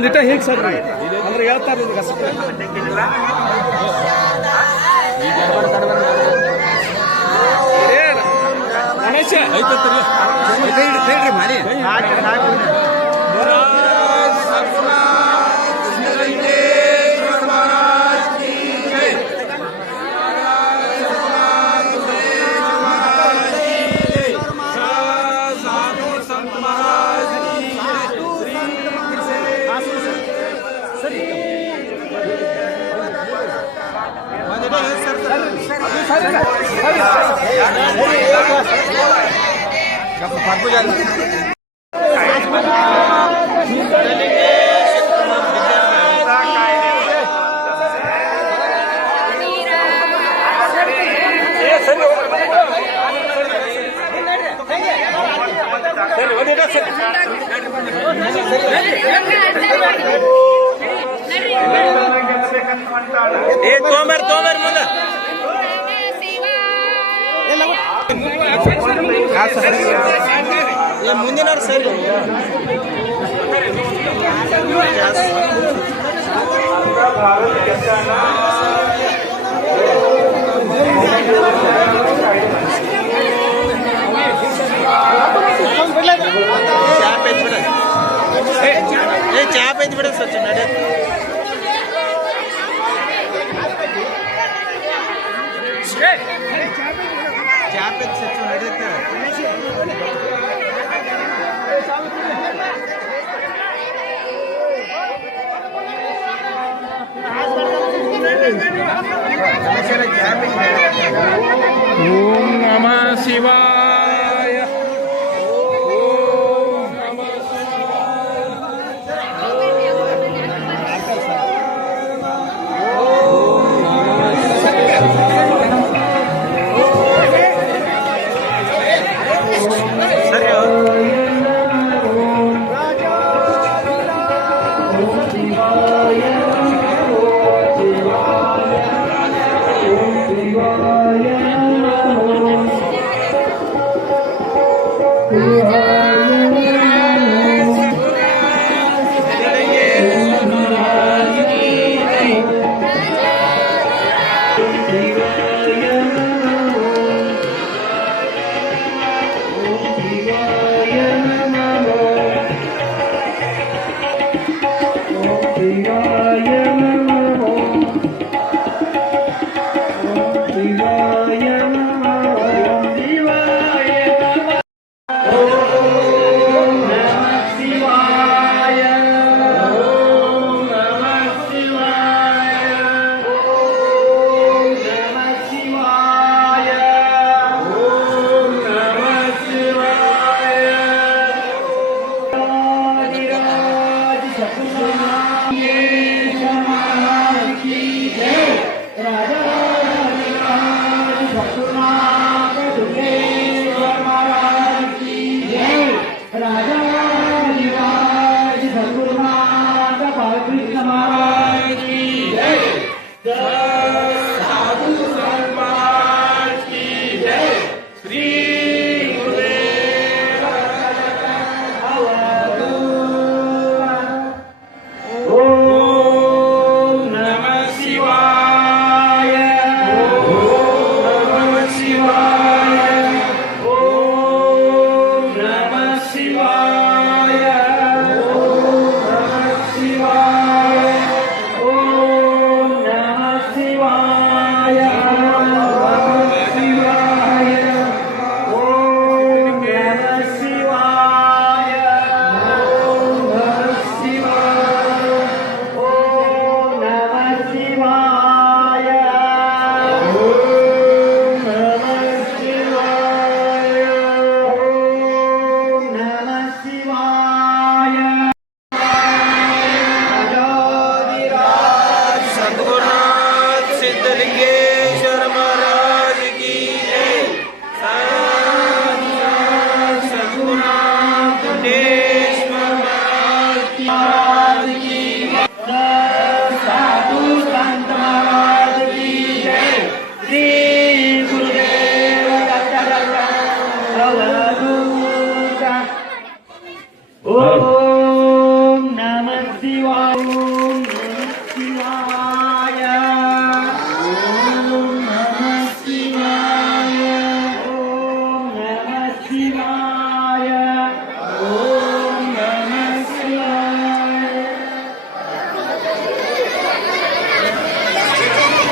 ಒಂದಿಟ ಹೇಗೆ ಸರ್ ಅಂದ್ರೆ ಹೇಳ್ತಾರೆ ಗಣೇಶ ಐತರಿ ಮಾಡಿ ತೋಮರ್ ಮುಂದೆ ಮುಂದಿನವ್ರು ಸರಿ ಚಾಪ್ ಐತಿ ಬಿಡ ಸ್ವಚ್ಛ ನಡೆ ಚಾಪ್ ಐತಿ ಸ್ವಚ್ಛ ನಡೆಯುತ್ತೆ ಓಂ ನಮಃ ಶಿವಾಯ ಓಂ ನಮಃ ಶಿವಾಯ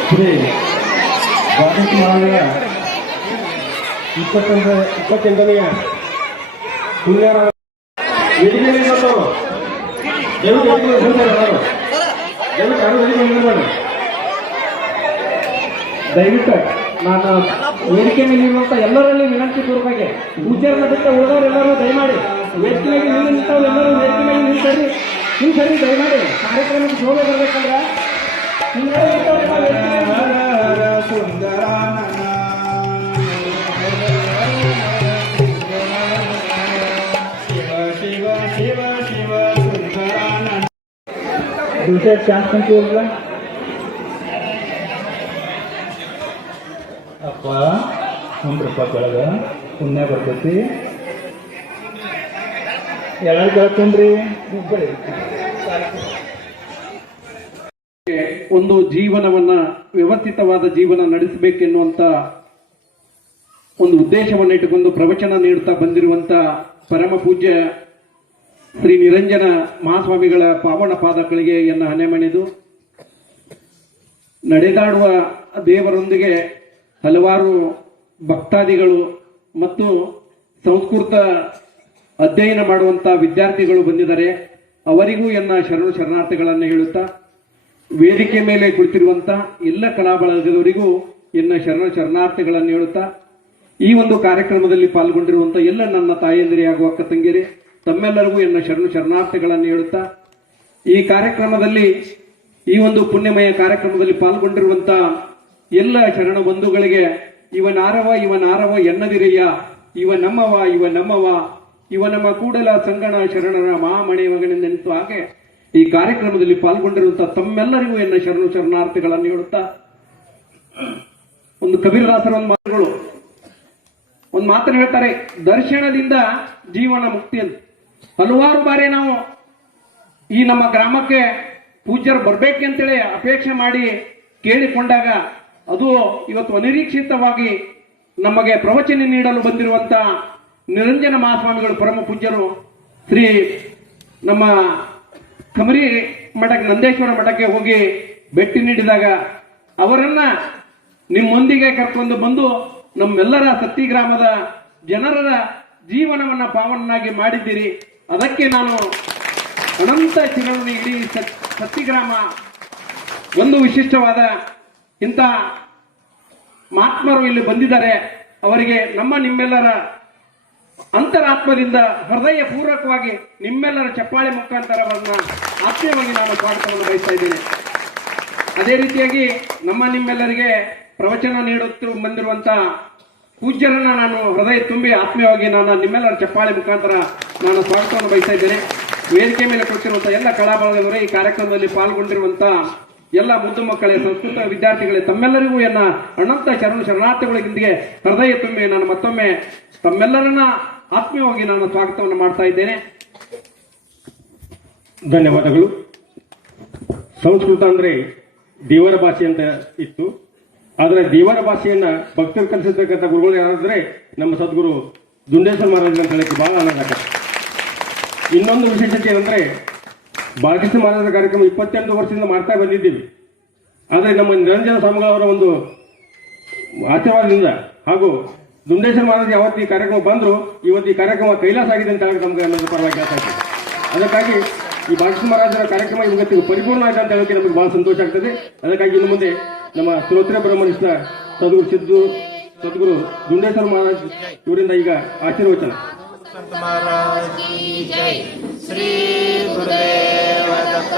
ಶ್ರೀ ವಾಲ್ಮೀಕಿ ಮಹಾರಾಜರ 28ನೆಯ ಪುಣ್ಯರ ವೇದಿಕೆಯಲ್ಲಿ ಬಂದವರು ದಯವಿಟ್ಟು ನಾನು ವೇದಿಕೆ ಮೇಲಿರುವಂತ ಎಲ್ಲರಲ್ಲಿ ವಿನಂತಿ ಪೂರ್ವಕವಾಗಿ ಪೂಜಾರನ ಬಿಟ್ಟ ಉಳಿದವರೆಲ್ಲರೂ ದಯಮಾಡಿ ವೇದಿಕೆ ಮೇಲೆ ನಿಂತವ್ರು ಎಲ್ಲರೂ ವೇದಿಕೆ ಮೇಲೆ ನಿಂತರಿ ದಯಮಾಡಿ ಕಾರ್ಯಕ್ರಮಕ್ಕೆ ಶೋಭೆ ಬರ್ಬೇಕಂದ್ರೆ दूसरे ಚಾನ್ಸ್ ಇಲ್ಲ ಅಪ್ಪ ಒಂದ್ರಪ್ಪ ಕೆಳಗ ಪುಣ್ಯ ಬರ್ತೈತಿ ಎಲ್ಲರೂ ಕೇಳ್ಕೊಂಡ್ರಿ ಒಂದು ಜೀವನವನ್ನ ವ್ಯವಸ್ಥಿತವಾದ ಜೀವನ ನಡೆಸಬೇಕೆನ್ನುವಂತ ಒಂದು ಉದ್ದೇಶವನ್ನು ಇಟ್ಟುಕೊಂಡು ಪ್ರವಚನ ನೀಡುತ್ತಾ ಬಂದಿರುವಂತ ಪರಮ ಪೂಜ್ಯ ಶ್ರೀ ನಿರಂಜನ ಮಹಾಸ್ವಾಮಿಗಳ ಪಾವನ ಪಾದಗಳಿಗೆ ಎನ್ನ ಹಣೆ ಮಣಿದು ನಡೆದಾಡುವ ದೇವರೊಂದಿಗೆ ಹಲವಾರು ಭಕ್ತಾದಿಗಳು ಮತ್ತು ಸಂಸ್ಕೃತ ಅಧ್ಯಯನ ಮಾಡುವಂತ ವಿದ್ಯಾರ್ಥಿಗಳು ಬಂದಿದ್ದಾರೆ. ಅವರಿಗೂ ಎನ್ನ ಶರಣು ಶರಣಾರ್ಥಿಗಳನ್ನು ಹೇಳುತ್ತಾ ವೇದಿಕೆ ಮೇಲೆ ಕುಳಿತಿರುವಂತ ಎಲ್ಲ ಕಲಾಬಳಗದವರಿಗೂ ಎನ್ನ ಶರಣು ಶರಣಾರ್ಥಿಗಳನ್ನು ಹೇಳುತ್ತಾ ಈ ಒಂದು ಕಾರ್ಯಕ್ರಮದಲ್ಲಿ ಪಾಲ್ಗೊಂಡಿರುವಂತ ಎಲ್ಲ ನನ್ನ ತಾಯಂದಿರಿ ಹಾಗೂ ಅಕ್ಕ ತಂಗಿಯರೇ ತಮ್ಮೆಲ್ಲರಿಗೂ ಎನ್ನ ಶರಣು ಶರಣಾರ್ಥಿಗಳನ್ನು ಹೇಳುತ್ತಾ ಈ ಕಾರ್ಯಕ್ರಮದಲ್ಲಿ ಈ ಒಂದು ಪುಣ್ಯಮಯ ಕಾರ್ಯಕ್ರಮದಲ್ಲಿ ಪಾಲ್ಗೊಂಡಿರುವಂತ ಎಲ್ಲ ಶರಣ ಬಂಧುಗಳಿಗೆ ಇವನಾರವ ಎನ್ನದಿರಯ್ಯ ಇವ ನಮ್ಮವ ಇವ ನಮ್ಮ ಕೂಡಲ ಸಂಗಣ ಶರಣರ ಮಹಾಮಣಿ ಮಗನೆಂದು ಹಾಗೆ ಈ ಕಾರ್ಯಕ್ರಮದಲ್ಲಿ ಪಾಲ್ಗೊಂಡಿರುವಂತಹ ತಮ್ಮೆಲ್ಲರಿಗೂ ಎನ್ನ ಶರಣು ಶರಣಾರ್ಥಿಗಳನ್ನು ಹೇಳುತ್ತಾ ಒಂದು ಕಬೀರದಾಸರ ಒಂದು ಮಾತನ್ನು ಹೇಳ್ತಾರೆ, ದರ್ಶನದಿಂದ ಜೀವನ ಮುಕ್ತಿ ಅಂತ. ಹಲವಾರು ಬಾರಿ ನಾವು ಈ ನಮ್ಮ ಗ್ರಾಮಕ್ಕೆ ಪೂಜ್ಯರು ಬರ್ಬೇಕಂತೇಳಿ ಅಪೇಕ್ಷೆ ಮಾಡಿ ಕೇಳಿಕೊಂಡಾಗ ಅದು ಇವತ್ತು ಅನಿರೀಕ್ಷಿತವಾಗಿ ನಮಗೆ ಪ್ರವಚನ ನೀಡಲು ಬಂದಿರುವಂತ ನಿರಂಜನ ಮಹಾಸ್ವಾಮಿಗಳು ಪರಮ ಪೂಜ್ಯರು ಶ್ರೀ ನಮ್ಮ ಕಮರಿ ಮಠಕ್ಕೆ ನಂದೇಶ್ವರ ಮಠಕ್ಕೆ ಹೋಗಿ ಭೇಟಿ ನೀಡಿದಾಗ ಅವರನ್ನ ನಿಮ್ಮೊಂದಿಗೆ ಕರ್ಕೊಂಡು ಬಂದು ನಮ್ಮೆಲ್ಲರ ಸತ್ತಿ ಗ್ರಾಮದ ಜನರ ಜೀವನವನ್ನ ಪಾವನನ್ನಾಗಿ ಮಾಡಿದ್ದೀರಿ. ಅದಕ್ಕೆ ನಾನು ಅನಂತ ಚಿರಋಣಿ. ಇಡೀ ಸತ್ತಿ ಗ್ರಾಮ ಒಂದು ವಿಶಿಷ್ಟವಾದ ಇಂಥ ಮಹಾತ್ಮರು ಇಲ್ಲಿ ಬಂದಿದ್ದಾರೆ. ಅವರಿಗೆ ನಿಮ್ಮೆಲ್ಲರ ಅಂತರಾತ್ಮದಿಂದ ಹೃದಯ ಪೂರ್ವಕವಾಗಿ ನಿಮ್ಮೆಲ್ಲರ ಚಪ್ಪಾಳೆ ಮುಖಾಂತರವನ್ನ ಆತ್ಮೀಯವಾಗಿ ನಾನು ಸ್ವಾಗತವನ್ನು ಬಯಸ್ತಾ ಇದ್ದೇನೆ. ಅದೇ ರೀತಿಯಾಗಿ ನಿಮ್ಮೆಲ್ಲರಿಗೆ ಪ್ರವಚನ ನೀಡುತ್ತ ಬಂದಿರುವಂತ ಪೂಜ್ಯರನ್ನ ನಾನು ಹೃದಯ ತುಂಬಿ ಆತ್ಮೀಯವಾಗಿ ನಾನು ನಿಮ್ಮೆಲ್ಲರ ಚಪ್ಪಾಳೆ ಮುಖಾಂತರ ನಾನು ಸ್ವಾಗತವನ್ನು ಬಯಸ್ತಾ ಇದ್ದೇನೆ. ವೇದಿಕೆ ಮೇಲೆ ಕೊಟ್ಟಿರುವಂತಹ ಎಲ್ಲ ಕಲಾಬಳಗದವರೇ, ಈ ಕಾರ್ಯಕ್ರಮದಲ್ಲಿ ಪಾಲ್ಗೊಂಡಿರುವಂತ ಎಲ್ಲ ಮುದ್ದು ಮಕ್ಕಳೇ, ಸಂಸ್ಕೃತ ವಿದ್ಯಾರ್ಥಿಗಳೇ, ತಮ್ಮೆಲ್ಲರಿಗೂ ಎನ್ನ ಅನಂತ ಶರಣು ಶರಣಾರ್ಥಿಗಳೊಂದಿಗೆ ಹೃದಯ ತುಂಬಿ ನಾನು ಮತ್ತೊಮ್ಮೆ ತಮ್ಮೆಲ್ಲರನ್ನ ಆತ್ಮೀಯವಾಗಿ ನಾನು ಸ್ವಾಗತವನ್ನು ಮಾಡ್ತಾ ಇದ್ದೇನೆ. ಧನ್ಯವಾದಗಳು. ಸಂಸ್ಕೃತ ಅಂದ್ರೆ ದೇವರ ಭಾಷೆ ಅಂತ ಇತ್ತು. ಆದರೆ ದೇವರ ಭಾಷೆಯನ್ನ ಭಕ್ತರು ಕಲಿಸಿರ್ತಕ್ಕಂಥ ಗುರುಗಳು ಯಾರಾದ್ರೆ ನಮ್ಮ ಸದ್ಗುರು ದುಂಡೇಶ್ವರ ಮಹಾರಾಜ ಅಂತ ಹೇಳಕ್ಕೆ ಬಹಳ ಆನಂದ ಆಗುತ್ತೆ. ಇನ್ನೊಂದು ವಿಶೇಷತೆ ಏನಂದ್ರೆ, ಬಾಲಕೃಷ್ಣ ಮಹಾರಾಜರ ಕಾರ್ಯಕ್ರಮ 28 ವರ್ಷದಿಂದ ಮಾಡ್ತಾ ಬಂದಿದ್ದೀವಿ. ಆದರೆ ನಮ್ಮ ನಿರಂಜನ ಸ್ವಾಮಿಗಳವರ ಒಂದು ಆಶೀರ್ವಾದದಿಂದ ಹಾಗೂ ದುಂಡೇಶ್ವರ ಮಹಾರಾಜ ಯಾವತ್ತು ಈ ಕಾರ್ಯಕ್ರಮ ಬಂದ್ರು, ಇವತ್ತು ಈ ಕಾರ್ಯಕ್ರಮ ಕೈಲಾಸ ಆಗಿದೆ ಅಂತ ಹೇಳಿ ನಮ್ಗೆ ಅನ್ನೋದು ಪರವಾಗಿ ಹೇಳ್ತಾ ಇದ್ದೀವಿ. ಅದಕ್ಕಾಗಿ ಈ ಬಾಲಕೃಷ್ಣ ಮಹಾರಾಜರ ಕಾರ್ಯಕ್ರಮ ಇವತ್ತಿಗೆ ಪರಿಪೂರ್ಣ ಆಗಿದೆ ಅಂತ ಹೇಳೋಕೆ ನಮಗೆ ಬಹಳ ಸಂತೋಷ ಆಗ್ತದೆ. ಅದಕ್ಕಾಗಿ ಇನ್ನು ಮುಂದೆ ನಮ್ಮ ಶ್ರೋತ್ರ ಬ್ರಹ್ಮನಿಷ್ಠ ಸದ್ಗುರು ದುಂಡೇಶ್ವರ ಮಹಾರಾಜ್ ಇವರಿಂದ ಈಗ ಆಶೀರ್ವಚನ. महाराज की जय. श्री गुरुदेव दत्त.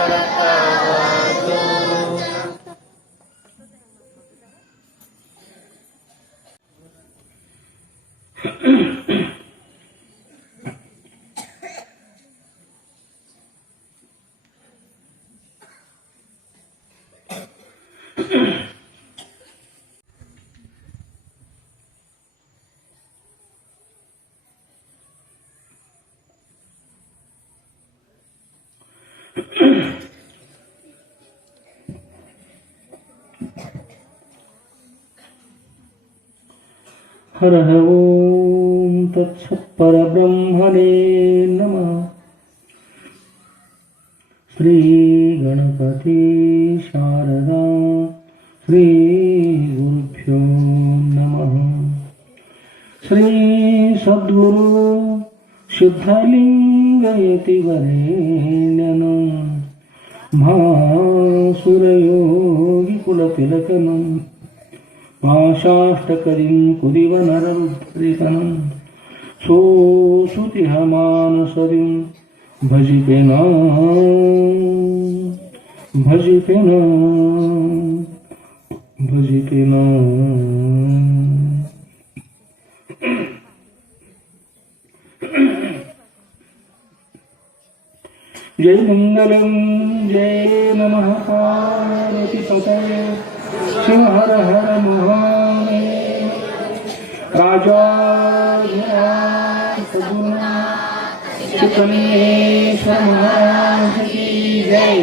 हरः ओम तत्सत् परब्रह्मणे नमः. श्री गणपति शारदा श्री ಶ್ರೀ ಸದ್ಗುರು ಸಿದ್ಧಲಿಂಗಯತಿ ವರೇಣ್ಯನು ಮಹಾಸುರಯೋಗಿ ಕುಲತಿಲಕನು ಆಶಾಷ್ಟಕರಿಂ ಕುದಿವ ನರರುದ್ರಿಕನು ಸೋಸುತಿಹ ಮಾನಸರಿಂ ಭಜಿಪೆನ ಭಜಿಪೆನ ಭಜಿಪೆನ जय मंगलम जय नमः पार्वती पतये शिव हर हर महादेव राजा सुकन्येश्वर महाराज की जय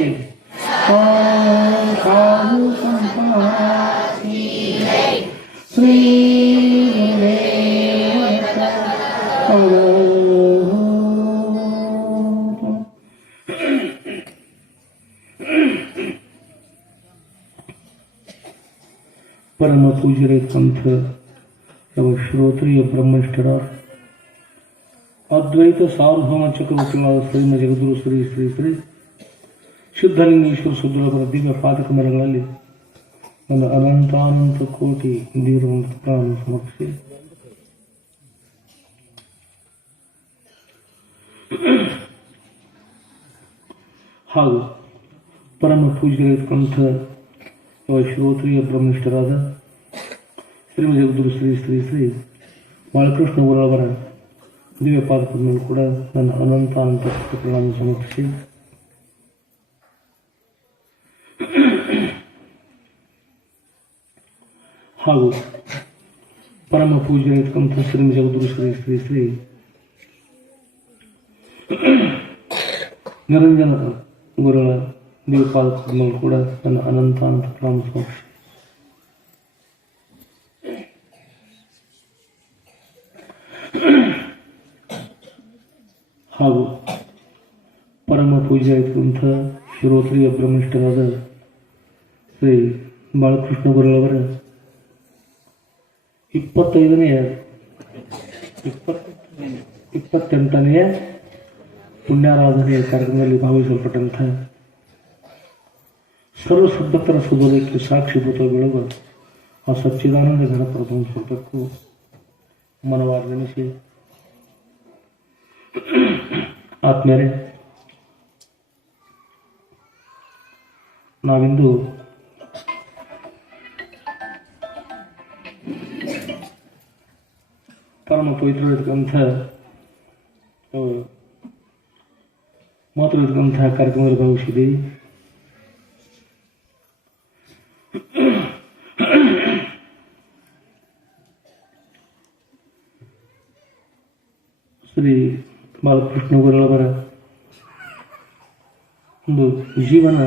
साधु संत की जय श्री परम पूज्य पंथ एवं श्रोत्रिय ब्रह्मनिष्ठರ अद्वैत सार्वभौम चक्रवर्तिಗಳಾದ ಶ್ರೀಮ ಜಗದ್ಗುರು ಶ್ರೀ ಶ್ರೀ ಶ್ರೀ ಶುದ್ಧಲಿಂಗೇಶ್ವರ ಸುದ್ರವರ ದಿವ್ಯ ಪಾದಕಮಲಗಳಲ್ಲಿ ನನ್ನ ಅನಂತಾನಂತ ಕೋಟಿ ದೀರ್ಘ ಪ್ರಾಣ ಸಮರ್ಪಿಸಿ ಹಾಗೂ ಪರಮ ಪೂಜ್ಯ ಪಂಥ ಶ್ರೋತ್ರಿಯ ಬ್ರಹ್ಮನಿಷ್ಠರಾದ ಶ್ರೀಮ ಜಗದ್ಗುರು ಶ್ರೀ ಶ್ರೀ ಶ್ರೀ ಬಾಲಕೃಷ್ಣ ಗುರುವರ ದಿವ್ಯ ಪಾದಕವನ್ನು ಕೂಡ ನನ್ನ ಅನಂತ ಪ್ರಣಾಮ ಸಮರ್ಪಿಸಿ ಹಾಗೂ ಪರಮ ಪೂಜ್ಯ ಶ್ರೀಮ ಜಗದ್ಗುರು ಶ್ರೀ ಶ್ರೀ ಶ್ರೀ ನಿರಂಜನ ಗುರುಗಳ ದಿವ್ಯಪಾದಕವನ್ನು ಕೂಡ ನನ್ನ ಅನಂತ ಪ್ರಣಾಮ ಸಮರ್ಪಿಸಿ ಹಾಗೂ ಪರಮ ಪೂಜ್ಯ ಶ್ರೋತ್ರಿಯ ಬ್ರಹ್ಮನಿಷ್ಠರಾದ ಶ್ರೀ ಬಾಲಕೃಷ್ಣ ಗುರುಗಳವರ 28ನೇ ಪುಣ್ಯಾರಾಧನೆಯ ಕಾರ್ಯಕ್ರಮದಲ್ಲಿ ಭಾಗವಹಿಸಲ್ಪಟ್ಟಂಥ ಸರ್ವ ಸದ್ಭಕ್ತರ ಸುಬೋಧಕ್ಕೆ ಸಾಕ್ಷಿಭೂತ ಬೆಳಗು ಆ ಸಚ್ಚಿದಾನಂದ ಘನಪರಮ ಸ್ವಲ್ಪಕ್ಕೂ ಮನವಾರ ನೆನೆಸಿ ಆತ್ಮೀಯರೇ, ನಾವಿಂದು ಪರಮ ಪವಿತ್ರವಾಗಿರ್ತಕ್ಕಂಥ ಮಹತ್ವವಾಗಿರ್ತಕ್ಕಂಥ ಕಾರ್ಯಕ್ರಮದಲ್ಲಿ ಭಾಗವಹಿಸಿದ್ದೀವಿ. ಶ್ರೀ ಬಾಲಕೃಷ್ಣ ಗುರುಗಳವರ ಒಂದು ಜೀವನ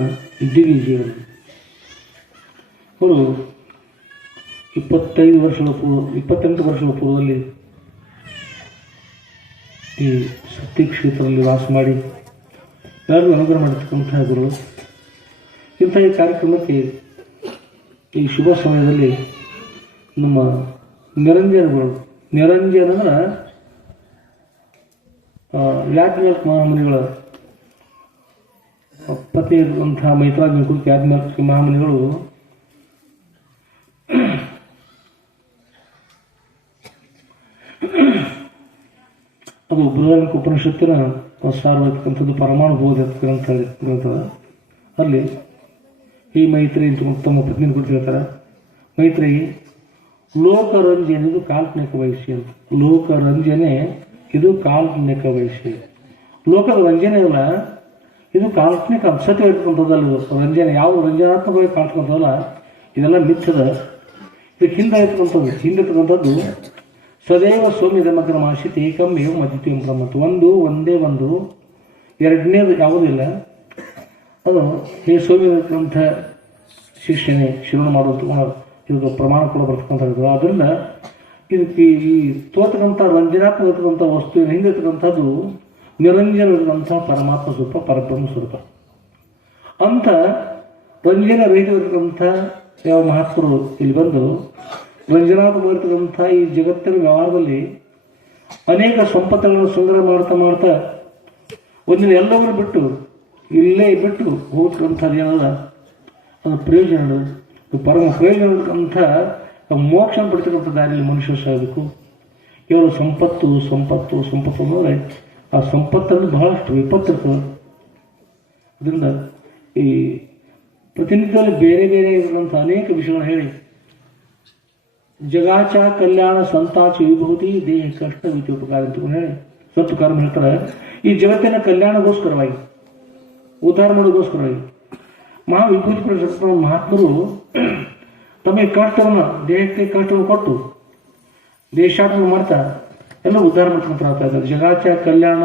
ದಿವ್ಯ ಜೀವನ. ಅವರು 28 ವರ್ಷಗಳ ಪೂರ್ವದಲ್ಲಿ ಈ ಶಕ್ತಿ ಕ್ಷೇತ್ರದಲ್ಲಿ ವಾಸ ಮಾಡಿ ಎಲ್ಲರಿಗೂ ಅನುಗ್ರಹ ಮಾಡಿರ್ತಕ್ಕಂತಹ ಗುರುಗಳು. ಇಂಥ ಈ ಕಾರ್ಯಕ್ರಮಕ್ಕೆ ಈ ಶುಭ ಸಮಯದಲ್ಲಿ ನಮ್ಮ ನಿರಂಜನಗಳು, ನಿರಂಜನ ಅಂದ್ರೆ ಯಾಜ್ಞವಲ್ಕ್ಯ ಮಹಾಮುನಿಗಳ ಪತಿ ಇರುವಂತಹ ಮೈತ್ರಾಜ್ಞ ಕುರಿತು ಯಾಜ್ಞವಲ್ಕ್ಯ ಮಹಾಮುನಿಗಳು ಅದು ಬೃಹದಾರಣ್ಯಕ ಉಪನಿಷತ್ತಿನ ಸಾರವಾಗಿರ್ತಕ್ಕಂಥದ್ದು ಪರಮಾಣು ಬೋಧ ಗ್ರಂಥ ಗ್ರಂಥದ. ಅಲ್ಲಿ ಈ ಮೈತ್ರಿ ತಮ್ಮ ಪತ್ನಿನ ಕುರಿತು ಹೇಳ್ತಾರೆ. ಮೈತ್ರಿ ಲೋಕರಂಜನೆ ಇದು ಕಾಲ್ಪನಿಕ ವಯಸ್ಸಿ ಅಂತ. ಲೋಕರಂಜನೆ ಇದು ಕಾಲ್ಪನಿಕ ವಯಸ್ಸಿ. ಲೋಕದ ರಂಜನೆ ಅಲ್ಲ, ಇದು ಕಾಲ್ಪನಿಕ ಸತ್ಯವಾಗಿರ್ತಕ್ಕಂಥದ್ದಲ್ಲ. ಇದು ರಂಜನೆ ಯಾವ ರಂಜನಾತ್ಮಕವಾಗಿ ಕಾಣ್ತಕ್ಕಂಥದ್ದಲ್ಲ, ಇದೆಲ್ಲ ಮಿಥ್ಯದ. ಇದಕ್ಕೆ ಹಿಂದಿರ್ತಕ್ಕಂಥದ್ದು ಸದೈವ ಸೌಮ್ಯದ ಮಗ್ರಮಾಶಿತ್ ಏಕಂ ಏವ ಮದ್ವಿತೀಯಂ ಬ್ರಹ್ಮತ್ತು. ಒಂದೇ ಒಂದು ಎರಡನೇದು ಯಾವುದಿಲ್ಲ. ಅದು ಈ ಸೌಮ್ಯದಂಥ ಶಿಕ್ಷಣೆ ಶಿವನ ಮಾಡುವಂಥ ಇದಕ್ಕೆ ಪ್ರಮಾಣ ಕೂಡ ಬರ್ತಕ್ಕಂಥದ್ದು. ಅದರಿಂದ ಇದಕ್ಕೆ ಈ ತೋರ್ತಕ್ಕಂಥ ರಂಜನಾತ್ಮಕ ಇರ್ತಕ್ಕಂಥ ವಸ್ತುವಿನ ಹಿಂದಿರ್ತಕ್ಕಂಥದ್ದು ನಿರಂಜನ ಇರ್ತಕ್ಕಂಥ ಪರಮಾತ್ಮ ಸ್ವರೂಪ, ಪರಬ್ರಹ್ಮ ಸ್ವರೂಪ. ಅಂಥ ರಂಜನ ರಹಿತ ಇರ್ತಕ್ಕಂಥ ಯಾವ ಮಹಾತ್ಮರು ಇಲ್ಲಿ ಬಂದು ರಂಜನಾಥವಾಗಿರ್ತಕ್ಕಂಥ ಈ ಜಗತ್ತಿನ ವ್ಯವಹಾರದಲ್ಲಿ ಅನೇಕ ಸಂಪತ್ತುಗಳನ್ನು ಸಂಗ್ರಹ ಮಾಡ್ತಾ ಮಾಡ್ತಾ ಒಂದಿನ ಎಲ್ಲವನ್ನು ಬಿಟ್ಟು ಇಲ್ಲೇ ಬಿಟ್ಟು ಹೋಗ್ತಕ್ಕಂಥದ್ದು ಏನಲ್ಲ ಅದು ಪ್ರಯೋಜನ, ಪರಮ ಪ್ರಯೋಜನ ಇರತಕ್ಕಂಥ ಮೋಕ್ಷ ಪಡ್ತಕ್ಕಂಥ ದಾರಿಯಲ್ಲಿ ಮನುಷ್ಯ ಸಾಗಬೇಕು. ಕೇವಲ ಸಂಪತ್ತು ಸಂಪತ್ತು ಸಂಪತ್ತು ಅಂದರೆ ಆ ಸಂಪತ್ತನ್ನು ಬಹಳಷ್ಟು ವಿಪತ್ತಿರ್ತದೆ. ಅದರಿಂದ ಈ ಪ್ರತಿನಿತ್ಯದಲ್ಲಿ ಬೇರೆ ಬೇರೆ ಇರುವಂಥ ಅನೇಕ ವಿಷಯಗಳನ್ನು ಹೇಳಿ ಜಗಾಚ ಕಲ್ಯಾಣ ಸಂತಾಚ ವಿಭೂತಿ ದೇಹ ಕಷ್ಟ ವಿಧಿ ಉಪಕಾರ ಅಂತ ಹೇಳಿ ಸತ್ಕಾರ ಹೇಳ್ತಾರೆ. ಈ ಜಗತ್ತಿನ ಕಲ್ಯಾಣಗೋಸ್ಕರವಾಗಿ ಉದ್ಧಾರ ಮಾಡೋಗೋಸ್ಕರವಾಗಿ ಮಹಾವಿಭೂತಿ ಪಡಿಸಿದ ಮಹಾತ್ಮರು ತಮಗೆ ಕಷ್ಟವನ್ನು ದೇಹಕ್ಕೆ ಕಷ್ಟವನ್ನು ಕೊಟ್ಟು ದೇಶಾಟನ ಮಾಡ್ತಾ ಎಲ್ಲ ಉದ್ಧಾರ ಮಾಡ್ಕೊಂಡು ಆಗ್ತಾ ಇದ್ದಾರೆ. ಜಗಾಚ ಕಲ್ಯಾಣ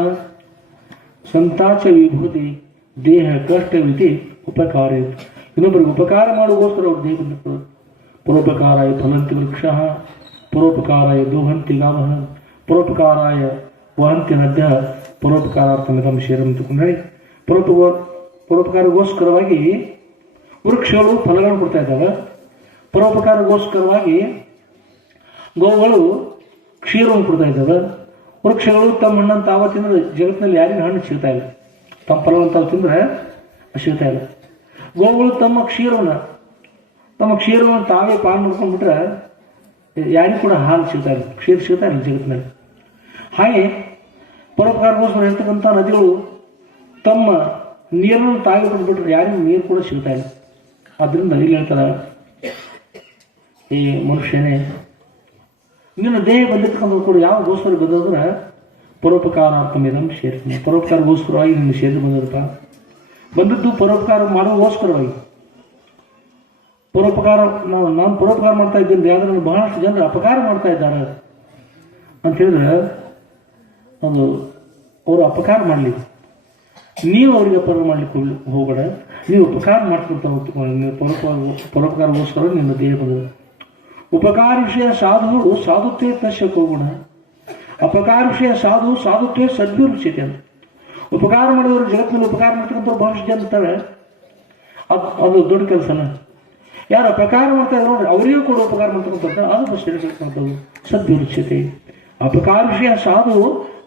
ಸಂತಾಚ ವಿಭೂತಿ ದೇಹ ಕಷ್ಟ ವಿಧಿ ಉಪಕಾರ. ಇನ್ನೊಬ್ಬರಿಗೆ ಉಪಕಾರ ಮಾಡೋಗೋಸ್ಕರ ಅವ್ರು ದೇಹ ಬಂದಿರ್ತಾರೆ. ಪರೋಪಕಾರಾಯ ಫಲಂತಿ ವೃಕ್ಷ, ಪರೋಪಕಾರಾಯ ದೋಹಂತಿ ಗಾವ, ಪರೋಪಕಾರಾಯ ವಹಂತಿ ನದ್ಯ, ಪರೋಪಕಾರಾರ್ಥಮಿದಂ ಶೇರಂ ತಗೊಂಡು ಪರೋಪಕಾರಗೋಸ್ಕರವಾಗಿ ವೃಕ್ಷಗಳು ಫಲಗಳನ್ನು ಕೊಡ್ತಾ ಇದ್ದಾವೆ. ಪರೋಪಕಾರಗೋಸ್ಕರವಾಗಿ ಗೋವುಗಳು ಕ್ಷೀರವನ್ನು ಕೊಡ್ತಾ ಇದ್ದಾವೆ. ವೃಕ್ಷಗಳು ತಮ್ಮ ಹಣ್ಣನ್ನು ತಾವ ತಿಂದರೆ ಜಗತ್ತಿನಲ್ಲಿ ಯಾರಿಗೂ ಹಣ್ಣು ಸಿಗ್ತಾ ಇಲ್ಲ. ತಮ್ಮ ಫಲವನ್ನು ತಾವು ತಿಂದರೆ ಸಿಗ್ತಾ ಇಲ್ಲ. ಗೋವುಗಳು ತಮ್ಮ ಕ್ಷೀರವನ್ನು ತಾವೇ ಪಾಲು ಮಾಡ್ಕೊಂಡ್ಬಿಟ್ರೆ ಯಾರಿಗೂ ಕೂಡ ಹಾಲು ಸಿಗ್ತಾ ಇಲ್ಲ, ಕ್ಷೀರ ಸಿಗ್ತಾ ಇಲ್ಲ ಜಗತ್ತಿನಲ್ಲಿ. ಹಾಗೆ ಪರೋಪಕಾರಗೋಸ್ಕರ ಇರ್ತಕ್ಕಂಥ ನದಿಗಳು ತಮ್ಮ ನೀರನ್ನು ತಾವೇ ಕೊಟ್ಬಿಟ್ರೆ ಯಾರಿಗೂ ನೀರು ಕೂಡ ಸಿಗ್ತಾ ಇಲ್ಲ. ಆದ್ದರಿಂದ ಇಲ್ಲಿ ಹೇಳ್ತಾರೆ, ಈ ಮನುಷ್ಯನೇ ನಿನ್ನ ದೇಹ ಬಂದಿರ್ತಕ್ಕಂಥ ಕೂಡ ಯಾವಗೋಸ್ಕರ ಬಂದಂದ್ರೆ ಪರೋಪಕಾರಾರ್ಥಮಿದಂ ಸೇರ್ತೀನಿ, ಪರೋಪಕಾರಗೋಸ್ಕರವಾಗಿ ನಿನ್ನ ಸೇರಿ ಬಂದದ್ದು ಪರೋಪಕಾರ ಮಾಡೋಗೋಸ್ಕರವಾಗಿ. ಪರೋಪಕಾರ ನಾನು ಪರೋಪಕಾರ ಮಾಡ್ತಾ ಇದ್ದೀನಿ ಆದರೆ ನಾನು ಬಹಳಷ್ಟು ಜನರು ಅಪಕಾರ ಮಾಡ್ತಾ ಇದ್ದಾರೆ ಅಂತ ಹೇಳಿದ್ರೆ ಅದು ಅವರು ಅಪಕಾರ ಮಾಡಲಿ, ನೀವು ಅವರಿಗೆ ಅಪಕಾರ ಮಾಡ್ಲಿಕ್ಕೆ ಹೋಗಬೇಡ. ನೀವು ಉಪಕಾರ ಮಾಡ್ಕೊಂತ ನೀವು ಪರೋಪಕಾರಗೋಸ್ಕರ ನಿನ್ನ ದೇಹ ಬಂದ. ಉಪಕಾರ ವಿಷಯ ಸಾಧುಗಳು ಸಾಧುತ್ವೇ ತರ್ಶಕ್ಕೆ ಹೋಗೋಣ, ಅಪಕಾರ ವಿಷಯ ಸಾಧುತ್ವೇ ಸದ್ಭಿರುಚ್ಯತೆ ಅಂತ. ಉಪಕಾರ ಮಾಡಿದವರು ಜಗತ್ತಿನಲ್ಲಿ ಉಪಕಾರ ಮಾಡ್ತಕ್ಕಂಥವ್ರು ಬಹಳಷ್ಟು ಜನ ಇರ್ತಾರೆ. ಅದು ದೊಡ್ಡ ಕೆಲಸನ. ಯಾರು ಅಪಕಾರ ಮಾಡ್ತಾ ಇದ್ದಾರೆ ನೋಡ್ರಿ ಅವರಿಗೂ ಕೂಡ ಉಪಕಾರ ಮಾಡ್ತಕ್ಕಂಥ ಅದು ಸೇರಿರ್ತಕ್ಕಂಥದ್ದು ಸದ್ಭಿರುಚ್ಯತೆ. ಅಪಕಾರ ವಿಷಯ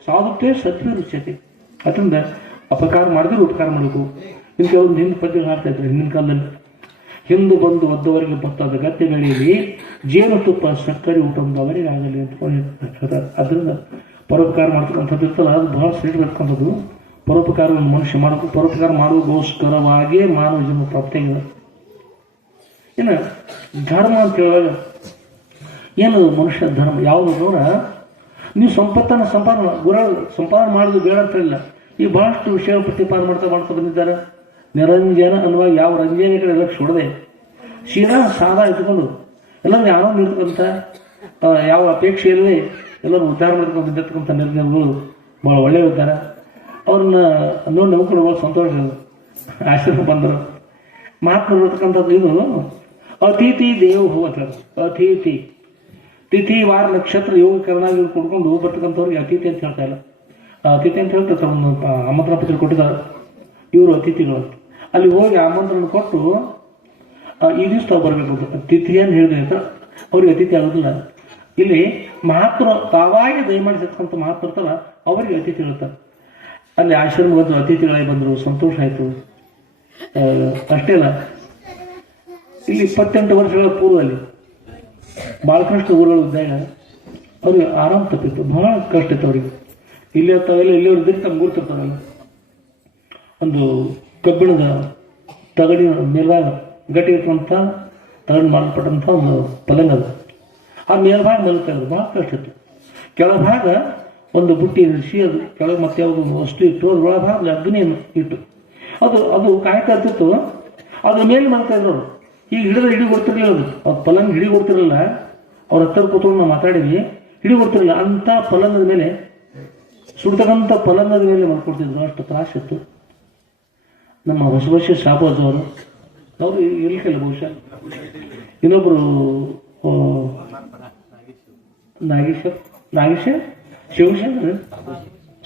ಸಾಧುತ್ವೇ ಸದ್ಭಿರುಚ್ಯತೆ. ಅದರಿಂದ ಅಪಕಾರ ಮಾಡಿದ್ರೆ ಉಪಕಾರ ಮಾಡಬೇಕು. ಇಂಥ ಒಂದು ಹಿಂದೆ ಪದ್ಯ ಹಾಡ್ತಾ ಇದ್ದಾರೆ ಹಿಂದಿನ ಕಾಲದಲ್ಲಿ. ಹಿಂದು ಬಂದು ಒದ್ದವರಿಗೆ ಬತ್ತಾದ ಗದ್ದೆಗಳಲ್ಲಿ ಜೇನುತುಪ್ಪ ಸಕ್ಕರೆ ಊಟದವರಿಗೆ ಆಗಲಿ ಅಂತ ಹೇಳ್ತಾರೆ. ಅದರಿಂದ ಪರೋಪಕಾರ ಮಾಡ್ತಕ್ಕಂಥದ್ದು ಇರ್ತಲ್ಲ ಅದು ಬಹಳ ಸೇರಿರ್ತಕ್ಕಂಥದ್ದು. ಪರೋಪಕಾರವನ್ನು ಮನುಷ್ಯ ಮಾಡಬೇಕು. ಪರೋಪಕಾರ ಮಾಡುವುದಕ್ಕೋಸ್ಕರವಾಗಿಯೇ ಮಾನವ ಜನ್ಮ ಪ್ರಾಪ್ತಿಯಾಗಿದೆ. ಇನ್ನು ಧರ್ಮ ಅಂತ ಹೇಳುವಾಗ ಏನು ಮನುಷ್ಯ ಧರ್ಮ ಯಾವುದು ನೋಡ, ನೀವು ಸಂಪತ್ತನ್ನು ಸಂಪಾದನೆ ಮಾಡೋದು ಬೇಡ ಅಂತ ಹೇಳಿಲ್ಲ. ಈ ಬಹಳಷ್ಟು ವಿಷಯ ಪ್ರತಿಪಾದನೆ ಮಾಡ್ತಾ ಬಂದಿದ್ದಾರೆ. ನಿರಂಜನ ಅನ್ನುವಾಗ ಯಾವ ರಂಜನೆ ಕಡೆ ಲಕ್ಷ ಹೊಡೆದೆ ಸೀದಾ ಸಾದಾ ಇಟ್ಕೊಂಡು ಎಲ್ಲರೂ ಯಾರೋ ಇರ್ತಕ್ಕಂಥ ಯಾವ ಅಪೇಕ್ಷೆ ಇಲ್ಲದೆ ಎಲ್ಲರೂ ಉದ್ಧಾರ ಮಾಡ್ಕೊಂಡಿರ್ತಕ್ಕಂಥ ನಿರ್ಣಯಗಳು ಭಾಳ ಒಳ್ಳೆಯವಿದ್ದಾರೆ. ಅವ್ರನ್ನ ನೋಡಿ ನಾವು ಕೂಡ ಭಾಳ ಸಂತೋಷ ಆಶ್ರಮ ಬಂದರು. ಮಹಾತ್ಮರು ಇರ್ತಕ್ಕಂಥದ್ದು ಇದು ಅತಿಥಿ ದೇವ ಹೋಗ್ತಾರೆ. ಅತಿಥಿ ತಿಥಿ ವಾರ ನಕ್ಷತ್ರ ಯೋಗ ಕರ್ನಾಗಿ ಕೊಡ್ಕೊಂಡು ಬರ್ತಕ್ಕಂಥವ್ರಿಗೆ ಅತಿಥಿ ಅಂತ ಹೇಳ್ತಾ ಇಲ್ಲ. ಅತಿಥಿ ಅಂತ ಹೇಳ್ತಾರೆ. ಒಂದು ಆಮಂತ್ರಣ ಪತ್ರ ಕೊಟ್ಟಿದ್ದಾರೆ, ಇವರು ಅತಿಥಿಗಳು. ಅಲ್ಲಿ ಹೋಗಿ ಆಮಂತ್ರಣ ಕೊಟ್ಟು ಈ ದಿವಸ ತಾವು ಬರಬೇಕು ಅಂತ ತಿಥಿಯನ್ನು ಹೇಳಿದ್ರೆ ಅವ್ರಿಗೆ ಅತಿಥಿ ಆಗೋದಿಲ್ಲ. ಇಲ್ಲಿ ಮಹಾತ್ಮರು ತಾವಾಗಿ ದಯಮಾಡಿಸಿರ್ತಕ್ಕಂಥ ಮಹಾತ್ಮರು ಇರ್ತಾರ ಅವರಿಗೆ ಅತಿಥಿ ಹೇಳ್ತಾರೆ. ಅಲ್ಲಿ ಆಶ್ರಮ ಬಂದು ಅತಿಥಿಗಳಾಗಿ ಬಂದರು, ಸಂತೋಷ ಆಯಿತು. ಅಷ್ಟೇ ಅಲ್ಲ, ಇಲ್ಲಿ 28 ವರ್ಷಗಳ ಪೂರ್ವದಲ್ಲಿ ಬಾಲಕೃಷ್ಣ ಊರುಗಳು ಇದ್ದಾಗ ಅವ್ರಿಗೆ ಆರಾಮ್ ತಪ್ಪಿತ್ತು, ಬಹಳ ಕಷ್ಟ ಇತ್ತು ಅವ್ರಿಗೆ. ಇಲ್ಲಿ ತಾವೆಲ್ಲ ಇಲ್ಲಿಯವ್ರು ಇದ್ದರೆ ತಮ್ಗೆ ಗುರ್ತಿರ್ತಾರಲ್ಲ, ಒಂದು ಕಬ್ಬಿಣದ ತಗಡಿನ ಮೇಲ್ಭಾಗ ಗಟ್ಟಿ ಇರ್ತಂಥ ತಗಡು ಮಾಡಲ್ಪಟ್ಟಂಥ ಒಂದು ಪಲಂಗ ಅದು. ಆ ಮೇಲ್ಭಾಗ ಮಲ್ತಾ ಇರೋದು ಭಾಳ ಕಷ್ಟ ಇತ್ತು. ಕೆಳಭಾಗ ಒಂದು ಬುಟ್ಟಿ ಇರಿಸಿ ಅದು ಕೆಳಗೆ ಮತ್ತೆ ಯಾವುದು ವಸ್ತು ಇಟ್ಟು ಅದ್ರ ಒಳಭಾಗ ಅಗ್ನಿಯನ್ನು ಇಟ್ಟು ಅದು ಕಾಯ್ತಾ ಇರ್ತಿತ್ತು. ಅದ್ರ ಮೇಲೆ ಮಲ್ತಾ ಇರೋರು. ಈಗ ಹಿಡಿ ಕೊಡ್ತಿರ್ಲಿಲ್ಲ, ಅದು ಪಲಂಗ ಹಿಡಿ ಕೊಡ್ತಿರಲಿಲ್ಲ. ಅವ್ರ ಹತ್ತಿರ ಕೂತ್ಕೊಂಡು ನಾವು ಮಾತಾಡಿದ್ವಿ, ಹಿಡಿ ಕೊಡ್ತಿರಲಿಲ್ಲ. ಅಂಥ ಪಲಂಗದ ಮೇಲೆ ಸುಡ್ತಕ್ಕಂಥ ಪಲಂಗದ ಮೇಲೆ ಮಲ್ಕೊಡ್ತಿದ್ರು, ಅಷ್ಟು ತ್ರಾಸಿತ್ತು. ನಮ್ಮ ಹೊಸ ಶಾಬಾಜ್ ಅವರು ಇರ್ಲಿಕ್ಕಿಲ್ಲ ಬಹುಶಃ. ಇನ್ನೊಬ್ಬರು ನಾಗೇಶ ಶಿವಶಂಕರ್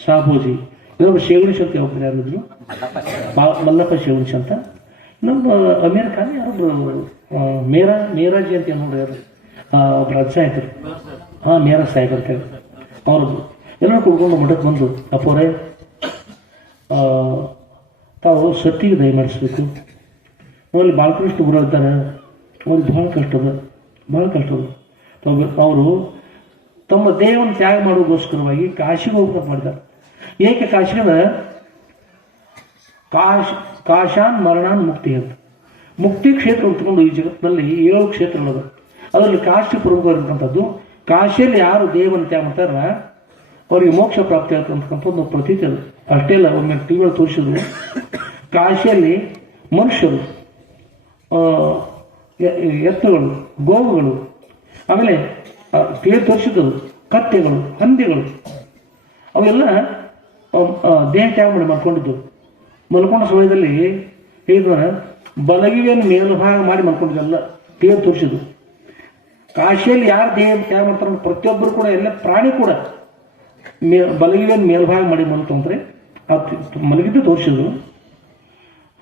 ಶಾಬೂಜಿ, ಇನ್ನೊಬ್ರು ಶೇವಣಿಶ್ ಅಂತ ಹೋಗ್ತಾರೆ ಯಾರಿದ್ರು, ಮಲ್ಲಪ್ಪ ಶಿವಣಿಶ್ ಅಂತ. ಇನ್ನೊಬ್ಬ ಅಮೀರ್ ಖಾನ್ ಯಾರೊಬ್ರು ಮೇರಾಜಿ ಅಂತ ನೋಡಿ ಯಾರು. ಒಬ್ಬರು ಅಜ್ಜ ಆಯ್ತರು, ಮೇರ ಸಾಹೇಬ್ ಅಂತ ಹೇಳಿ ಅವ್ರದ್ದು ಎಲ್ಲರೂ ಕುಡ್ಕೊಂಡು ಮಠಕ್ಕೆ ಬಂದು, ಅಪ್ಪೋರೆ ತಾವು ಸತ್ತಿಗೆ ದಯಮಾಡಿಸ್ಬೇಕು, ಅವರಲ್ಲಿ ಬಾಲಕೃಷ್ಣ ಗುರು ಇದ್ದಾರೆ, ಅವ್ರಿಗೆ ಭಾಳ ಕಷ್ಟ ಅದ ಅವರು ತಮ್ಮ ದೇಹವನ್ನು ತ್ಯಾಗ ಮಾಡೋಗೋಸ್ಕರವಾಗಿ ಕಾಶಿಗೆ ಹೋಗ್ಬೇಕು ಮಾಡಿದ್ದಾರೆ. ಏಕೆ ಕಾಶಿಗೆ? ಕಾಶಾನ್ ಮರಣಾನ್ ಮುಕ್ತಿ ಅಂತ ಮುಕ್ತಿ ಕ್ಷೇತ್ರ ಅಂತಕೊಂಡು ಈ ಜಗತ್ತಿನಲ್ಲಿ 7 ಕ್ಷೇತ್ರಗಳದ. ಅದರಲ್ಲಿ ಕಾಶಿ ಪ್ರಮುಖ ಇರತಕ್ಕಂಥದ್ದು. ಕಾಶಿಯಲ್ಲಿ ಯಾರು ದೇವನ ತ್ಯಾಗ ಮಾಡ್ತಾರ ಅವರಿಗೆ ಮೋಕ್ಷ ಪ್ರಾಪ್ತಿ ಆಗ್ತಕ್ಕಂಥ ಒಂದು ಪ್ರತೀತಿ ಅದು. ಅಷ್ಟೇ ಅಲ್ಲ, ಒಮ್ಮೆ ಟಿವಿಗಳು ತೋರಿಸಿದ್ರು, ಕಾಶಿಯಲ್ಲಿ ಮನುಷ್ಯರು, ಎತ್ತುಗಳು, ಗೋವುಗಳು, ಆಮೇಲೆ ಟಿವಿ ತೋರಿಸಿದ್ದು ಕತ್ತೆಗಳು, ಹಂದಿಗಳು, ಅವೆಲ್ಲ ದೇಹ ತ್ಯಾಗ ಮಾಡಿ ಮಲ್ಕೊಂಡಿದ್ದು. ಮಲ್ಕೊಂಡ ಸಮಯದಲ್ಲಿ ಹೇಳಿದ್ರೆ ಬಲಗಿವೆಯನ್ನು ಮೇಲ್ಭಾಗ ಮಾಡಿ ಮಲ್ಕೊಂಡಿದ್ದೆಲ್ಲ ಟಿವಿ ತೋರಿಸಿದ್ದು. ಕಾಶಿಯಲ್ಲಿ ಯಾರು ದೇಹ ತ್ಯಾಗ ಮಾಡ್ತಾರೆ ಪ್ರತಿಯೊಬ್ಬರು ಕೂಡ, ಎಲ್ಲ ಪ್ರಾಣಿ ಕೂಡ ಬಲಗಿವೆಯನ್ನು ಮೇಲ್ಭಾಗ ಮಾಡಿ ಮಲ್ಕೊಂಡ್ರೆ ಮಲಗಿದ್ದು ತೋರಿಸಿದ್ರು.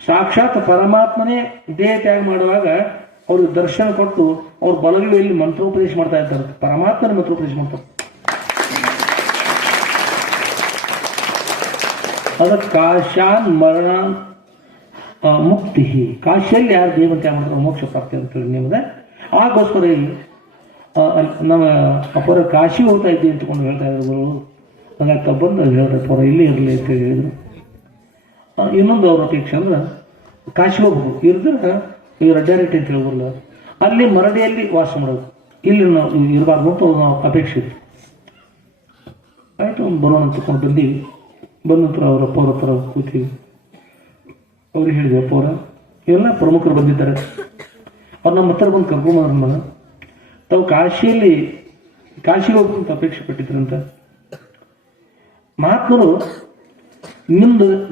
ಸಾಕ್ಷಾತ್ ಪರಮಾತ್ಮನೇ ದೇಹ ತ್ಯಾಗ ಮಾಡುವಾಗ ಅವ್ರಿಗೆ ದರ್ಶನ ಕೊಟ್ಟು ಅವ್ರ ಬಲಗಿವೆಯಲ್ಲಿ ಮಂತ್ರೋಪದೇಶ ಮಾಡ್ತಾ ಇದ್ದಾರೆ. ಪರಮಾತ್ಮನ ಮಂತ್ರೋಪದೇಶ ಮಾಡ್ತಾರೆ. ಅದಕ್ಕೆ ಕಾಶಾನ್ ಮರಣ ಮುಕ್ತಿ, ಕಾಶಿಯಲ್ಲಿ ಯಾರು ದೇವ ತ್ಯಾಗ ಮಾಡ್ತಾರೆ ಮೋಕ್ಷ ಪ್ರಾಪ್ತಿ ಅಂತೇಳಿ ನಿಮ್ಮದೆ. ಆಗೋಸ್ಕರ ಇಲ್ಲಿ ನಮ್ಮ ಅಪ್ಪರ ಕಾಶಿ ಹೋಗ್ತಾ ಇದ್ದೀವಿ ಅಂತಕೊಂಡು ಹೇಳ್ತಾ ಇದ್ರು. ಹಾಗಾಗಿ ಬಂದು ಹೇಳಿದ್ರೆ ಪರ ಇಲ್ಲಿ ಇರಲಿ ಅಂತ ಹೇಳಿದ್ರು. ಇನ್ನೊಂದು ಅವ್ರ ಅಪೇಕ್ಷೆ ಅಂದ್ರೆ ಕಾಶಿ ಹೋಗ್ಬೇಕು, ಇರಿದ್ರೆ ಇವ್ರು ಅಡ್ಡಾರಿಟಿ ಅಂತ ಹೇಳ್ಬಲ್ಲ, ಅಲ್ಲಿ ಮರಡಿಯಲ್ಲಿ ವಾಸ ಮಾಡೋದು, ಇಲ್ಲಿ ನಾವು ಇರಬಾರ್ದು ಅಂತ ನಾವು ಅಪೇಕ್ಷೆ ಇತ್ತು. ಆಯಿತು, ಬರೋಣ ಅಂತಕೊಂಡು ಬಂದೀವಿ. ಬಂದ ನಂತರ ಅವರ ಅಪ್ಪ ಅವ್ರ ಹತ್ರ ಕೂತೀವಿ. ಅವ್ರಿಗೆ ಹೇಳಿದ್ವಿ, ಅಪ್ಪ ಅವರ ಎಲ್ಲ ಪ್ರಮುಖರು ಬಂದಿದ್ದಾರೆ, ಅವ್ರು ನಮ್ಮ ಹತ್ರ ಬಂದು ಕರ್ಕೊಂಬಂದ್ರ ತಾವು ಕಾಶಿಗೆ ಹೋಗ್ಬೇಕಂತ ಅಪೇಕ್ಷೆ ಪಟ್ಟಿದ್ರಂತ. ಮಹಾತ್ಮರು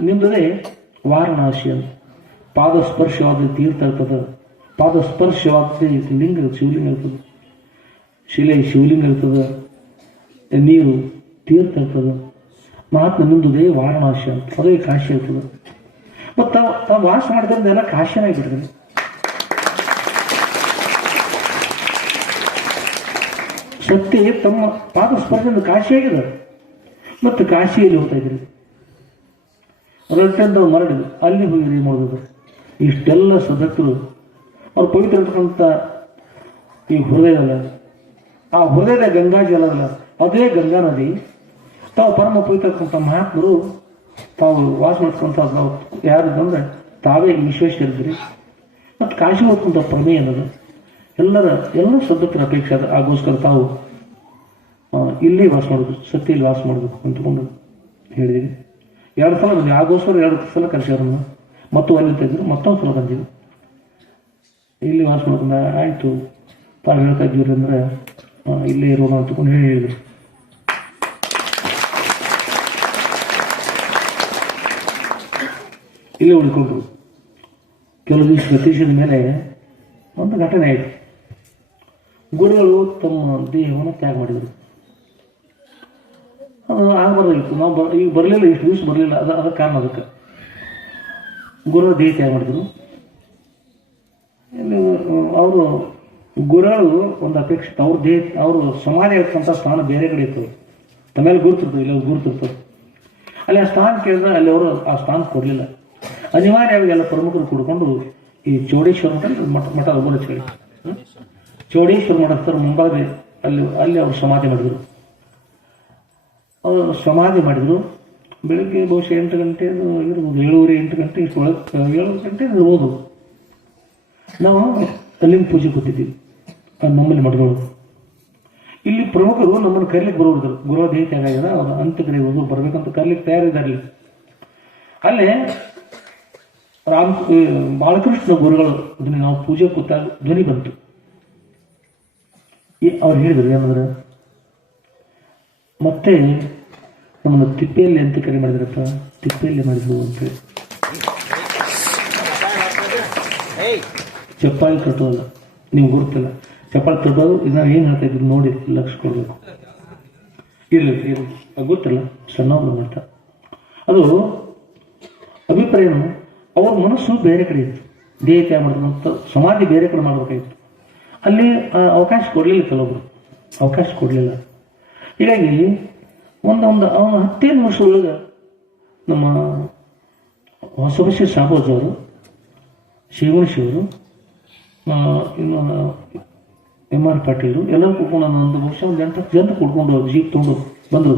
ನಿಮ್ದೇ ವಾರಣಾಸಿ ಅಂತ ಪಾದಸ್ಪರ್ಶವಾದ ತೀರ್ಥ ಇರ್ತದೆ, ಪಾದಸ್ಪರ್ಶವಾದ ಲಿಂಗ ಶಿವಲಿಂಗ ಇರ್ತದೆ, ಶಿವಲಿಂಗ ಇರ್ತದೆ, ನೀರು ತೀರ್ಥ ಇರ್ತದೆ. ಮಹಾತ್ಮ ನಿಮ್ದುದೇ ವಾರಣಾಸಿ ಅಂತ, ಅದೇ ಕಾಶಿ ಇರ್ತದೆ. ಮತ್ತು ತಾವು ವಾಸ ಮಾಡಿದ್ರಿಂದ ಎಲ್ಲ ಕಾಶಿನಾಗಿಬಿಟ್ಟಿದೆ. ಸತ್ಯ ತಮ್ಮ ಪಾದ ಸ್ಪರ್ಶದಿಂದ ಕಾಶಿಯಾಗಿದೆ. ಮತ್ತು ಕಾಶಿಯಲ್ಲಿ ಹೋಗ್ತಾ ಇದ್ರಿ, ರಟ್ಟಂತ ಮರಳಿದ್ರು, ಅಲ್ಲಿ ಹೋಗಿ ಏನು ಮಾಡೋದು. ಇಷ್ಟೆಲ್ಲ ಸದಸ್ಯರು ಅವ್ರು ಪವಿತ್ರ ಇರ್ತಕ್ಕಂಥ ಈ ಹೃದಯದಲ್ಲ, ಆ ಹೃದಯದ ಗಂಗಾ ಜಲ ಅಲ್ಲ, ಅದೇ ಗಂಗಾ ನದಿ. ತಾವು ಪರಮ ಪವಿತ್ರ ಇರ್ತಕ್ಕಂಥ ಮಹಾತ್ಮರು ತಾವು ವಾಸ ಮಾಡ್ತಕ್ಕಂಥ ಯಾರಿದಂದ್ರೆ ತಾವೇ ವಿಶ್ವೇಶ್ವರಿದ್ರಿ. ಮತ್ತು ಕಾಶಿ ಹೋಗ್ತಕ್ಕಂಥ ಪ್ರಮೇಯ ಅನ್ನೋದು ಎಲ್ಲ ಸದಸ್ಯರ ಅಪೇಕ್ಷೆ ಅದ. ಆಗೋಸ್ಕರ ತಾವು ಇಲ್ಲಿ ವಾಸ ಮಾಡಬೇಕು, ಸತ್ಯಲ್ಲಿ ವಾಸ ಮಾಡಬೇಕು ಅಂತಕೊಂಡು ಹೇಳಿದೀವಿ. 2 ಸಲ ಬಂದಿವಿ. ಆಗೋಸ್ಕರ 2 ಸಲ ಕರೆಸಿದ್ರು. ಮತ್ತು ಅಲ್ಲಿ ಇದ್ರು, ಮತ್ತೊಂದು ಸಲ ಬಂದಿವಿ. ಇಲ್ಲಿ ವಾಸ ಮಾಡ್ಕೊಂಡ ಆಯಿತು, ತಾವು ಹೇಳ್ತಾ ಇದ್ದೀರಿ ಅಂದ್ರೆ ಇಲ್ಲೇ ಇರೋಣ ಅಂತಕೊಂಡು ಹೇಳಿದ್ರು. ಇಲ್ಲೇ ಉಳ್ಕೊಂಡ್ರು. ಕೆಲವು ದಿವಸ ಗತಿಸಿದ ಮೇಲೆ ಒಂದು ಘಟನೆ ಆಯಿತು. ಗುರುಗಳು ತಮ್ಮ ದೇಹವನ್ನು ತ್ಯಾಗ ಮಾಡಿದರು. ಅದು ಆಗಬಾರ್ದಾಗಿತ್ತು. ನಾವು ಈಗ ಬರಲಿಲ್ಲ, ಇಷ್ಟು ದಿವಸ ಬರಲಿಲ್ಲ. ಅದಕ್ಕೆ ಕಾರಣ ಅದಕ್ಕೆ ಗುರುಗಳು ದೇಹ ತ್ಯಾಗ ಮಾಡಿದರು. ಅವರು ಗುರುಗಳು ಒಂದು ಅಪೇಕ್ಷಿತ ಅವರು ಸಮಾಧಿ ಆಗ್ತಕ್ಕಂಥ ಸ್ಥಾನ ಬೇರೆ ಕಡೆ ಇರ್ತದೆ. ತಮ್ಮೇಲೆ ಗುರುತಿರ್ತದೆ, ಇಲ್ಲ ಗುರುತಿರ್ತದೆ. ಅಲ್ಲಿ ಆ ಸ್ಥಾನ ಕೇಳಿದ್ರೆ ಅಲ್ಲಿ ಅವರು ಆ ಸ್ಥಾನ ಕೊಡಲಿಲ್ಲ. ಅನಿವಾರ್ಯವಾಗಿ ಎಲ್ಲ ಪ್ರಮುಖರು ಕೂಡ್ಕೊಂಡು ಈ ಚೌಡೇಶ್ವರ ಮಠ ಒಬ್ಬರಚ್ಕಳಿ ಚೌಡೇಶ್ವರ ಮಠ ಮುಂಭಾಗ ಅಲ್ಲಿ ಅವರು ಸಮಾಧಿ ಮಾಡಿದರು. ಅವರು ಸಮಾಧಿ ಮಾಡಿದರು. ಬೆಳಗ್ಗೆ ಬಹುಶಃ 8 ಗಂಟೆ ಇರ್ಬೋದು, 7:30-8 ಗಂಟೆ ಇಷ್ಟೊಳಗೆ, 7 ಗಂಟೆ ಇರ್ಬೋದು. ನಾವು ಅಲ್ಲಿಂದ ಪೂಜೆ ಕೊಟ್ಟಿದ್ದೀವಿ ನಮ್ಮಲ್ಲಿ ಮಠಗಳು. ಇಲ್ಲಿ ಪ್ರಮುಖರು ನಮ್ಮನ್ನು ಕರೀಲಿಕ್ಕೆ ಬರೋರು. ಗುರು ದೇಹ ತ್ಯಾಗ ಆಗಿದೆ, ಅವ್ರು ಅಂತ್ಯಕ್ರಿಯೆ ಹೋದ್ರು ಬರ್ಬೇಕಂತ ಕರೀಲಿಕ್ಕೆ ತಯಾರಿದ್ದಾರೆ. ಅಲ್ಲೇ ಬಾಲಕೃಷ್ಣ ಗುರುಗಳು ಅದನ್ನ ನಾವು ಪೂಜೆ ಕೂತಾಗ ಧ್ವನಿ ಬಂತು. ಅವ್ರು ಹೇಳಿದ್ರು ಏನಂದ್ರೆ, ಮತ್ತೆ ನಮ್ಮನ್ನು ತಿಪ್ಪೆಯಲ್ಲಿ ಅಂತ ಕರೆ ಮಾಡಿದ್ರಪ್ಪ, ತಿಪ್ಪೆಯಲ್ಲಿ ಮಾಡಿದ್ರು ಅಂತೇಳಿ. ಚಪ್ಪಾಳಿ ಕಟ್ಟೋಲ್ಲ, ನೀವು ಗುರುತಿಲ್ಲ. ಚಪ್ಪಾಳಿ ಕಟ್ಟೋದು ನಾವು ಏನು ಹೇಳ್ತಾ ಇದ್ರು ನೋಡಿ ಲಕ್ಷ ಕೊಡ್ಬೇಕು. ಇರಲಿ ಗೊತ್ತಿಲ್ಲ, ಸಣ್ಣವ್ರು ಮಾಡ್ತಾ. ಅದು ಅಭಿಪ್ರಾಯನು ಅವ್ರ ಮನಸ್ಸು ಬೇರೆ ಕಡೆ ಇತ್ತು. ದೇಹ ತ್ಯಾಗ ಮಾಡಿದಂಥ ಸಮಾಧಿ ಬೇರೆ ಕಡೆ ಮಾಡಬೇಕಾಗಿತ್ತು. ಅಲ್ಲಿ ಅವಕಾಶ ಕೊಡಲಿಲ್ಲ, ಕೆಲವೊಬ್ರು ಅವಕಾಶ ಕೊಡಲಿಲ್ಲ. ಹೀಗಾಗಿ ಒಂದೊಂದು ಅವನ 10 ವರ್ಷದೊಳಗೆ ನಮ್ಮ ಹೊಸಬಸಿ ಸಾಬೋಜ್ ಅವರು, ಶಿವಣಶಿವರು, ಇನ್ನು MR ಪಾಟೀಲು ಎಲ್ಲರೂ ಕೂತ್ಕೊಂಡು ಒಂದು ಬಹುಶಃ ಒಂದು 8 ಜನ ಕೂತ್ಕೊಂಡು ಜೀಪ್ ತೊಗೊಂಡು ಬಂದರು.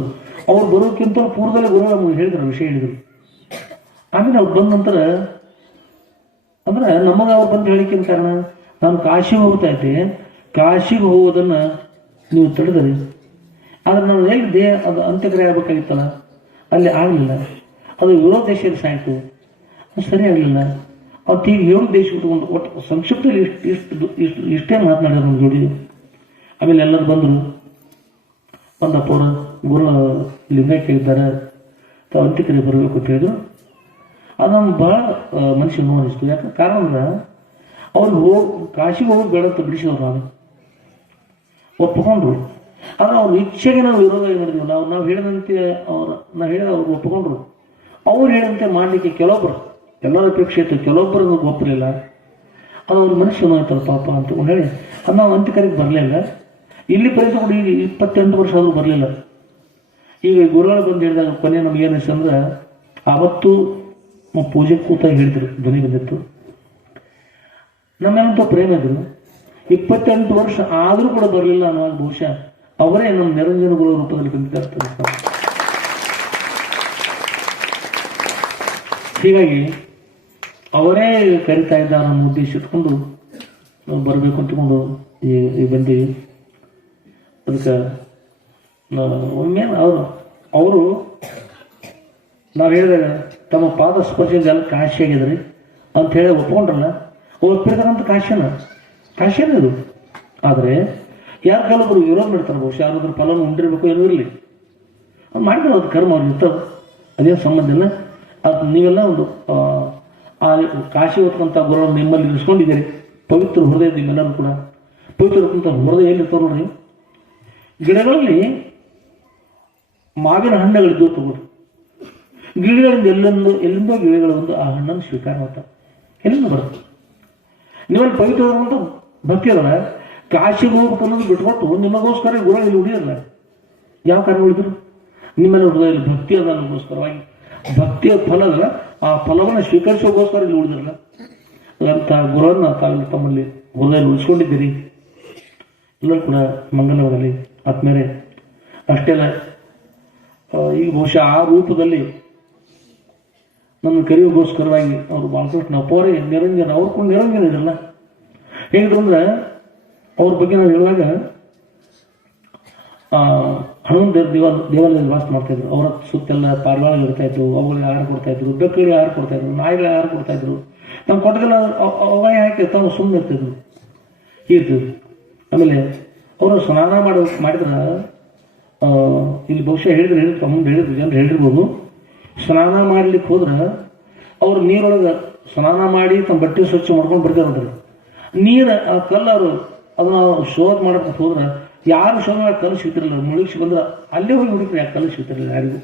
ಅವ್ರು ಬರೋಕ್ಕಿಂತ ಪೂರ್ವದಲ್ಲೇ ಗುರುಗಳು ನಮ್ಗೆ ಹೇಳಿದ್ರು, ವಿಷಯ ಹೇಳಿದರು. ಆಮೇಲೆ ಅವ್ರು ಬಂದ ನಂತರ ಅಂದ್ರೆ ನಮಗೆ ಅವ್ರು ಬಂದು ಹೇಳಿಕಿನ ಕಾರಣ ನಾನು ಕಾಶಿಗೆ ಹೋಗ್ತಾ ಇದ್ದೆ, ಕಾಶಿಗೆ ಹೋಗೋದನ್ನು ನೀವು ತಡೆದ್ರಿ. ಆದ್ರೆ ನಾನು ಹೇಳಿದ್ದೆ ಅದು ಅಂತ್ಯಕ್ರಿಯೆ ಆಗಬೇಕಾಗಿತ್ತಲ್ಲ, ಅಲ್ಲಿ ಆಗಲಿಲ್ಲ. ಅದು ವಿರೋಧ ದೇಶದಲ್ಲಿ ಸಾಯ್ತು, ಅದು ಸರಿ ಆಗಲಿಲ್ಲ. ಅವ್ರು ಈಗ 7 ದೇಶ ಬಿಟ್ಕೊಂಡು ಒಟ್ಟು ಸಂಕ್ಷಿಪ್ತದಲ್ಲಿ ಇಷ್ಟೇ ಮಾತನಾಡಿದ್ರು ನಮ್ಮ ಜೋಡಿ. ಆಮೇಲೆ ಎಲ್ಲರೂ ಬಂದರು. ಬಂದಪ್ಪ ಅವರು ಗುರು ಲಿಂಗೈಕ್ಯ ಇದ್ದಾರೆ, ತಾವು ಅಂತ್ಯಕ್ರಿಯೆ ಬರಬೇಕು ಅಂತ ಹೇಳಿದ್ರು. ಅದು ನಮ್ಗೆ ಭಾಳ ಮನುಷ್ಯ ನೋವು ಅನಿಸ್ತು. ಯಾಕೆ ಕಾರಣ ಅಂದ್ರೆ ಅವ್ರು ಕಾಶಿಗೆ ಹೋಗಿ ಬೇಡ ಅಂತ ಬಿಡಿಸಿದವ್ರು, ನಾನು ಒಪ್ಪಿಕೊಂಡ್ರು. ಆದರೆ ಅವ್ರ ಇಚ್ಛೆಗೆ ನಾವು ವಿರೋಧ ಮಾಡಿದ್ವಿ. ನಾವು ಹೇಳಿದಂತೆ ನಾವು ಹೇಳಿದ ಅವ್ರು ಒಪ್ಪಿಕೊಂಡ್ರು. ಅವ್ರು ಹೇಳಿದಂತೆ ಮಾಡಲಿಕ್ಕೆ ಕೆಲವೊಬ್ಬರು, ಎಲ್ಲರ ಅಪೇಕ್ಷೆ ಇತ್ತು, ಕೆಲವೊಬ್ಬರು ಒಪ್ಪಲಿಲ್ಲ. ಅದು ಅವ್ರ ಮನುಷ್ಯ ನೋಯ್ತಲ್ಲ ಪಾಪ ಅಂತ ಹೇಳಿ ಅದು ನಾವು ಅಂತ್ಯಕ್ರಿಯೆಗೆ ಬರಲಿಲ್ಲ. ಇಲ್ಲಿ ಪರಿಚಯ ಕೂಡ ಈಗ 28 ವರ್ಷ ಆದರೂ ಬರಲಿಲ್ಲ. ಈಗ ಗುರುಗಳು ಬಂದು ಹೇಳಿದಾಗ ಕೊನೆ ನಮ್ಗೆ ಏನು ಅನಿಸ್ತು ಅಂದ್ರೆ, ಆವತ್ತು ಪೂಜೆ ಕೂತಾಗ ಹೇಳಿದ್ರು, ಧ್ವನಿ ಬಂದಿತ್ತು. ನಮ್ಮೆಲ್ಲಂತ ಪ್ರೇಮ ಇದ್ರು. 28 ವರ್ಷ ಆದರೂ ಕೂಡ ಬರಲಿಲ್ಲ ಅನ್ನುವಾಗ ಬಹುಶಃ ಅವರೇ ನಮ್ಮ ನಿರಂಜನ ಗುರು ರೂಪದಲ್ಲಿ ಬಂದಿದ್ದಾರೆ. ಹೀಗಾಗಿ ಅವರೇ ಕರಿತಾ ಇದ್ದಾರೆ ನಮ್ಮ ಉದ್ದೇಶ ಇಟ್ಕೊಂಡು ನಾವು ಬರಬೇಕು ಅಂತ್ಕೊಂಡು ಈ ಬಂದೀವಿ. ಅದಕ್ಕೆ ಒಮ್ಮೆ ಅವರು ನಾವು ಹೇಳಿದಾಗ ತಮ್ಮ ಪಾದ ಸ್ಪರ್ಶದಲ್ಲಿ ಕಾಶಿ ಆಗಿದ್ರಿ ಅಂತ ಹೇಳಿ ಒಪ್ಕೊಂಡ್ರಲ್ಲ, ಒಪ್ಪಿರ್ತಕ್ಕಂಥ ಕಾಶಿನ ಇದು. ಆದರೆ ಯಾರು ಕೆಲವೊಬ್ರು ವಿರೋಧ ಮಾಡ್ತಾರೆ, ಬಹುಶಃ ಯಾರಾದ್ರೂ ಫಲನ ಉಂಡಿರ್ಬೇಕು ಏನೂ ಇರಲಿ, ಅದು ಮಾಡಿದ್ರೆ ಅದು ಕರ್ಮ ಅವ್ರಿಗೆ ಇರ್ತದೆ, ಅದೇನು ಸಂಬಂಧ ಇಲ್ಲ. ಅದು ನೀವೆಲ್ಲ ಒಂದು ಆ ಕಾಶಿ ಹೊತ್ಕೊಂಥ ಗುರು ನಿಮ್ಮಲ್ಲಿ ಇರಿಸ್ಕೊಂಡಿದ್ದೀರಿ. ಪವಿತ್ರ ಹೃದಯ ನಿಮ್ಮೆಲ್ಲರೂ ಕೂಡ ಪವಿತ್ರ ಹೃದಯ ಎಲ್ಲಿರ್ತಾವೆ ನೋಡ್ರಿ. ಗಿಡಗಳಲ್ಲಿ ಮಾವಿನ ಹಣ್ಣುಗಳಿದ್ದು ತಗೋರಿ, ಗಿಡಗಳಿಂದ ಎಲ್ಲಿಂದೋ ಗಿಡಗಳು ಬಂದು ಆ ಹಣ್ಣನ್ನು ಸ್ವೀಕಾರ ಮಾಡ್ತಾರೆ. ಎಲ್ಲಿಂದ ಬರುತ್ತೆ? ನಿಮ್ಮಲ್ಲಿ ಪವಿತ್ರವಾದಂಥ ಭಕ್ತಿ ಅಲ್ಲ, ಕಾಶಿಗೆ ಹೋಗ್ಬೇಕು ಅನ್ನೋದು ಬಿಟ್ಕೊಟ್ಟು ನಿಮಗೋಸ್ಕರ ಗುರು ಇಲ್ಲಿ ಉಳಿಯಲ್ಲ. ಯಾವ ಕಾರಣ ಉಳಿದ್ರು? ನಿಮ್ಮೆಲ್ಲ ಹೃದಯದಲ್ಲಿ ಭಕ್ತಿ ಅದ ಅನ್ನೋಗೋಸ್ಕರವಾಗಿ, ಭಕ್ತಿಯ ಫಲ ಅಲ್ಲ, ಆ ಫಲವನ್ನು ಸ್ವೀಕರಿಸೋಗೋಸ್ಕರ ಇಲ್ಲಿ ಉಳಿದಿರಲ್ಲ. ಅಂತ ಗುರುವನ್ನು ತಾವೆಲ್ಲ ತಮ್ಮಲ್ಲಿ ಹೃದಯದಲ್ಲಿ ಉಳಿಸ್ಕೊಂಡಿದ್ದೀರಿ. ಎಲ್ಲರೂ ಕೂಡ ಮಂಗಲವಾಗಲಿ ಆತ್ಮೇಲೆ. ಅಷ್ಟೇ ಅಲ್ಲ, ಈಗ ಬಹುಶಃ ಆ ರೂಪದಲ್ಲಿ ನಮ್ಮ ಕರೆಯೋಗೋಸ್ಕರವಾಗಿ ಅವರು ಬಾಲಕೃಷ್ಣ ಅಪ್ಪವರೇ ನಿರಂಜನ, ಅವ್ರು ಕೂಡ ನಿರಂಜನ ಇರಲ್ಲ. ಹೇಗಿದ್ರು ಅಂದ್ರೆ ಅವ್ರ ಬಗ್ಗೆ ನಾವು ಹೇಳುವಾಗ ಹನುಮಂತ ದೇವಾಲಯದಲ್ಲಿ ವಾಸ ಮಾಡ್ತಾ ಇದ್ರು. ಅವರ ಸುತ್ತೆಲ್ಲ ಪಾರಿವಾಳಗಳು ಇರ್ತಾ ಇದ್ರು, ಅವುಗಳಿಗೆ ಆಹಾರ ಕೊಡ್ತಾ ಇದ್ರು, ಬೆಕ್ಕಳಿಗೆ ಆಹಾರ ಕೊಡ್ತಾ ಇದ್ರು, ನಾಯಿಗಳಿಗೆ ಆಹಾರ ಕೊಡ್ತಾ ಇದ್ರು. ನಮ್ಮ ಕೊಟ್ಟದೆಲ್ಲ ಅವುಗಳೇ ಹಾಕಿ ತಾವು ಸುಮ್ಮನೆ ಇರ್ತಿದ್ರು, ಇರ್ತಿದ್ರು. ಆಮೇಲೆ ಅವರು ಸ್ನಾನ ಮಾಡಿದ್ರೆ ಇಲ್ಲಿ ಬಹುಶಃ ಹೇಳಿದ್ರು ಜನರು ಹೇಳಿರ್ಬೋದು, ಸ್ನಾನ ಮಾಡ್ಲಿಕ್ಕೆ ಹೋದ್ರೆ ಅವ್ರು ನೀರೊಳಗೆ ಸ್ನಾನ ಮಾಡಿ ತಮ್ಮ ಬಟ್ಟೆ ಸ್ವಚ್ಛ ಮಾಡ್ಕೊಂಡು ಬರ್ತಾರಂದ್ರೆ ನೀರು ಆ ಕಲ್ಲು ಅವರು ಅದನ್ನ ಶೋಧ ಮಾಡಕ್ಕೆ ಹೋದ್ರೆ ಯಾರು ಶೋಧ ಮಾಡಿ ಕಲ್ಲು ಸಿಗ್ತಿರಲಿಲ್ಲ. ಮುಳುಗಿಸಿ ಬಂದ್ರೆ ಅಲ್ಲೇ ಹೋಗಿ ಹುಡುಕ್ರಿ, ಆ ಕಲ್ಲು ಸಿಗ್ತಿರಲಿಲ್ಲ, ಯಾರಿಗೂ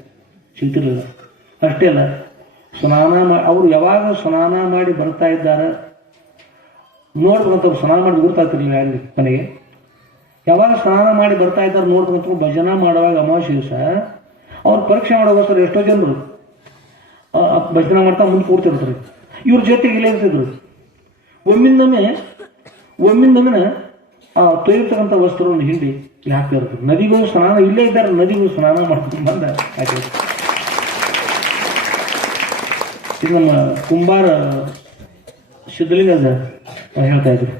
ಸಿಗ್ತಿರಲಿಲ್ಲ. ಅಷ್ಟೇ ಅಲ್ಲ, ಅವರು ಯಾವಾಗ ಸ್ನಾನ ಮಾಡಿ ಬರ್ತಾ ಇದ್ದಾರೆ ನೋಡ್ಬೇಕಂತ ಸ್ನಾನ ಮಾಡಿ ಗುರ್ತಾಗ್ತಿರ್ಲಿಲ್ಲ ಯಾರಿಗೂ. ನನಗೆ ಯಾವಾಗ ಸ್ನಾನ ಮಾಡಿ ಬರ್ತಾ ಇದ್ದಾರೆ ನೋಡ್ಬೇಕಂತ ಭಜನಾ ಮಾಡುವಾಗ ಅಮಾವಾಸ್ಯೆ ದಿವಸ ಅವ್ರು ಪರೀಕ್ಷೆ ಮಾಡೋಗೋಸ್ಕರ ಎಷ್ಟೋ ಜನರು ಭಜನೆ ಮಾಡ್ತಾ ಮುಂದೆ ಕೂಡ್ತಿರ್ತಾರೆ. ಇವ್ರ ಜೊತೆಗೆ ಇಲ್ಲೇ ಇರ್ತಿದ್ರು. ಒಮ್ಮಿಂದೊಮ್ಮೆ ಆ ತೊಯ್ತಕ್ಕಂಥ ವಸ್ತ್ರವನ್ನು ಹಿಂಡಿ ಇಲ್ಲಿ ಹಾಕ್ತಾ ಇರ್ತಾರೆ. ನದಿಗೂ ಸ್ನಾನ ಇಲ್ಲೇ ಇದ್ದಾರೆ, ನದಿಗೂ ಸ್ನಾನ ಮಾಡ್ಕೊಂಡು ಬಂದ ಹಾಕಿ. ಇದು ನಮ್ಮ ಕುಂಬಾರ ಸಿದ್ಧಲಿಂಗ ಹೇಳ್ತಾ ಇದ್ರು.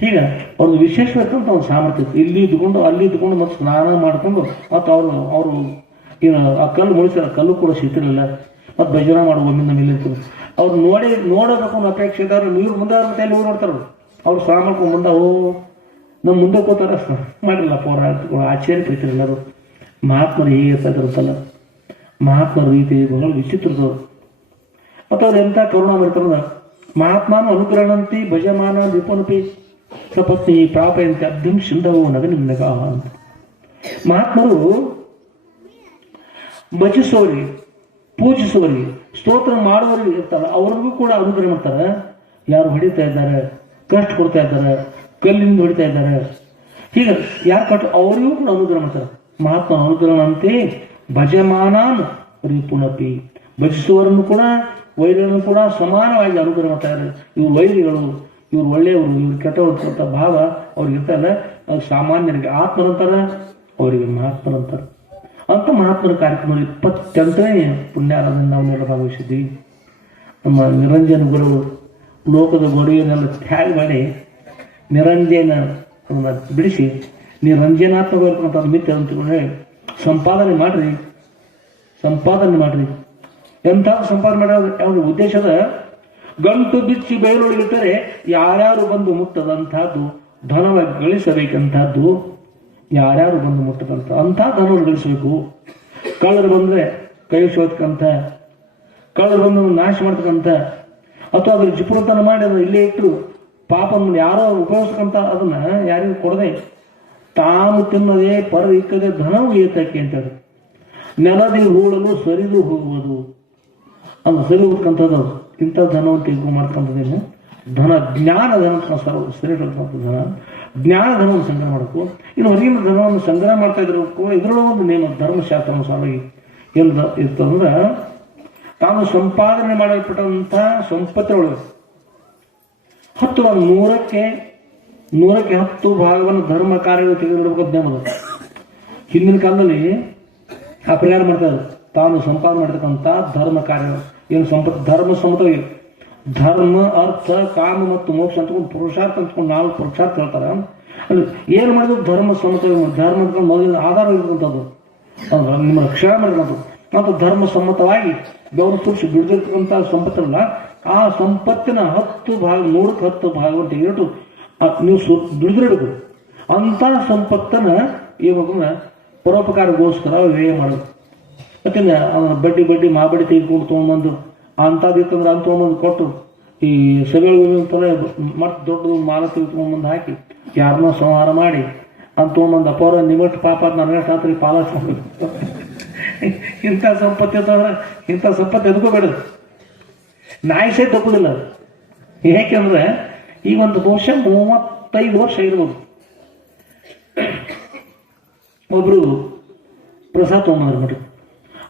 ಹೀಗ ಒಂದು ವಿಶೇಷವಾದಂಥ ಒಂದು ಸಾಮರ್ಥ್ಯ ಇತ್ತು. ಇಲ್ಲಿ ಇದ್ದುಕೊಂಡು ಅಲ್ಲಿ ಇದ್ದುಕೊಂಡು ಮತ್ತು ಸ್ನಾನ ಮಾಡಿಕೊಂಡು ಮತ್ತು ಅವರು ಏನು ಆ ಕಲ್ಲು ಮುಳಿಸಿದ ಕಲ್ಲು ಕೂಡ ಸಿಗ್ತಿರಲಿಲ್ಲ. ಮತ್ತು ಭಜನೆ ಮಾಡುವ ಒಮ್ಮಿಂದ ನಿಲ್ಲಿರ್ತಾರೆ. ಅವ್ರು ನೋಡಬೇಕು ಅನ್ನೋ ಅಪೇಕ್ಷೆ ಇದ್ದವ್ರು ನೀರು ಮುಂದೆ ಅವ್ರ ಮತ್ತೆ ಊರು ನೋಡ್ತಾರೆ. ಅವ್ರು ಸ್ನಾನ ಮಾಡ್ಕೊಂಡು ಮುಂದೆ ನಮ್ಮ ಮುಂದೆ ಕೂತಾರ ಮಾಡಿರಲ್ಲ ಪೌರಾಣಿಕಗಳು ಆಚಾರ್ಯ ಪ್ರೀತಿರು ಎಲ್ಲರೂ. ಮಹಾತ್ಮರು ಹೀಗೆ ಇರ್ತಾ ಇದ್ರಂತಲ್ಲ, ಮಹಾತ್ಮರ ರೀತಿ ಬಹಳ ವಿಚಿತ್ರದವರು. ಮತ್ತು ಅವ್ರು ಎಂಥ ಕರುಣ ಮಾಡಿರ್ತಾರ. ಮಹಾತ್ಮಾನು ಅನುಗ್ರಹಣಂತಿ ಭಜಮಾನ ದೀಪನಪಿ ಸಪತ್ನಿ ಪ್ರಾಪಯಂತೆ ಅಬ್ಧಿಂ ಸಿಂಧವು ನಗ ನಿಮ್ನಗ ಅಂತ. ಮಹಾತ್ಮರು ಭಜಿಸುವವರಿಗೆ, ಪೂಜಿಸುವವರಿಗೆ, ಸ್ತೋತ್ರ ಮಾಡುವವರಿಗೆ ಇರ್ತಾರೆ, ಅವ್ರಿಗೂ ಕೂಡ ಅನುಗ್ರಹ ಮಾಡ್ತಾರೆ. ಯಾರು ಹೊಡಿತಾ ಇದ್ದಾರೆ, ಕಷ್ಟ ಕೊಡ್ತಾ ಇದ್ದಾರೆ, ಕಲ್ಲಿಂದ ಹೊಡಿತಾ ಇದ್ದಾರೆ. ಹೀಗೆ ಯಾರು ಕಟ್ಟು ಅವರಿಗೂ ಕೂಡ ಅನುಗ್ರಹ ಮಾಡ್ತಾರೆ. ಮಹಾತ್ಮ ಅನುಗ್ರಹಂತೆ ಭಜಮಾನಾನ್ ರಿಪುನಪಿ, ಭಜಿಸುವವರನ್ನು ಕೂಡ ವೈರಿಗಳನ್ನು ಕೂಡ ಸಮಾನವಾಗಿ ಅನುಗ್ರಹ ಮಾಡ್ತಾರೆ. ಇವ್ರು ವೈರಿಗಳು, ಇವ್ರು ಒಳ್ಳೆಯವರು, ಇವ್ರು ಕೆಟ್ಟವರು ಅಂತ ಭಾವ ಅವ್ರಿಗೆ ಇರ್ತಲ್ಲ. ಅದು ಸಾಮಾನ್ಯರಿಗೆ ಆತ್ಮರಂತಾರ, ಅವರಿಗೆ ಮಹಾತ್ಮರಂತಾರ. ಅಂತ ಮಹಾತ್ಮರ ಕಾರ್ಯಕ್ರಮ 28ನೇ ಪುಣ್ಯಾರಾಧನೆ ನಾವೆಲ್ಲ ಭಾಗವಹಿಸಿದ್ವಿ. ನಮ್ಮ ನಿರಂಜನ ಗುರು ಲೋಕದ ಗೊಡೆಯನ್ನೆಲ್ಲ ತ್ಯಾಗ ಮಾಡಿ ನಿರಂಜನ ಬಿಡಿಸಿ ನಿರಂಜನಾತ್ಮಕ ಇರ್ತಕ್ಕಂಥ ಮಿತ್ರ ಅಂತ ಸಂಪಾದನೆ ಮಾಡ್ರಿ. ಎಂಥ ಸಂಪಾದನೆ ಮಾಡೋದು ಯಾವ ಉದ್ದೇಶದ ಗಂಟು ಬಿಚ್ಚಿ ಬಯಲೊಳಗಿಟ್ಟರೆ ಯಾರ್ಯಾರು ಬಂದು ಮುಟ್ಟದಂತಹದ್ದು ಧನವಾಗಿ ಗಳಿಸಬೇಕಂತಹದ್ದು, ಯಾರ್ಯಾರು ಬಂದು ಮುಟ್ಟದಂತ ಅಂಥ ಧನವನ್ನು ಗಳಿಸಬೇಕು. ಕಳ್ಳರು ಬಂದ್ರೆ ಕೈ ಶೋಧಕಂತ, ಕಳ್ಳರು ಬಂದು ನಾಶ ಮಾಡ್ತಕ್ಕಂಥ, ಅಥವಾ ಅದ್ರ ಜಿಪುರತನ ಮಾಡಿ ಅದನ್ನು ಇಲ್ಲೇ ಇಟ್ಟು ಪಾಪವನ್ನು ಯಾರೋ ಉಪಯೋಗಿಸ್ಕಂತ ಅದನ್ನ ಯಾರಿಗೂ ಕೊಡದೆ ತಾನು ತಿನ್ನದೆ ಪರ ಇಕ್ಕದೆ ಧನವು ಏತಕ್ಕೆ ಅಂತೇಳಿ ನೆಲದಿ ಹೂಳಲು ಸರಿದು ಹೋಗುವುದು ಅದು ಸರಿ ಹೋಗ್ತಕ್ಕಂಥದ್ದು. ಇಂಥ ಧನವನ್ನು ತೆಗೆದು ಮಾಡ್ತಕ್ಕಂಥದ್ದೇನು ಧನ, ಜ್ಞಾನ ಧನ ಸರಿ ಧನ, ಜ್ಞಾನ ಧನವನ್ನು ಸಂಗ್ರಹ ಮಾಡಬೇಕು. ಇನ್ನು ಹೊರಗಿನ ಧನವನ್ನು ಸಂಗ್ರಹ ಮಾಡ್ತಾ ಇದ್ರು ಇದರೊಳಗೆ ಒಂದು ನೇಮ ಧರ್ಮಶಾಸ್ತ್ರ ಅನುಸಾರವಾಗಿ ಏನು ಇರ್ತಂದ್ರೆ ತಾನು ಸಂಪಾದನೆ ಮಾಡಲ್ಪಟ್ಟಂಥ ಸಂಪತ್ತಿನೊಳಗೆ 100ಕ್ಕೆ 10 ಭಾಗವನ್ನು ಧರ್ಮ ಕಾರ್ಯಗಳು ತೆಗೆದುಬಿಡಬೇಕು ಜ್ಞಾನದ. ಹಿಂದಿನ ಕಾಲದಲ್ಲಿ ಅಪರ್ಯಾರ ಮಾಡ್ತಾರೆ. ತಾನು ಸಂಪಾದನೆ ಮಾಡತಕ್ಕಂಥ ಧರ್ಮ ಕಾರ್ಯ ಏನು ಸಂಪತ್ತು ಧರ್ಮ ಸಮ್ಮತವಾಗಿ ಧರ್ಮ, ಅರ್ಥ, ಕಾಮ ಮತ್ತು ಮೋಕ್ಷ ಅಂತಕೊಂಡು ಪುರುಷಾರ್ಥ ಅಂತಕೊಂಡು 4 ಪುರುಷಾರ್ಥ ಹೇಳ್ತಾರೆ. ಅಲ್ಲಿ ಏನು ಮಾಡಿದ್ರು ಧರ್ಮ ಸಮ್ಮತ, ಧರ್ಮ ಅಂತ ಮೊದಲಿನ ಆಧಾರ ಇರ್ತಕ್ಕಂಥದ್ದು ನಿಮ್ಮ ರಕ್ಷಣೆ ಮಾಡಿರ್ತಕ್ಕಂಥದ್ದು. ಮತ್ತು ಧರ್ಮ ಸಮ್ಮತವಾಗಿ ಬೆವರು ತುರಿಸಿ ಬಿಡಿದಿರ್ತಕ್ಕಂಥ ಸಂಪತ್ತಲ್ಲ, ಆ ಸಂಪತ್ತಿನ 10 ಭಾಗ 100ಕ್ಕೆ 10 ಭಾಗವನ್ನು ತೆಗೆದು ನೀವು ದುಡಿದಿರಬೇಕು. ಅಂಥ ಸಂಪತ್ತನ್ನ ಏನಾಗಂದ್ರೆ ಪರೋಪಕಾರಗೋಸ್ಕರ ವ್ಯಯ ಮಾಡೋದು. ಯಾಕಂದ್ರೆ ಅವನ ಬಡ್ಡಿ ಮಾಬಡಿ ತೆಗೆದುಕೊಂಡು ತೊಗೊಂಡ್ಬಂದು ಅಂಥದ್ದಿತ್ತಂದ್ರೆ ಅಂತ ತೊಗೊಂಬಂದು ಕೊಟ್ಟು ಈ ಸಭೆಗಳು ಮತ್ತೆ ದೊಡ್ಡದು ಮಾಲ ತೆಗೆದುಕೊಂಡ್ಬಂದು ಹಾಕಿ ಯಾರನ್ನೋ ಸಂಹಾರ ಮಾಡಿ ಅಂತ ತೊಗೊಂಬಂದು ಅಪೋರ ನಿಮಟ್ಟು ಪಾಪ ನನಗೆ ರಾತ್ರಿ ಪಾಲಿಸ್ಕೊಂಡು ಇಂಥ ಸಂಪತ್ತಿ ಅಂತಂದ್ರೆ ಇಂಥ ಸಂಪತ್ತು ಎದ್ಕೋಬೇಡ. ನಾಯಿ ಸಹಿತ ತಗೊಳ್ಳಿಲ್ಲ. ಯಾಕೆಂದ್ರೆ ಈ ಒಂದು ಬಹುಶಃ 35 ವರ್ಷ ಇರ್ಬೋದು. ಒಬ್ರು ಪ್ರಸಾದ ತೊಗೊಂಬಂದ್ರು ಮಠ,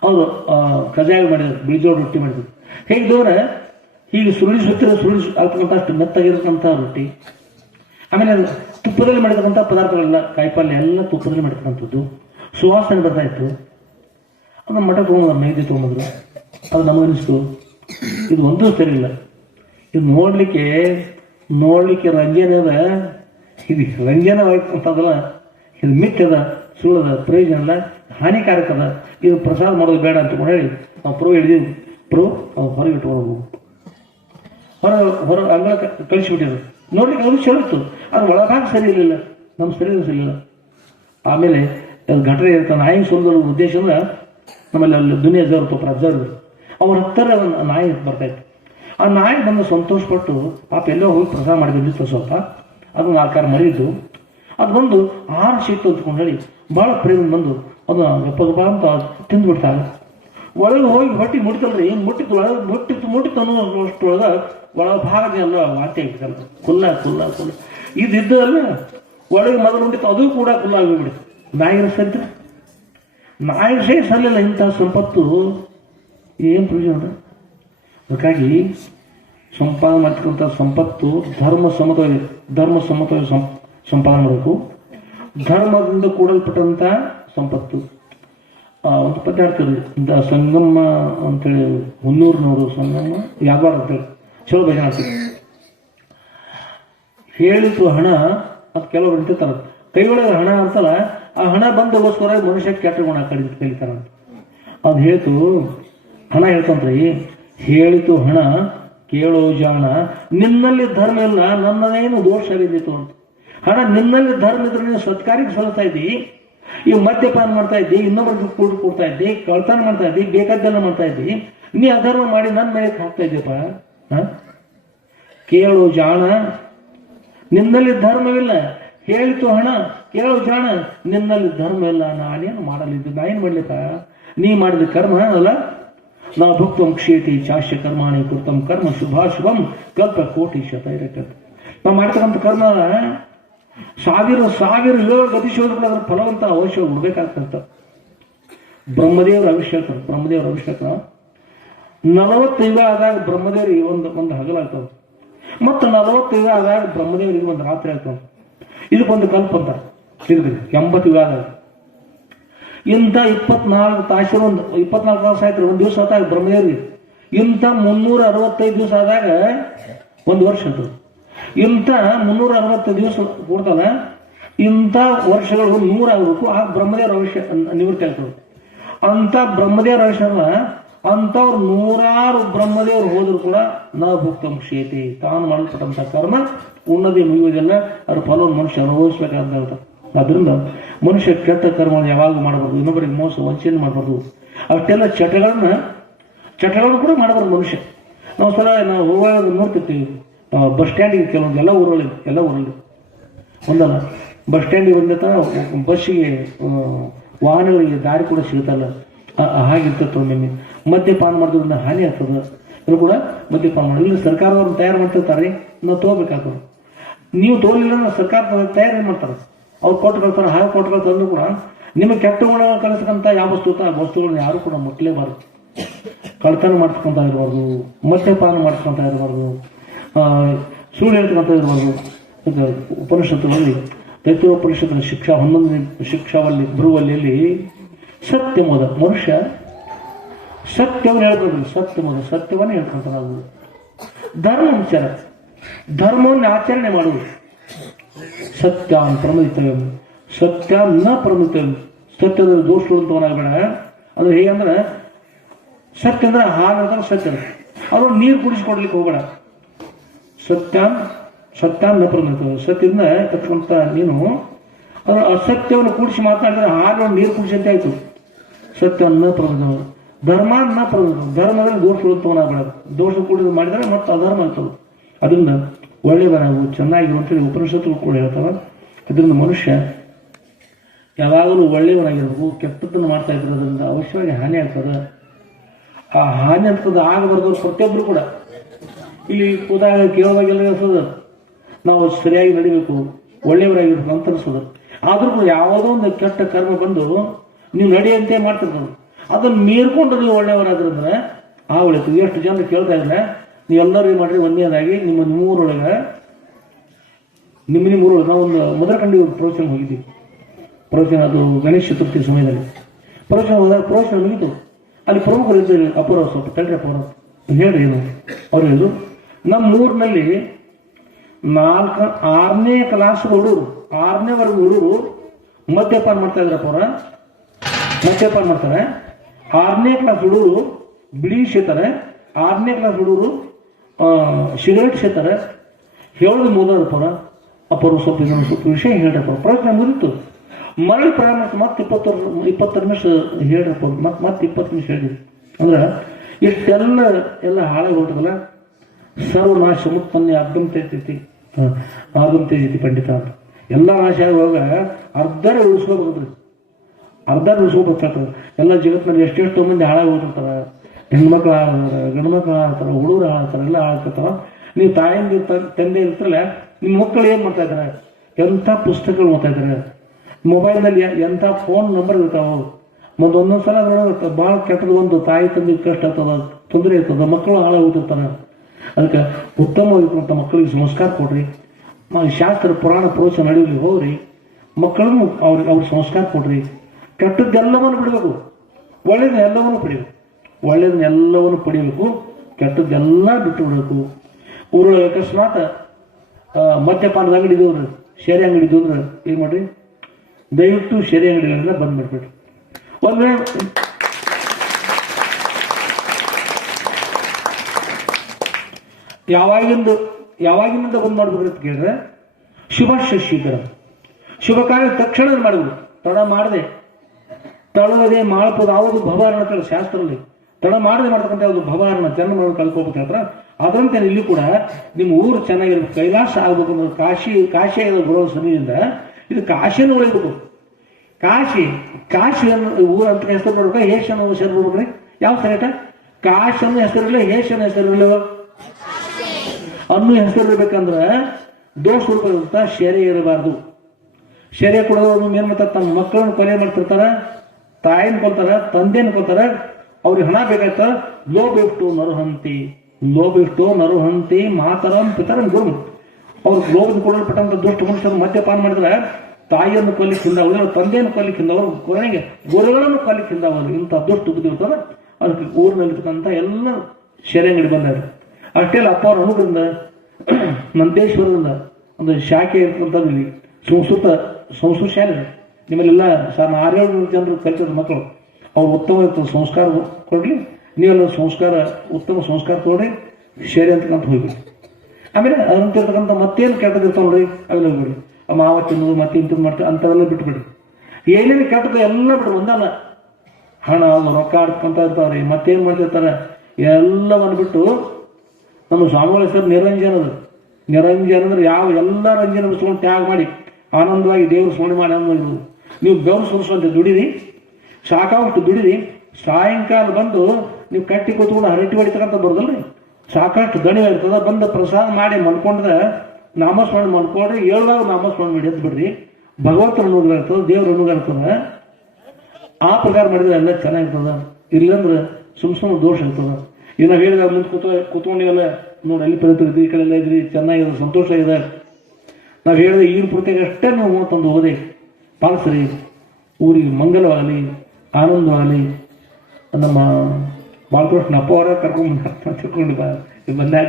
ಅವರು ಕಜಾಯ ಮಾಡಿದ್ರು, ಬೀಜೋಳ ರೊಟ್ಟಿ ಮಾಡಿದ್ರು. ಹೇಗಿದ್ದವ್ರೆ ಹೀಗೆ ಸುರುಳಿ ಆಗ್ತಕ್ಕಂಥ ಅಷ್ಟು ಮೆತ್ತಾಗಿರ್ತಕ್ಕಂಥ ರೊಟ್ಟಿ. ಆಮೇಲೆ ತುಪ್ಪದಲ್ಲಿ ಮಾಡಿರ್ತಕ್ಕಂಥ ಪದಾರ್ಥಗಳೆಲ್ಲ ಕಾಯಿಪಲ್ಯ ಎಲ್ಲ ತುಪ್ಪದಲ್ಲಿ ಮಾಡಿರ್ತಕ್ಕಂಥದ್ದು, ಸುವಾಸನೆ ಬರ್ತಾ ಇತ್ತು. ಅದನ್ನ ಮಠ ತೊಗೊಂಡ್ರು, ನೈವೇದ್ಯ ತೊಗೊಂಡ್ರು. ಅದು ನಮಗನಿಸ್ತು ಇದು ಒಂದೂ ಸರಿ ಇಲ್ಲ. ಇದು ನೋಡ್ಲಿಕ್ಕೆ ರಂಜನೆ ಅದ, ಇದು ರಂಜನವಾಯ್ತಂತದಲ್ಲ, ಇದು ಮಿಥ್ಯದ, ಸುಳ್ಳದ, ಪ್ರಯೋಜನ ಅಲ್ಲ, ಹಾನಿಕಾರಕ ಅದ. ಇದು ಪ್ರಸಾದ ಮಾಡೋದು ಬೇಡ ಅಂತ ಹೇಳಿ ನಾವು ಪ್ರೋ ಹಿಡಿದೀವಿ. ಅವ್ರು ಹೊರಗೆ ಇಟ್ಕೊಂಡು ಹೊರ ಅಂಗಳ ಕಳಿಸಿಬಿಟ್ಟಿದ್ರು. ನೋಡ್ಲಿಕ್ಕೆ ಅದು ಚಲೋ ಇತ್ತು, ಅದು ಒಳಭಾಗ ಸರಿ ಇರಲಿಲ್ಲ, ನಮ್ಮ ಶರೀರ ಸರಿ ಇಲ್ಲ. ಆಮೇಲೆ ಅದು ಘಟನೆ ಇರ್ತಾನೆ ನಾಯಿ ಸುರಿದಲು ಉದ್ದೇಶ ಅಂದ್ರೆ ನಮ್ಮಲ್ಲಿ ಅಲ್ಲಿ ದುನಿಯಾ ಜೋರು ಅಜ್ಜರು ಅವ್ರ ಹತ್ತಿರ ನಾಯಿ ಬರ್ತಾಯಿತ್ತು. ಆ ನಾಯಿ ಬಂದು ಸಂತೋಷಪಟ್ಟು ಪಾಪ ಎಲ್ಲೋ ಹೋಗಿ ಪ್ರಸಾದ ಮಾಡಿದ್ದು ಸ್ವಲ್ಪ ಅದು 4 ಮರಿದ್ದು. ಅದು ಬಂದು ಆಹಾರ ಸಿಕ್ತು ಅಂತ್ಕೊಂಡು ಹೇಳಿ ಭಾಳ ಪ್ರೇಮ ಬಂದು ಅದು ಗಪ್ಪ ಅಂತ ತಿಂದುಬಿಡ್ತಾರೆ. ಒಳಗೆ ಹೋಗಿ ಹೊಟ್ಟಿ ಮುಟ್ಟಿತಲ್ರಿ, ಏನು ಮುಟ್ಟಿತ್ತು ಒಳಗೆ ಮುಟ್ಟಿತ್ತು ಅನ್ನೋಷ್ಟೊಳಗೆ ಒಳ ಭಾಗದ ಎಲ್ಲ ವಾಂತಿ ಆಗಿಬಿಟ್ಟಲ್ಲ, ಕುಲ್ಲ ಇದ್ದಲ್ಲ ಒಳಗೆ ಮೊದಲು ಉಂಟಿತ್ತು, ಅದು ಕೂಡ ಕುಲ್ಲ ಆಗಿಬಿಡ್ತು. ನಾಯಿನ ಸರಿತ ನಾಯಿನ ಸರಿ ಸರಲಿಲ್ಲ. ಇಂಥ ಸಂಪತ್ತು ಏನು ಪ್ರಯೋಜನ? ಅದಕ್ಕಾಗಿ ಸಂಪಾದನೆ ಮಾಡ್ತಕ್ಕಂಥ ಸಂಪತ್ತು ಧರ್ಮ ಸಮ್ಮತವಾಗಿ ಸಂಪಾದನೆ ಮಾಡಬೇಕು. ಧರ್ಮದಿಂದ ಕೂಡಲ್ಪಟ್ಟಂಥ ಸಂಪತ್ತು. ಒಂದು ಪದ್ಯ ಹೇಳ್ತಾರೆ, ಸಂಗಮ ಅಂತೇಳಿ ಮುನ್ನೂರಿನವರು ಸಂಗಮ ಯಾವಾರ ಅಂತೇಳಿ ಚಲೋ ಭಜನೆ ಆಗ್ತದೆ. ಹೇಳಿತು ಹಣ ಅದು ಕೆಲವರು ಅಂತಿರ್ತಾರೆ, ಕೈ ಒಳಗೆ ಹಣ ಅಂತಲ್ಲ, ಆ ಹಣ ಬಂದಗೋಸ್ಕರ ಮನುಷ್ಯ ಕೆಟ್ಟ ಗುಣ ಕಲಿತಾರಂತ. ಅದು ಹೇಳ್ತು ಹಣ ಹೇಳ್ತಂತ್ರಿ, ಹೇಳಿತು ಹಣ ಕೇಳೋ ಜಾಣ ನಿನ್ನಲ್ಲಿ ಧರ್ಮ ಇಲ್ಲ, ನನ್ನದೇನು ದೋಷ ಬಿದ್ದಿತ್ತು ಅಂತ. ಹಣ ನಿನ್ನಲ್ಲಿ ಧರ್ಮ ಇದ್ರೆ ನೀನು ಸತ್ಕಾರ್ಯಕ್ಕೆ ಸಲ್ತಾ ಇದ್ದಿ, ಈ ಮದ್ಯಪಾನ ಮಾಡ್ತಾ ಇದ್ದಿ, ಇನ್ನೊಬ್ಬರಿಗೆ ಕೊಡ್ತಾ ಇದ್ದಿ, ಕಳ್ತನ ಮಾಡ್ತಾ ಇದ್ದಿ, ಬೇಕಾದ್ದೆಲ್ಲ ಮಾಡ್ತಾ ಇದ್ದಿ, ನೀ ಅಧರ್ಮ ಮಾಡಿ ನನ್ನ ಮೇಲೆ ಹಾಕ್ತಾ ಇದ್ದೀಯಪ್ಪ. ಕೇಳು ಜಾಣ ನಿನ್ನಲ್ಲಿ ಧರ್ಮವಿಲ್ಲ, ಹೇಳಿತು ಹಣ ಕೇಳು ಜಾಣ ನಿನ್ನಲ್ಲಿ ಧರ್ಮ ಇಲ್ಲ, ನಾನೇನು ಮಾಡಲಿದ್ದು, ನಾ ಏನು ಮಾಡ್ಲಿಪ್ಪ? ನೀ ಮಾಡಿದ ಕರ್ಮ ಅಲ್ಲ, ನಾ ಭುಕ್ತಂ ಕ್ಷೇತಿ ಚಾಶ್ಯ ಕರ್ಮಾಣಿ ಕೃತಂ ಕರ್ಮ ಶುಭಾಶುಭಂ ಕಲ್ಪ ಕೋಟಿ ಶತೈರಕ. ನಾವು ಮಾಡ್ತಕ್ಕಂಥ ಕರ್ಮ ಸಾವಿರ ಯೋಗ ಗತಿಶೋಧಗಳು ಅದರ ಫಲವಂತ ಅವಶ್ಯ ಬಿಡ್ಬೇಕಾಗ್ತಂತ. ಬ್ರಹ್ಮದೇವರ ಅಭಿಷೇಕ 40 ಯುಗ ಆದಾಗ ಬ್ರಹ್ಮದೇವರಿಗೆ ಒಂದು ಹಗಲಾಗ್ತದೆ, ಮತ್ತು 40 ಯುಗ ಆದಾಗ ಬ್ರಹ್ಮದೇವರಿಗೆ ಒಂದು ರಾತ್ರಿ ಆಗ್ತದೆ. ಇದಕ್ಕೊಂದು ಕಲ್ಪ ಅಂತ ತಿರುಗಿ 80 ಯುಗ ಆದಾಗ ಇಂಥ 24 ತಾಸು 24 ತಾಸು ಆಯ್ತು ಒಂದು ದಿವಸ ಆದಾಗ ಬ್ರಹ್ಮದೇವರಿಗೆ. ಇಂಥ 365 ದಿವಸ ಆದಾಗ ಒಂದು ವರ್ಷ ಅದು. ಇಂಥ 360 ದಿವಸ ಕೊಡ್ತಾನ. ಇಂಥ ವರ್ಷಗಳು 100 ಆಗಬೇಕು. ಆ ಬ್ರಹ್ಮದೇವರ ಅವಶ್ಯ ನಿವೃತ್ತಿ ಆಗ್ತದೆ. ಅಂತ ಬ್ರಹ್ಮದೇವರ ಅವಶ್ಯನ ಅಂಥವ್ರು 100 ಬ್ರಹ್ಮದೇವರು ಹೋದ್ರು ಕೂಡ ನ ಭುಕ್ತಂ ಕ್ಷೇತಿ, ತಾನು ಮಾಡಲ್ಪಟ್ಟಂತ ಕರ್ಮ ಉನ್ನತಿ ಮುಗಿಯೋದಿಲ್ಲ, ಅದ್ರ ಫಲವನ್ನು ಮನುಷ್ಯ ಅನುಭವಿಸ್ಬೇಕಾದಂತ. ಅದರಿಂದ ಮನುಷ್ಯ ಕೆಟ್ಟ ಕರ್ಮವನ್ನು ಯಾವಾಗ ಮಾಡಬಾರ್ದು, ಇನ್ನೊಬ್ಬರಿಗೆ ಮೋಸ ವಂಚನೆ ಮಾಡಬಾರ್ದು. ಅಷ್ಟೆಲ್ಲ ಚಟಗಳನ್ನು ಕೂಡ ಮಾಡಬಾರ್ದು ಮನುಷ್ಯ. ನಾವು ಹೋಗುವಾಗ ನೋಡ್ತಿರ್ತೀವಿ ಬಸ್ ಸ್ಟ್ಯಾಂಡಿಗೆ ಕೆಲವೊಂದು ಎಲ್ಲ ಊರಲ್ಲಿ ಒಂದಲ್ಲ ಬಸ್ ಸ್ಟ್ಯಾಂಡಿಗೆ ಬಂದ ಬಸ್ಸಿಗೆ ವಾಹನಗಳಿಗೆ ದಾರಿ ಕೂಡ ಸಿಗುತ್ತಲ್ಲ, ಹಾಗಿರ್ತದೆ. ಒಮ್ಮೆ ಮದ್ಯಪಾನ ಮಾಡೋದ್ರಿಂದ ಹಾನಿ ಆಗ್ತದೆ. ಅದು ಕೂಡ ಮದ್ಯಪಾನ ಮಾಡಿ ಇಲ್ಲಿ ಸರ್ಕಾರದವ್ರು ತಯಾರು ಮಾಡ್ತಿರ್ತಾರೆ, ನಾವು ತಗೋಬೇಕಾಗ್ತದೆ. ನೀವು ತೋಲಿಲ್ಲ ಸರ್ಕಾರ ತಯಾರಿ ಮಾಡ್ತಾರೆ, ಅವ್ರು ಕೊಟ್ಟುಕೊಳ್ತಾರೆ. ಹಾಗೆ ಕೊಟ್ಟುಕೊಳ್ತಾರೆ ಕೂಡ ನಿಮಗೆ ಕೆಟ್ಟ ಗುಣ ಕಲಿಸ್ಕೊಂತ ಯಾವ ವಸ್ತುಗಳನ್ನ ಯಾರು ಕೂಡ ಮುಟ್ಲೇಬಾರ್ದು. ಕಳ್ತನ ಮಾಡಿಸ್ಕೊಂತ ಇರಬಾರ್ದು, ಮದ್ಯಪಾನ ಮಾಡಿಸ್ಕೊಂತ ಇರಬಾರ್ದು, ಸುಳ್ಳು ಹೇಳ್ಕೊಂತ ಇರಬಾರ್ದು. ಉಪನಿಷತ್ತುಗಳಲ್ಲಿ ತೈತ್ರೋಪನಿಷತ್ತಿನ ಶಿಕ್ಷಾ 11ನೇ ಶಿಕ್ಷಾವಲ್ಲಿ ಬರುವಲ್ಲಿ ಸತ್ಯಮೋದ ಮನುಷ್ಯ ಸತ್ಯವನ್ನು ಹೇಳ್ಕೊಂಡು ಸತ್ಯವನ್ನೇ ಹೇಳ್ಕೊಂತ ನಾವು ಧರ್ಮ ವಿಚಾರ ಧರ್ಮವನ್ನು ಆಚರಣೆ ಮಾಡುವುದು. ಸತ್ಯ ಪ್ರಮದಿತವ್ಯ ಸತ್ಯ ನ ಪ್ರಮದಿತವ್ಯ. ಸತ್ಯದ ದೋಷಗಳಂತವನಾಗಬೇಡ. ಅದು ಹೇಗಂದ್ರೆ ಸತ್ಯ ಅಂದ್ರೆ ಹಾಲು ಅಂದ್ರೆ ಸತ್ಯ, ಅದು ನೀರು ಕುಡಿಸ್ಕೊಡ್ಲಿಕ್ಕೆ ಹೋಗಬೇಡ. ಸತ್ಯ ನ ಪ್ರಮದಿತವ್ಯ. ಸತ್ಯದಿಂದ ತಕ್ಕಂತ ನೀನು ಅದು ಅಸತ್ಯವನ್ನು ಕೂಡಿಸಿ ಮಾತಾಡಿದ್ರೆ ಹಾಲು ನೀರು ಕುಡಿಸಂತೆ ಆಯ್ತು. ಸತ್ಯವನ್ನು ಪ್ರಮದಿತವ್ಯ. ಧರ್ಮ ನ ಪ್ರಮದಿತ. ಧರ್ಮದಲ್ಲಿ ದೋಷಗಳಂತವನಾಗಬೇಡ. ದೋಷ ಕೂಡಿದ ಮಾಡಿದರೆ ಮತ್ತೆ ಅಧರ್ಮ ಆಗ್ತದೆ. ಅದರಿಂದ ಒಳ್ಳೆಯವರಾಗು, ಚೆನ್ನಾಗಿರುವಂತೇಳಿ ಉಪನಿಷತ್ತುಗಳು ಕೂಡ ಹೇಳ್ತಾವ. ಅದರಿಂದ ಮನುಷ್ಯ ಯಾವಾಗಲೂ ಒಳ್ಳೆಯವರಾಗಿರ್ಬೇಕು. ಕೆಟ್ಟದ್ದನ್ನು ಮಾಡ್ತಾ ಇರೋದ್ರಿಂದ ಅವಶ್ಯವಾಗಿ ಹಾನಿ ಆಗ್ತದೆ. ಆ ಹಾನಿ ಅಂತದ್ದು ಆಗಬಾರ್ದು. ಪ್ರತಿಯೊಬ್ಬರು ಕೂಡ ಇಲ್ಲಿ ಕೂದಾಗ ಕೇಳುವಾಗೆಲ್ಲ ಅನಿಸೋದು ನಾವು ಸರಿಯಾಗಿ ನಡಿಬೇಕು, ಒಳ್ಳೆಯವರಾಗಿರ್ಬೇಕು ಅಂತ ಅನಿಸೋದು. ಆದ್ರೂ ಕೂಡ ಯಾವುದೋ ಒಂದು ಕೆಟ್ಟ ಕರ್ಮ ಬಂದು ನೀವು ನಡೆಯಂತೆ ಮಾಡ್ತಿರ್ತಾರೆ, ಅದನ್ನು ಮೀರ್ಕೊಂಡು ನೀವು ಒಳ್ಳೆಯವರಾದ್ರಂದ್ರೆ ಆ ಒಳ್ಳೆಯದು. ಎಷ್ಟು ಜನ ಕೇಳ್ತಾ ಇದ್ರೆ ನೀವೆಲ್ಲರೂ ಏನು ಮಾಡ್ರಿ, ಒಂದೇದಾಗಿ ನಿಮ್ಮೂರೊಳಗೆ ನಾವು ಒಂದು ಮದರಕಂಡಿ ಪ್ರವಚನ ಹೋಗಿದ್ದೀವಿ. ಪ್ರವಚನ ಅದು ಗಣೇಶ ಚತುರ್ಥಿ ಸಮಯದಲ್ಲಿ ಪ್ರವಚನ ಹೋದಾಗ ಪ್ರವಚನ ಮುಗಿತು. ಅಲ್ಲಿ ಪ್ರಮುಖರು ಇದ್ದರು, ಅಪೂರ್ವ ಸ್ವಲ್ಪ ತಡ್ರಿ ಅಪೂರ್ವ ಹೇಳ್ರಿ ಏನು ಅವ್ರು ಹೇಳಿದ್ರು. ನಮ್ಮ ಊರಿನಲ್ಲಿ 6ನೇ ಕ್ಲಾಸ್ ಹುಡುಗರು 6ನೇವರೆಗೂ ಹುಡುಗರು ಮದ್ಯಪಾನ ಮಾಡ್ತಾ ಇದ್ರಪ್ಪ. ಮದ್ಯಪಾನ ಮಾಡ್ತಾರೆ. 6ನೇ ಕ್ಲಾಸ್ ಹುಡುಗರು ಬಿಳಿ ಸೇತಾರೆ. 6ನೇ ಕ್ಲಾಸ್ ಹುಡುಗರು ಸಿಗರೇಟ್ ಸೇತಾರೆ. ಹೇಳೋದು ಮುಗಿದಪ್ಪ. ಅಪ್ಪರು ಸ್ವಲ್ಪ ವಿಷಯ ಹೇಳ್ರಪ್ಪ. ಪ್ರವಚನ ಮುಗಿತು. ಮರಳಿ ಪ್ರಾರಂಭ ಮತ್ತೆ 20 ನಿಮಿಷ ಹೇಳ್ರಪ್ಪ. ಮತ್ತೆ 20 ನಿಮಿಷ ಹೇಳಿದ್ವಿ ಅಂದ್ರೆ ಇಷ್ಟೆಲ್ಲ ಹಾಳಾಗಿ ಹೊರಟದಲ್ಲ. ಸರ್ವನಾಶ ಮುತ್ಪನ್ನೆ ಆಗಮ್ ತೇಜತಿ ಪಂಡಿತ ಅಂತ ಎಲ್ಲ ನಾಶ ಆಗುವಾಗ ಅರ್ಧರೇ ಉಳಿಸ್ಕೋಬೇಕ್ರಿ. ಎಲ್ಲ ಜಗತ್ತಿನಲ್ಲಿ ಎಷ್ಟೆಷ್ಟೋ ಮಂದಿ ಹಾಳಾಗಿ ಹೋಗ್ತಿರ್ತಾರ. ಹೆಣ್ಮಕ್ಳು ಹಾಳಾಗ್ತಾರೆ, ಗಂಡು ಮಕ್ಳು ಹಾಳಾಗ್ತಾರೆ, ಹುಡುಗರು ಹಾಳಾಗ್ತಾರೆ, ಎಲ್ಲ ಹಾಳಾಗ್ತಿರ್ತಾರ. ನೀವು ತಾಯಿಂದ ತಂದೆ ಇರ್ತಾರಲ್ಲ, ನಿಮ್ಮ ಮಕ್ಕಳು ಏನು ಮಾಡ್ತಾ ಇದ್ದಾರೆ, ಎಂಥ ಪುಸ್ತಕಗಳು ಓದ್ತಾ ಇದ್ದಾರೆ, ಮೊಬೈಲ್ನಲ್ಲಿ ಎಂಥ ಫೋನ್ ನಂಬರ್ ಇರ್ತಾವೆ. ಒಂದೊಂದು ಸಲ ಭಾಳ ಕೆಟ್ಟದ್ದು ಒಂದು ತಾಯಿ ತಂದೆ ಕಷ್ಟ ಆಗ್ತದ, ತೊಂದರೆ ಇರ್ತದ, ಮಕ್ಕಳು ಹಾಳಾಗಿ ಹೋಗ್ತಿರ್ತಾರೆ. ಅದಕ್ಕೆ ಉತ್ತಮವಾಗಿರುವಂಥ ಮಕ್ಕಳಿಗೆ ಸಂಸ್ಕಾರ ಕೊಡ್ರಿ. ಶಾಸ್ತ್ರ ಪುರಾಣ ಪ್ರವಚನ ನಡೆಯಲಿ ಹೋಗ್ರಿ. ಮಕ್ಕಳನ್ನು ಅವ್ರ ಸಂಸ್ಕಾರ ಕೊಡ್ರಿ. ಕೆಟ್ಟದ್ದೆಲ್ಲವನ್ನು ಬಿಡಬೇಕು, ಒಳ್ಳೇದನ್ನೆಲ್ಲವನ್ನು ಪಡಿಬೇಕು, ಕೆಟ್ಟದ್ದೆಲ್ಲ ಬಿಟ್ಟು ಬಿಡಬೇಕು. ಊರೊಳಗೆ ಅಕಸ್ಮಾತ್ ಮದ್ಯಪಾನದ ಅಂಗಡಿ ಇದ್ದವ್ರಿ, ಶೇರೆ ಅಂಗಡಿ ಇದ್ದವ್ರು ಏನು ಮಾಡ್ರಿ, ದಯವಿಟ್ಟು ಶೇರೆ ಅಂಗಡಿಗಳನ್ನ ಬಂದ್ ಮಾಡಿಬಿಡ್ರಿ. ಒಂದು ಯಾವಾಗಿನಿಂದ ಬಂದ್ ಮಾಡ್ಬೇಕ್ರಿ ಅಂತ ಕೇಳಿದ್ರೆ, ಶುಭ ಶಶೀಕರ ಶುಭ ಕಾರ್ಯ ತಕ್ಷಣ ಮಾಡಬೇಕು. ತಡ ಮಾಡದೆ ತಳುವದೆ ಮಾಡ್ಬೋದು. ಯಾವುದು ಭವಹರಣ ಅಂತೇಳಿ ಶಾಸ್ತ್ರದಲ್ಲಿ ತಡ ಮಾಡದೆ ಮಾಡ್ತಕ್ಕಂಥ ಯಾವುದು ಭವಹರಣ, ಜನ್ಮ ಕಳ್ಕೋಬೇಕು ಹೇಳ್ತಾರೆ. ಅದರಂತೆ ಇಲ್ಲಿ ಕೂಡ ನಿಮ್ಮ ಊರು ಚೆನ್ನಾಗಿರ್ಬೇಕು, ಕೈಲಾಸ ಆಗ್ಬೇಕು ಅಂದ್ರೆ ಕಾಶಿ ಬರೋ ಸಮಯದಿಂದ ಇದು ಕಾಶಿಯನ್ನು ಉಳಿಬೇಕು. ಕಾಶಿ ಊರ ಅಂತ ಹೆಸರು ಬರ್ಬೇಕು. ಹೇಶ್ ಅನ್ನೋ ಹೆಸರು ಬರ್ಬೇಕ್ರಿ. ಯಾವ ಸರಿಟ ಕಾಶ್ ಅನ್ನೋ ಹೆಸರಿಲ್ಲ, ಹೇಶ್ ಅನ್ನೋ ಹೆಸರಿಲ್ಲ, ಅನ್ನೋ ಹೆಸರು ಇರ್ಬೇಕಂದ್ರೆ ದೋಷ ರೂಪ ಶೇರೆ ಇರಬಾರ್ದು. ಶರೀರ ಕೊಡೋರು ಏನ್ ಮಾಡ್ತಾರೆ, ತಮ್ಮ ಮಕ್ಕಳನ್ನ ಕೊಲೆ ಮಾಡ್ತಿರ್ತಾರ, ತಾಯಿನ ಕೊಲ್ತಾರ, ತಂದೆನ ಕೊಲ್ತಾರ. ಅವ್ರಿಗೆ ಹಣ ಬೇಕಾಯ್ತ. ಲೋಭೆಷ್ಟು ನರುಹಂತಿ ಮಾತರಂ ಪಿತರಂ ಗುರು. ಅವ್ರು ಲೋಭದ ಕೊಡಲ್ಪಟ್ಟಂತ ದುಷ್ಟ ಮನುಷ್ಯರು ಮದ್ಯಪಾನ ಮಾಡಿದ್ರೆ ತಾಯಿಯನ್ನು ಕೊಲ್ಲಿಕ್ಕೆ ಹಿಂದವರು, ತಂದೆಯನ್ನು ಕೊಲ್ಲಿಕ್ಕೆ ಹಿಂದವರು, ಕೊನೆಗೆ ಗುರುಗಳನ್ನು ಕೊಲ್ಲಿಕ್ಕೆ ಹಿಂದವರು. ಇಂಥ ದುಷ್ಟ ಬುದ್ಧಿ ಇರ್ತದ. ಅದಕ್ಕೆ ಊರಿನಲ್ಲಿರ್ತಕ್ಕಂಥ ಎಲ್ಲ ಶೆರೆ ಅಂಗಡಿ ಬಂದಾರೆ. ಅಷ್ಟೇ ಅಲ್ಲ, ಅಪ್ಪ ಅವ್ರ ಅನುಗ್ರಹದಿಂದ ನಂದೇಶ್ವರದಿಂದ ಒಂದು ಶಾಖೆ ಇರ್ತಕ್ಕಂಥದ್ದು ಇಲ್ಲಿ ಸಂಸ್ಕೃತ ಶಾಲೆ ನಿಮ್ಮಲ್ಲೆಲ್ಲ 600 ಜನರು ಕಲಿತದ ಮಕ್ಕಳು. ಅವ್ರು ಉತ್ತಮ ಸಂಸ್ಕಾರ ಕೊಡ್ಲಿ, ನೀವೆಲ್ಲ ಉತ್ತಮ ಸಂಸ್ಕಾರ ತಗೊಳ್ರಿ, ಶೇರೆ ಅಂತಕ್ಕಂತ ಹೋಗ್ಬಿಡಿ. ಆಮೇಲೆ ಅದಂತಿರ್ತಕ್ಕಂಥ ಮತ್ತೇನು ಕೆಟ್ಟದಿರ್ತಾವ್ರಿ ಅವೆಲ್ಲ ಹೋಗ್ಬಿಡಿ. ಮಾವ ತಿನ್ನೋದು ಮತ್ತೆ ಇಂಥದ್ದು ಮಾಡ್ತಾರೆ ಅಂಥವೆಲ್ಲ ಬಿಟ್ಬಿಡ್ರಿ. ಏನೇನು ಕೆಟ್ಟದ್ದು ಎಲ್ಲ ಬಿಡ್ರಿ. ಒಂದಲ್ಲ, ಹಣ ರೊಕ್ಕ ಆಡ್ಕೊಂತ ಇರ್ತಾವ್ರಿ, ಮತ್ತೇನು ಮಾಡ್ತಿರ್ತಾರೆ ಎಲ್ಲವನ್ನು ಬಿಟ್ಟು ನಮ್ಮ ಸ್ವಾಮಿಗಳ ಹೆಸರು ನಿರಂಜನ ಅಂದ್ರೆ ಯಾವ ಎಲ್ಲ ರಂಜನೆ ಬಿಸ್ಕೊಂಡು ತ್ಯಾಗ ಮಾಡಿ ಆನಂದವಾಗಿ ದೇವ್ರ ಸ್ಮರಣೆ ಮಾಡಿ ಆನಂದವಾಗಿರೋದು. ನೀವು ಬೆವರು ಸುರಿಸುವಂತೆ ದುಡಿರಿ, ಸಾಕಾಗುತ್ತೆ ದುಡಿರಿ. ಸಾಯಂಕಾಲ ಬಂದು ನೀವು ಕಟ್ಟಿ ಕೂತ್ಕೊಂಡು ಹರಟಿ ಹೊಡಿತಕ್ಕಂಥ ಬರೋದಲ್ರಿ, ಸಾಕಷ್ಟು ದಣಿ ಇರ್ತದ. ಬಂದು ಪ್ರಸಾದ ಮಾಡಿ ಮಲ್ಕೊಂಡ್ರೆ ನಾಮಸ್ಮರಣೆ ಮಲ್ಕೊಂಡ್ರೆ 7 ನಾಮಸ್ಮರಣೆ ಮಾಡಿ ಎದ್ದು ಬಿಡ್ರಿ. ಭಗವಂತನ ಅನುಗ್ರಹ ಇರ್ತದೆ, ದೇವ್ರ ಅನುಗ್ರಹ ಇರ್ತದೆ. ಆ ಪ್ರಕಾರ ಮಾಡಿದ್ರೆ ಎಲ್ಲ ಚೆನ್ನಾಗಿರ್ತದ. ಇಲ್ಲಂದ್ರೆ ಸುಮ್ ದೋಷ ಇರ್ತದ. ಈಗ ನಾವು ಹೇಳಿದ ಮುಂದೆ ಕೂತ್ಕೊಂಡಿಗೆಲ್ಲ ನೋಡಿ ಅಲ್ಲಿ ಪರಿಸ್ಥಿತಿ ಈ ಕಡೆ ಎಲ್ಲ ಇದ್ರಿ, ಚೆನ್ನಾಗಿದೆ, ಸಂತೋಷ ಇದೆ. ನಾವು ಹೇಳಿದ ಈಗಿನ ಪೂರ್ತಿಯಾಗಿ ಅಷ್ಟೇ ನೀವು ತಂದು ಹೋದೆ ಪಾಲಿಸ್ರಿ. ಊರಿಗೆ ಮಂಗಲವಾಗಲಿ, ಆನಂದವಾಗಲಿ. ನಮ್ಮ ಬಾಲಕೃಷ್ಣ ಅಪ್ಪ ಅವರ ಕರ್ಕೊಂಡು ಬಂದಾಗ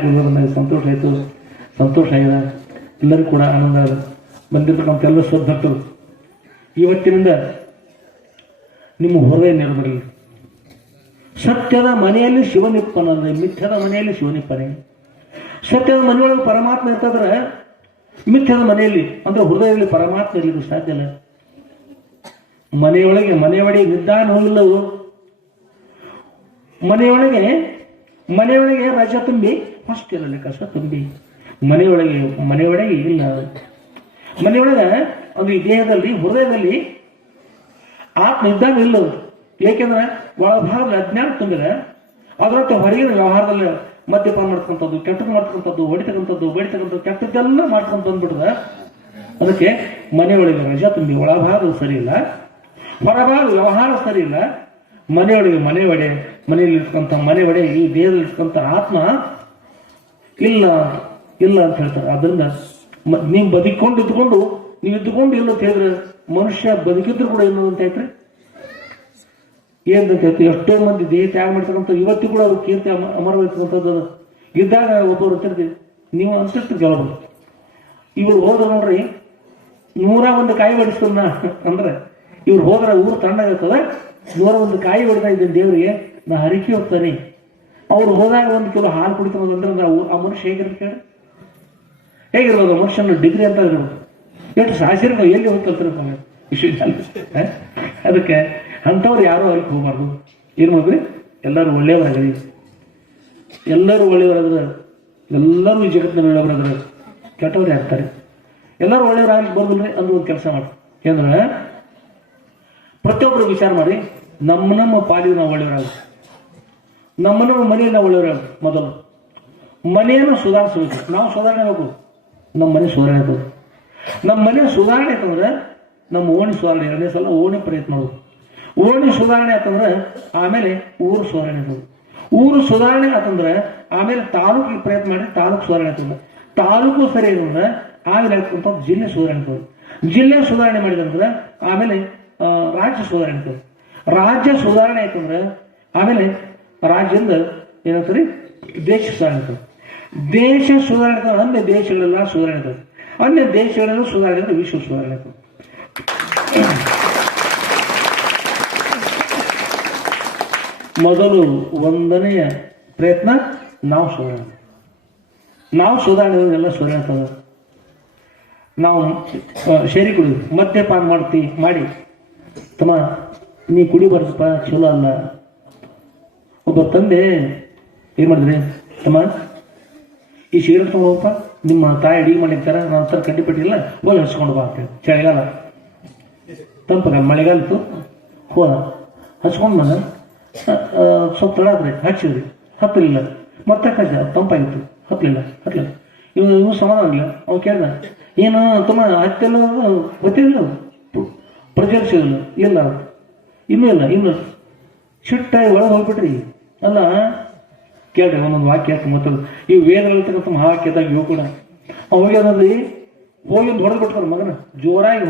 ಸಂತೋಷ ಆಗಿದೆ. ಎಲ್ಲರೂ ಕೂಡ ಆನಂದ ಆಗಿದೆ. ಬಂದಿರ್ತಕ್ಕಂಥ ಎಲ್ಲ ಶ್ರದ್ಧಕ್ತರು ಇವತ್ತಿನಿಂದ ನಿಮ್ಮ ಹೃದಯ ನೆರಬರಲಿ. ಸತ್ಯದ ಮನೆಯಲ್ಲಿ ಶಿವನಿಪ್ಪನಂದ್ರೆ ಮಿಥ್ಯದ ಮನೆಯಲ್ಲಿ ಶಿವನಿಪ್ಪನೆ. ಸತ್ಯದ ಮನೆಯೊಳಗೆ ಪರಮಾತ್ಮ ಇರ್ತಂದ್ರೆ ಮಿಥ್ಯದ ಮನೆಯಲ್ಲಿ ಅಂದ್ರೆ ಹೃದಯದಲ್ಲಿ ಪರಮಾತ್ಮ ಇರಲಿಕ್ಕೆ ಸಾಧ್ಯ ಇಲ್ಲ. ಮನೆಯೊಳಗೆ ನಿದ್ದಾನ ಹೋಗಿಲ್ಲವು. ಮನೆಯೊಳಗೆ ರಜ ತುಂಬಿ ಹೊಸ್ತಿರಲಿ ಕಸ ತುಂಬಿ. ಮನೆಯೊಳಗೆ ಇಲ್ಲ. ಮನೆಯೊಳಗೆ ಒಂದು ಈ ದೇಹದಲ್ಲಿ ಹೃದಯದಲ್ಲಿ ಆತ್ಮ ಇದ್ದಾಗ ಇಲ್ಲದು. ಏಕೆಂದ್ರೆ ಒಳಭಾಗದಲ್ಲಿ ಅಜ್ಞಾನ ತುಂಬಿದ್ರೆ ಅದರೊಟ್ಟು ಹೊರಗಿನ ವ್ಯವಹಾರದಲ್ಲಿ ಮದ್ಯಪಾನ ಮಾಡ್ತಕ್ಕಂಥದ್ದು, ಕೆಟ್ಟದ್ದು ಮಾಡ್ತಕ್ಕಂಥದ್ದು, ಹೊಡಿತಕ್ಕಂಥದ್ದು, ಬಡಿತಕ್ಕಂಥದ್ದು, ಕೆಟ್ಟದ್ದೆಲ್ಲ ಮಾಡ್ಕೊಂಡು ಬಂದ್ಬಿಡ್ದ. ಅದಕ್ಕೆ ಮನೆಯೊಳಗೆ ರಜ ತುಂಬಿ ಒಳಭಾಗ ಸರಿ ಇಲ್ಲ, ಹೊರಭಾಗ ವ್ಯವಹಾರ ಸರಿ ಇಲ್ಲ. ಮನೆಯಲ್ಲಿರ್ತಕ್ಕಂಥ ಮನೆ ಒಡೆ ಈ ದೇಹದಲ್ಲಿರ್ತಕ್ಕಂಥ ಆತ್ಮ ಇಲ್ಲ ಅಂತ ಹೇಳ್ತಾರೆ. ಅದರಿಂದ ನೀವು ಇದ್ದುಕೊಂಡು ಇಲ್ಲ ಅಂತ ಹೇಳಿದ್ರೆ ಮನುಷ್ಯ ಬದುಕಿದ್ರು ಕೂಡ ಇಲ್ಲ ಅಂತ ಹೇಳ್ತಾರೆ. ಏನಂತ ಹೇಳ್ತೀವಿ, ಎಷ್ಟೋ ಮಂದಿ ದೇಹ ತ್ಯಾಗ ಮಾಡ್ತಕ್ಕಂಥ ಇವತ್ತು ಕೂಡ ಅವ್ರು ಕೀರ್ತಿ ಅಮರವಾಗಿರ್ತಕ್ಕಂಥದ್ದು ಇದ್ದಾಗ ಒಬ್ಬರು ಅಂತಿರ್ತೀವಿ. ನೀವು ಅನ್ಸಿರ್ತೀರಿ ಕೆಲವೊಬ್ಬರು ಇವ್ರು ಹೋದ್ರು ನೋಡ್ರಿ 101 ಕಾಯಿ ಬಡಿಸ್ತಾನ ಅಂದ್ರೆ ಇವ್ರು ಹೋದ್ರೆ ಊರು ತಣ್ಣಾಗಿರ್ತದ. 101 ಕಾಯಿ ಹೊಡೆದ ಇದ್ದೀನಿ ದೇವರಿಗೆ ನಾ ಹರಿಕೆ ಹೋಗ್ತಾನೆ. ಅವ್ರು ಹೋದಾಗ 1 ಕಿಲೋ ಹಾಲು ಕುಡಿತಾನಂದ್ರೆ ಆ ಮನುಷ್ಯ ಹೇಗಿರ್ಬೋದು? ಮನುಷ್ಯನ ಡಿಗ್ರಿ ಅಂತ ಇರ್ಬೋದು. ಎಷ್ಟು ಸಾಸಿರ ನಾವು ಎಲ್ಲಿ ಹೋಗಿ ಕಲ್ತಿರ್ತಾನೆ ವಿಶ್ವವಿದ್ಯಾಲಯ. ಅದಕ್ಕೆ ಅಂಥವ್ರು ಯಾರು ಅದಕ್ಕೆ ಹೋಗ್ಬಾರ್ದು. ಏನು ಮಾಡ್ರಿ, ಎಲ್ಲರೂ ಒಳ್ಳೆಯವರಾಗ್ರಿ. ಎಲ್ಲರೂ ಒಳ್ಳೆಯವರಾದ್ರೆ ಎಲ್ಲರೂ ಈ ಜಗತ್ತಿನಲ್ಲಿ ಒಳ್ಳೆಯವರಾದ್ರೆ ಕೆಟ್ಟವ್ರು ಆಗ್ತಾರೆ. ಎಲ್ಲರೂ ಒಳ್ಳೆಯವರಾಗ್ಲಿಕ್ಕೆ ಬರ್ದಿಲ್ರಿ ಅಂದ್ರೆ ಒಂದು ಕೆಲಸ ಮಾಡಿ. ಏನಂದ್ರೆ ಪ್ರತಿಯೊಬ್ಬರು ವಿಚಾರ ಮಾಡಿ, ನಮ್ಮ ಪಾಲಿಗೆ ನಾವು ಒಳ್ಳೆಯವರಾಗ, ನಮ್ಮ ಮನೆಯಲ್ಲಿ ನಾವು ಒಳ್ಳೆಯವರಾಗ. ಮೊದಲು ಮನೆಯನ್ನು ಸುಧಾರಿಸಬೇಕು. ನಾವು ಸುಧಾರಣೆ ಆಗಬೇಕು. ನಮ್ಮ ಮನೆ ಸುಧಾರಣೆ ಆಗ್ತದೆ. ನಮ್ಮ ಮನೆ ಸುಧಾರಣೆ ಆಯ್ತಂದ್ರೆ ನಮ್ಮ ಓಣಿ ಸುಧಾರಣೆ, 2ನೇ ಸಲ ಓಣಿ ಪ್ರಯತ್ನ ಮಾಡೋದು. ಓಣಿ ಸುಧಾರಣೆ ಆಯ್ತಂದ್ರೆ ಆಮೇಲೆ ಊರು ಸುಧಾರಣೆ ಆಗ್ತದೆ. ಊರು ಸುಧಾರಣೆ ಆಯ್ತಂದ್ರೆ ಆಮೇಲೆ ತಾಲೂಕಿಗೆ ಪ್ರಯತ್ನ ಮಾಡಿ ತಾಲೂಕು ಸುಧಾರಣೆ ಆಗ್ತದೆ. ತಾಲೂಕು ಸರಿ ಅಂದ್ರೆ ಆಮೇಲೆ ಆಗ್ತಕ್ಕಂಥ ಜಿಲ್ಲೆ ಸುಧಾರಣೆ ಆಗ್ತದೆ. ಜಿಲ್ಲೆ ಸುಧಾರಣೆ ಮಾಡಿದಂದ್ರೆ ಆಮೇಲೆ ರಾಜ್ಯ ಸುಧಾರಣೆ ಆಗ್ತದೆ. ರಾಜ್ಯ ಸುಧಾರಣೆ ಆಯ್ತಂದ್ರೆ ಆಮೇಲೆ ರಾಜ್ಯದಿಂದ ಏನಂತಾರೆ ದೇಶ ಸುಧಾರಣೆ ಆಗ್ತದೆ. ದೇಶ ಸುಧಾರಣೆ ಆಗ್ತದೆ. ಅನ್ಯ ದೇಶಗಳೆಲ್ಲ ಸುಧಾರಣೆ ಆಗ್ತದೆ. ಅನ್ಯ ದೇಶಗಳೆಲ್ಲ ಸುಧಾರಣೆ ಅಂದ್ರೆ ವಿಶ್ವ ಸುಧಾರಣೆ ಆಗ್ತದೆ. ಮೊದಲು 1ನೆಯ ಪ್ರಯತ್ನ ನಾವು ಸುಧಾರಣೆ ಎಲ್ಲ ಸುಧಾರಣೆ ಆಗ್ತದೆ. ನಾವು ಶೇರಿ ಕುಡಿ ಮದ್ಯಪಾನ ಮಾಡಿ ತಮ್ಮ ನೀ ಕುಡಿಬಾರ್ದಪ್ಪ, ಚಲೋ ಅಲ್ಲ. ಒಬ್ಬ ತಂದೆ ಏನ್ ಮಾಡಿದ್ರಿ, ತಮ್ಮ ಈ ಸಿಗರೇಟ್ ತಗೊಂಡೋಗಪ್ಪ, ನಿಮ್ಮ ತಾಯಿ ಅಡಿಗೆ ಮಾಡಿರ್ತಾರ, ನನ್ನ ಹತ್ರ ಕಡ್ಡಿಪಟ್ಟಿಲ್ಲ, ಹೋಗಿ ಹಚ್ಕೊಂಡು ಬಾ ಅಂತ. ಚಳಿಗಾಲ ತಂಪಗ ಮಳೆಗಾಲ ಇತ್ತು, ಹೋದ ಹಚ್ಕೊಂಡು ಬಂದ. ಸ್ವಲ್ಪ ತಡಾದ್ರಿ, ಹಚ್ಚಿದ್ರಿ, ಹತ್ತಲಿಲ್ಲ. ಮತ್ತೆ ತಂಪಾಗಿತ್ತು, ಹತ್ತಲಿಲ್ಲ. ಇವು ಸಮಾಧಾನ ಇಲ್ಲ. ಅವ್ನು ಕೇಳ್ದ, ಏನು ತಮ್ಮ ಹತ್ತೆಲ್ಲ ಗೊತ್ತಿಲ್ಲ ಪ್ರಚರಿಸಿಲ್ಲ ಇಲ್ಲ ಇನ್ನೂ ಇಲ್ಲ ಇನ್ನು ಶಿಟ್ಟಾಗಿ ಒಳಗೆ ಹೋಗ್ಬಿಟ್ರಿ ಅಲ್ಲ ಕೇಳ್ರಿ ಒಂದೊಂದು ವಾಕ್ಯ ಮತ್ತು ಈ ವೇದಗಳಿರ್ತಕ್ಕಂಥ ಮಹಾವಾಕ್ಯದಾಗ ಇವು ಕೂಡ ಅವಾಗ ಅನ್ನೋದ್ರಿ ಹೋಗಿ ಒಂದು ಹೊಡೆದು ಬಿಟ್ಟಾರ ಮಗನ ಜೋರಾಗಿ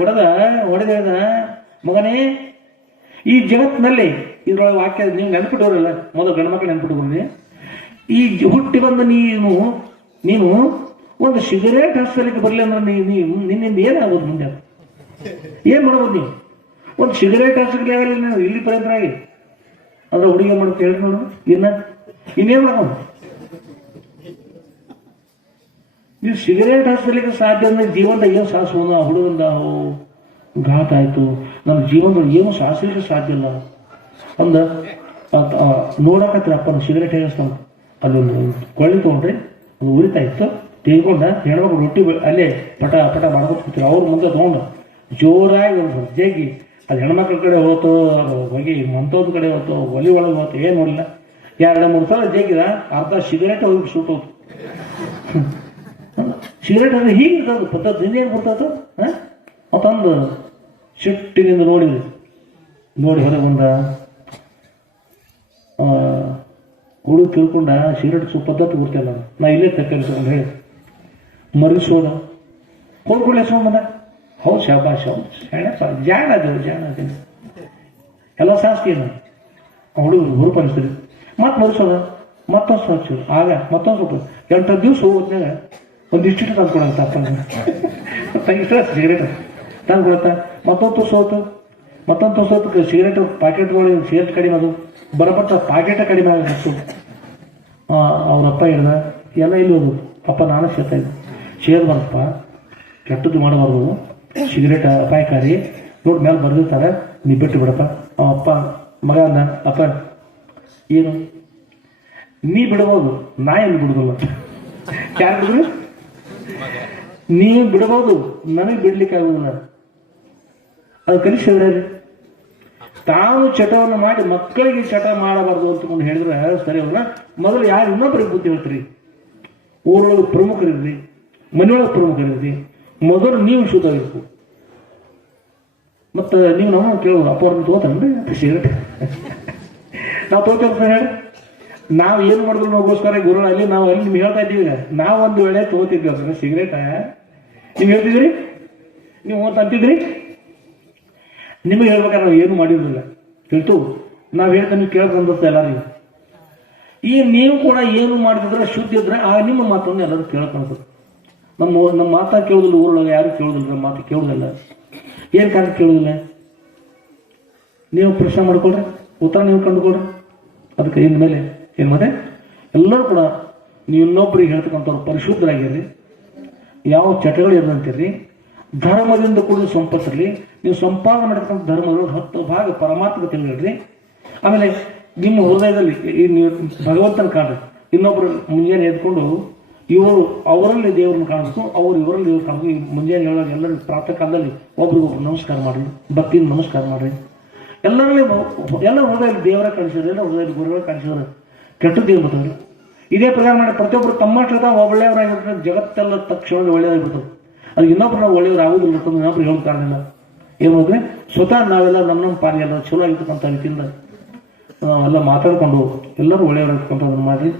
ಹೊಡೆದ ಮಗನೇ ಈ ಜಗತ್ತಿನಲ್ಲಿ ಇದ್ರೊಳಗೆ ವಾಕ್ಯ ನೀವು ನೆನ್ಪಿಟ್ಟವ್ರಲ್ಲ ಮೊದಲು ಗಂಡು ಮಕ್ಕಳು ನೆನ್ಪಿಟ್ಕೊಂಡ್ರಿ ಈ ಹುಟ್ಟಿ ಬಂದ ನೀನು ಒಂದು ಸಿಗರೇಟ್ ಹಚ್ಚಲಿಕ್ಕೆ ಬರಲಿ ಅಂದ್ರೆ ನಿನ್ನಿಂದ ಏನಾಗೋದು ಮುಂದೆ ಏನ್ ಮಾಡ್ಬೋದು ನೀವು ಒಂದು ಸಿಗರೇಟ್ ಹಚ್ಚಲಿಕ್ಕೆ ಆಗಲಿ ನೀವು ಇಲ್ಲಿ ಪರ್ಯಂತ ಆಗಿ ಅದ್ರ ಹುಡುಗಿ ಮಾಡುತ್ತೆ ಹೇಳಿ ನೋಡು ಇನ್ನೇನ್ ಮಾಡೋದು ನೀವು ಸಿಗರೇಟ್ ಹಚ್ಚಲಿಕ್ಕೆ ಸಾಧ್ಯ ಅಂದ್ರೆ ಜೀವನದಾಗ ಏನು ಸಾಧಿಸೋದು ಆ ಹುಡುಗಂದ ಘಾತ ಆಯ್ತು ನನ್ನ ಜೀವನದಲ್ಲಿ ಏನು ಸಾಧಿಸಲಿಕ್ಕೆ ಸಾಧ್ಯ ಇಲ್ಲ ಅಂದ ನೋಡಕತ್ರ ಅಪ್ಪನ ಸಿಗರೇಟ್ ಹೇಗಿಸ್ತಾನ ಅಲ್ಲಿ ಕೊಳ್ಳಿ ತೊಗೊಂಡ್ರೆ ಅದು ಉರಿತಾ ಇತ್ತು ತೆಗೆದುಕೊಂಡ ಹೆಣ್ಮಕ್ಳು ರೊಟ್ಟಿ ಅಲ್ಲೇ ಪಟ ಪಟ ಮಾಡ್ಕೊತ ಕೂತಿರು ಅವ್ರ ಮುಂದೆ ತೊಗೊಂಡು ಜೋರಾಗಿ ಒಂದು ಜಗ್ಗಿ ಅದು ಹೆಣ್ಮಕ್ಳ ಕಡೆ ಹೋತು ಹೊಗೆ ಮಂತೋದ್ ಕಡೆ ಹೋತು ಒಲಿ ಒಳಗೆ ಹೋತು ಏನು ನೋಡಿಲ್ಲ 2-3 ಸಲ ಜಗ್ಗಿದ ಅರ್ಧ ಸಿಗರೇಟ್ ಹೋಗಿ ಸುಟ್ಟೋದು ಸಿಗರೇಟ್ ಅಂದ್ರೆ ಹೀಗಿರ್ತದ ಪದ್ಧತಿ ಹಿಂದೇನು ಬರ್ತದ ಮತ್ತೊಂದು ಸಿಟ್ಟಿನಿಂದ ನೋಡಿ ಹೊರಗೆ ಬಂದ ಹುಡುಗ ತಿಳ್ಕೊಂಡ ಸಿಗರೇಟ್ ಪದ್ಧತಿ ಗೊತ್ತಿಲ್ಲ ನಾ ಇಲ್ಲೇ ತಕ್ಕೊಂಡು ಹೇಳಿ ಮರಿಸೋದ ಕೊಡ್ಕೊಳ್ಳಿ ಬಂದ ಹೌದು ಶಾಬಾಷ್ ಹೌದು ಜಾಣ ಎಲ್ಲ ಶಾಸ್ತಿನ ಹುಡುಗರು ಗುರುಪಡಿಸ್ತೀರಿ ಮತ್ತೆ ಮರಿಸೋದ ಮತ್ತೊಂದು ಸ್ವಲ್ಪ ಆಗ ಮತ್ತೊಂದು ಸ್ವಲ್ಪ 8 ದಿವಸ ಹೋಗೋದ್ನಾಗ ಒಂದಿಷ್ಟು ತಂದು ಕೊಡಂತ ಇಷ್ಟ ಸಿಗರೇಟ್ ತಂದು ಕೊಡತ್ತ ಮತ್ತೊಂದು ತೋರ್ಸೋತು ಸಿಗರೇಟ್ ಪ್ಯಾಕೆಟ್ಗಳು ಸಿಗರೇಟ್ ಕಡಿಮೆ ಅದು ಬರಪಟ್ಟ ಪ್ಯಾಕೆಟ ಕಡಿಮೆ ಆಗುತ್ತೆ ಅವ್ರಪ್ಪ ಹೇಳ್ದ ಎಲ್ಲ ಇಲ್ಲಿ ಹೋದು ಅಪ್ಪ ನಾನು ಸೇರ್ತಾ ಇದ್ದೆ ಸೇರ್ ಬರಪ್ಪ ಕೆಟ್ಟದ್ದು ಮಾಡಬಾರ್ದು ಸಿಗರೇಟ್ ಅಪಾಯಕಾರಿ ನೋಡಿ ಮೇಲೆ ಬರ್ದಿರ್ತಾರೆ ನೀ ಬಿಟ್ಟು ಬಿಡಪ್ಪ ಅಪ್ಪ ಮಗ ಅಂದ ಅಪ್ಪ ಏನು ನೀ ಬಿಡಬಹುದು ನಾ ಎಲ್ಲಿ ಬಿಡುದಿಲ್ಲ ಯಾರು ಬಿಡ್ರಿ ನೀವು ಬಿಡಬಹುದು ನನಗೆ ಬಿಡ್ಲಿಕ್ಕೆ ಆಗುದಿಲ್ಲ ಅದು ಕಲಿಸಿ ಹೇಳ್ರಿ ತಾವು ಚಟವನ್ನು ಮಾಡಿ ಮಕ್ಕಳಿಗೆ ಚಟ ಮಾಡಬಾರ್ದು ಅಂತಕೊಂಡು ಹೇಳಿದ್ರೆ ಸರಿ ಅವನ್ನ ಮೊದಲು ಯಾರು ಇನ್ನೊಬ್ಬರಿಗೆ ಬುದ್ಧಿ ಹೇಳ್ತೀರಿ ಊರೊಳಗೆ ಪ್ರಮುಖರಿರ್ರಿ ಮನೆಯೊಳಗೆ ಪ್ರಮುಖರಿರ್ರಿ ಮೊದಲು ನೀವು ಶುದ್ಧವಾಗಿರ್ಬೇಕು ಮತ್ತು ನೀವು ನಾವು ಕೇಳೋದು ಅಪ್ಪ ಅವ್ರನ್ನ ತಗೋತಾನ್ರಿ ಸಿಗರೇಟ್ ನಾವು ತಗೋತೇವೆ ಹೇಳಿ ನಾವು ಏನು ಮಾಡಿದ್ರು ನಾವುಗೋಸ್ಕರ ಗುರುಗಳಲ್ಲಿ ನಾವು ಅಲ್ಲಿ ನಿಮ್ಗೆ ಹೇಳ್ತಾ ಇದ್ದೀವಿ ನಾವು ಒಂದು ವೇಳೆ ತಗೋತಿದ್ವಿ ಅದನ್ನ ಸಿಗರೇಟ ನೀವು ಹೇಳ್ತಿದ್ರಿ ನೀವು ಅಂತಿದ್ರಿ ನಿಮಗೆ ಹೇಳ್ಬೇಕಾದ್ರೆ ನಾವು ಏನು ಮಾಡಿರಲಿಲ್ಲ ಹೇಳ್ತು ನಾವು ಹೇಳ್ತಾ ನೀವು ಕೇಳ್ಕೊಂಡ್ಬರ್ತಾ ಎಲ್ಲರಿಗೂ ಈ ನೀವು ಕೂಡ ಏನು ಮಾಡಿದ್ರೆ ಶುದ್ಧ ಇದ್ರೆ ಆ ನಿಮ್ಮ ಮಾತನ್ನು ಎಲ್ಲರೂ ಕೇಳ್ಕೊಳ್ಬೇಕು ನಮ್ಮ ಮಾತಾ ಕೇಳೋದಿಲ್ಲ ಊರೊಳಗೆ ಯಾರು ಕೇಳೋದಿಲ್ಲ ನಮ್ಮ ಮಾತು ಕೇಳೋದಿಲ್ಲ ಏನು ಕಾರಣ ಕೇಳೋದಿಲ್ಲ ನೀವು ಪ್ರಶ್ನೆ ಮಾಡ್ಕೊಳ್ರಿ ಉತ್ತರ ನೀವು ಕಂಡುಕೊಳ್ರಿ ಅದಕ್ಕೆ ಇನ್ನು ಮೇಲೆ ಏನು ಮತ್ತೆ ಎಲ್ಲರೂ ಕೂಡ ನೀವು ಇನ್ನೊಬ್ಬರಿಗೆ ಹೇಳ್ತಕ್ಕಂಥವ್ರು ಪರಿಶುದ್ಧರಾಗಿರ್ರಿ ಯಾವ ಚಟಗಳು ಇರಂತಿರ್ರಿ ಧರ್ಮದಿಂದ ಕೂಡಿದ ಸಂಪತ್ತಿರಲಿ ನೀವು ಸಂಪಾದನೆ ಮಾಡತಕ್ಕಂಥ ಧರ್ಮಗಳು 10 ಭಾಗ ಪರಮಾತ್ಮ ತಿಳಿದ್ರಿ ಆಮೇಲೆ ನಿಮ್ಮ ಹೃದಯದಲ್ಲಿ ನೀವು ಭಗವಂತನ ಕಾಣ್ರಿ ಇನ್ನೊಬ್ರು ಮುಂಜಾನೆ ಎದ್ಕೊಂಡು ಇವರು ಅವರಲ್ಲಿ ದೇವ್ರನ್ನ ಕಾಣಿಸ್ತು ಅವ್ರು ಇವರಲ್ಲಿ ದೇವ್ರು ಕಾಣಿಸ್ತು ಮುಂಜಾನೆ ಹೇಳೋರು ಎಲ್ಲರೂ ಪ್ರಾತಃ ಕಾಲದಲ್ಲಿ ಒಬ್ರಿಗೊಬ್ರು ನಮಸ್ಕಾರ ಮಾಡ್ರಿ ಭಕ್ತಿಯಿಂದ ನಮಸ್ಕಾರ ಮಾಡ್ರಿ ಎಲ್ಲರಲ್ಲಿ ಎಲ್ಲ ಹೃದಯದಲ್ಲಿ ದೇವರ ಕಾಣಿಸಿದ್ರೆ ಎಲ್ಲ ಹೃದಯದಲ್ಲಿ ಗುರುಗಳು ಕಾಣಿಸಿದ್ರೆ ಕೆಟ್ಟದ್ದು ಏನು ಬರ್ತದೆ ಇದೇ ಪ್ರಕಾರ ಮಾಡಿ ಪ್ರತಿಯೊಬ್ಬರು ತಮ್ಮಷ್ಟ ಒಳ್ಳೆಯವರಾಗಿರ್ತಾರೆ ಜಗತ್ತೆಲ್ಲ ತಕ್ಷಣ ಒಳ್ಳೆಯದಾಗಿರ್ತದೆ ಅದು ಇನ್ನೊಬ್ರು ನಾವು ಒಳ್ಳೆಯವರು ಆಗುದಿಲ್ಲ ಅಂತಂದು ಇನ್ನೊಬ್ರು ಹೇಳೋದು ಕಾರಣ ಏನು ಅಂದ್ರೆ ಸ್ವತಃ ನಾವೆಲ್ಲ ನಮ್ಮ ಪಾಲಿ ಎಲ್ಲ ಚಲೋ ಆಗಿರ್ತಕ್ಕಂಥ ರೀತಿಯಿಂದ ಎಲ್ಲ ಮಾತಾಡ್ಕೊಂಡು ಎಲ್ಲರೂ ಒಳ್ಳೆಯವರಾಗಿರ್ತಕ್ಕಂಥ ಅದನ್ನು ಮಾಡಿರಿ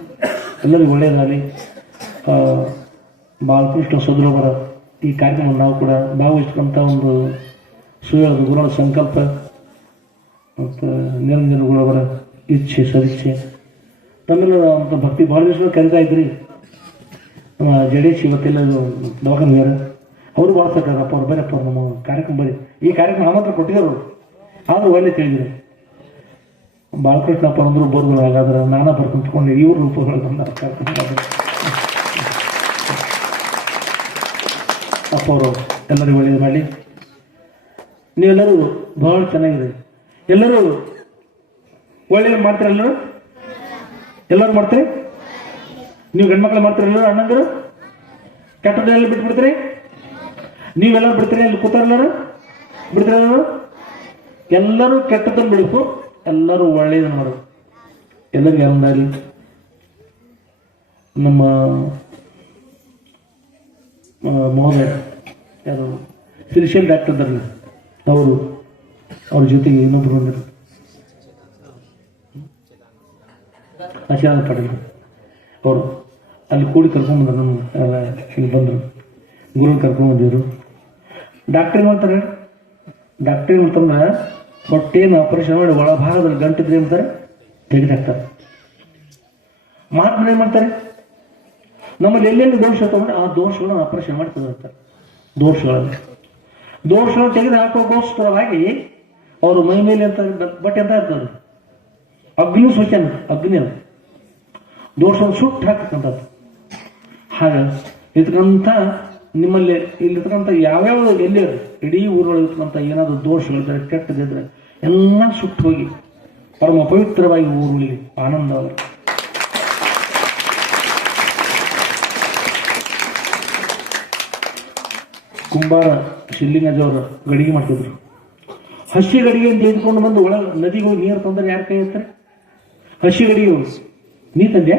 ಎಲ್ಲರಿಗೂ ಒಳ್ಳೆಯದಾಗಲಿ ಬಾಲಕೃಷ್ಣ ಸದೃಢವರ ಈ ಕಾರ್ಯಕ್ರಮ ನಾವು ಕೂಡ ಭಾಗವಹಿಸ್ತಕ್ಕಂಥ ಒಂದು ಸುಳ್ಳು ಗುರುಗಳ ಸಂಕಲ್ಪ ಮತ್ತು ನಿರಂಜನ ಗುರುವರ ಇಚ್ಛೆ ಸದಿಚ್ಛೆ ತಮ್ಮೆಲ್ಲ ಅಂತ ಭಕ್ತಿ ಭಾಳ ದಿವಸ ಕರಿತಾ ಇದ್ರಿ ಜಡೇಶ್ ಇವತ್ತೆಲ್ಲ ದವಾಖಾನೆ ಬೇರೆ ಅವರು ಭಾಳ ಸಾಕಪ್ಪ ಅವ್ರು ಬರೀಪ್ಪ ನಮ್ಮ ಕಾರ್ಯಕ್ರಮ ಬರೀ ಈ ಕಾರ್ಯಕ್ರಮ ಆಮಂತ್ರ ಕೊಟ್ಟಿದ್ದಾರೆ ಆದರೂ ಒಳ್ಳೆ ತಿಳಿದ್ರು ಬಾಲಕೃಷ್ಣಪ್ಪ ಅಂದ್ರು ಬೋರ್ಗಳು ಹಾಗಾದ್ರೆ ನಾನಾ ಬರ್ಕೊಂಡ್ಕೊಂಡು ಇವ್ರ ರೂಪಗಳು ಬಂದ ಕಾರ್ಯಕ್ರಮ ಅಪ್ಪ ಅವರು ಎಲ್ಲರಿಗೂ ಒಳ್ಳೇದು ಮಾಡಲಿ ನೀವೆಲ್ಲರೂ ಬಹಳ ಚೆನ್ನಾಗಿದೆ ಎಲ್ಲರೂ ಒಳ್ಳೇದು ಮಾಡ್ತೀರ ಎಲ್ಲರೂ ಮಾಡ್ತೀರಿ ನೀವು ಗಂಡ್ಮಕ್ಳು ಮಾಡ್ತೀರಿ ಎಲ್ಲರೂ ಅಣ್ಣಂದರು ಕೆಟ್ಟದ್ದೆಲ್ಲ ಬಿಟ್ಬಿಡ್ತೀರಿ ನೀವೆಲ್ಲರೂ ಬಿಡ್ತೀರಿ ಅಲ್ಲಿ ಕೂತಾರಲ್ಲರು ಬಿಡ್ತೀರ ಎಲ್ಲರೂ ಕೆಟ್ಟದ್ದನ್ನು ಬಿಡಬೇಕು ಎಲ್ಲರೂ ಒಳ್ಳೆಯದನ್ನು ಮಾಡೋದು ಎಲ್ಲರಿಗೂ ಆನಂದಾಗಲಿ ನಮ್ಮ ಮಹೋದಯ ಯಾರು ಶ್ರೀಶೈಲ್ ಡಾಕ್ಟರ್ ಇದ್ದಾರಲ್ಲ ಅವರು, ಅವ್ರ ಜೊತೆಗೆ ಇನ್ನೊಬ್ರು ಬಂದರು ಆಶೀರ್ವಾದ ಪಡೆದರು. ಅವರು ಅಲ್ಲಿ ಕೂಡಿ ಕರ್ಕೊಂಡ್ಬಂದ್ರು, ನಮ್ಮ ಇಲ್ಲಿ ಬಂದರು, ಗುರು ಕರ್ಕೊಂಡ್ಬಂದಿದ್ರು. ಡಾಕ್ಟರ್ ಏನು ಮಾಡ್ತಾರೆ, ಡಾಕ್ಟರ್ ಏನು ಮಾಡ್ತಂದ್ರೆ ಹೊಟ್ಟೆಯನ್ನು ಆಪರೇಷನ್ ಮಾಡಿ ಒಳಭಾಗದಲ್ಲಿ ಗಂಟಿದ್ರೆ ಅಂತಾರೆ ತೆಗೆದಾಕ್ತಾರೆ. ಮಹಾತ್ಮ ಏನು ಮಾಡ್ತಾರೆ, ನಮ್ಮಲ್ಲಿ ಎಲ್ಲೆಲ್ಲಿ ದೋಷ ಇರ್ತವೆ ಆ ದೋಷಗಳನ್ನು ಆಪರೇಷನ್ ಮಾಡಿ ತೆಗೆದಿರ್ತಾರೆ. ದೋಷಗಳನ್ನು ತೆಗೆದು ಹಾಕೋಗೋಸ್ಕರವಾಗಿ ಅವರು ಮೈ ಮೇಲೆ ಅಂತ ಬಟ್ಟೆ ಅಂತ ಇರ್ತದೆ, ಅಗ್ನಿ ಸ್ವಚ್ಛನ, ಅಗ್ನಿ ಅದು ದೋಷವನ್ನು ಸುಟ್ಟು ಹಾಕತಕ್ಕಂಥದ್ದು. ಹಾಗೆ ಇರ್ತಕ್ಕಂಥ ನಿಮ್ಮಲ್ಲಿ ಇಲ್ಲಿರ್ತಕ್ಕಂಥ ಯಾವ್ಯಾವ ಎಲ್ಲಿ ಇಡೀ ಊರೊಳಗೆ ಇರ್ತಕ್ಕಂಥ ಏನಾದರೂ ದೋಷಗಳಿದ್ರೆ ಕೆಟ್ಟದಿದ್ರೆ ಎಲ್ಲ ಸುಟ್ಟು ಹೋಗಿ ಪರಮ ಪವಿತ್ರವಾಗಿ ಊರುಗಳಿಗೆ ಆನಂದವಾಗಿ. ಕುಂಬಾರ ಶಿಲ್ಲಿಂಗಜವರು ಗಡಿಗೆ ಮಾಡ್ತಿದ್ರು. ಹಸಿ ಗಡಿಗೆ ಅಂತ ತೆಗೆದುಕೊಂಡು ಬಂದು ಒಳಗೆ ನದಿಗಳು ನೀರು ತಂದ್ರೆ ಯಾರು ಕೈ ಇರ್ತಾರೆ? ಹಸಿ ಗಡಿಗೆ ನೀ ತಂದ್ಯಾ?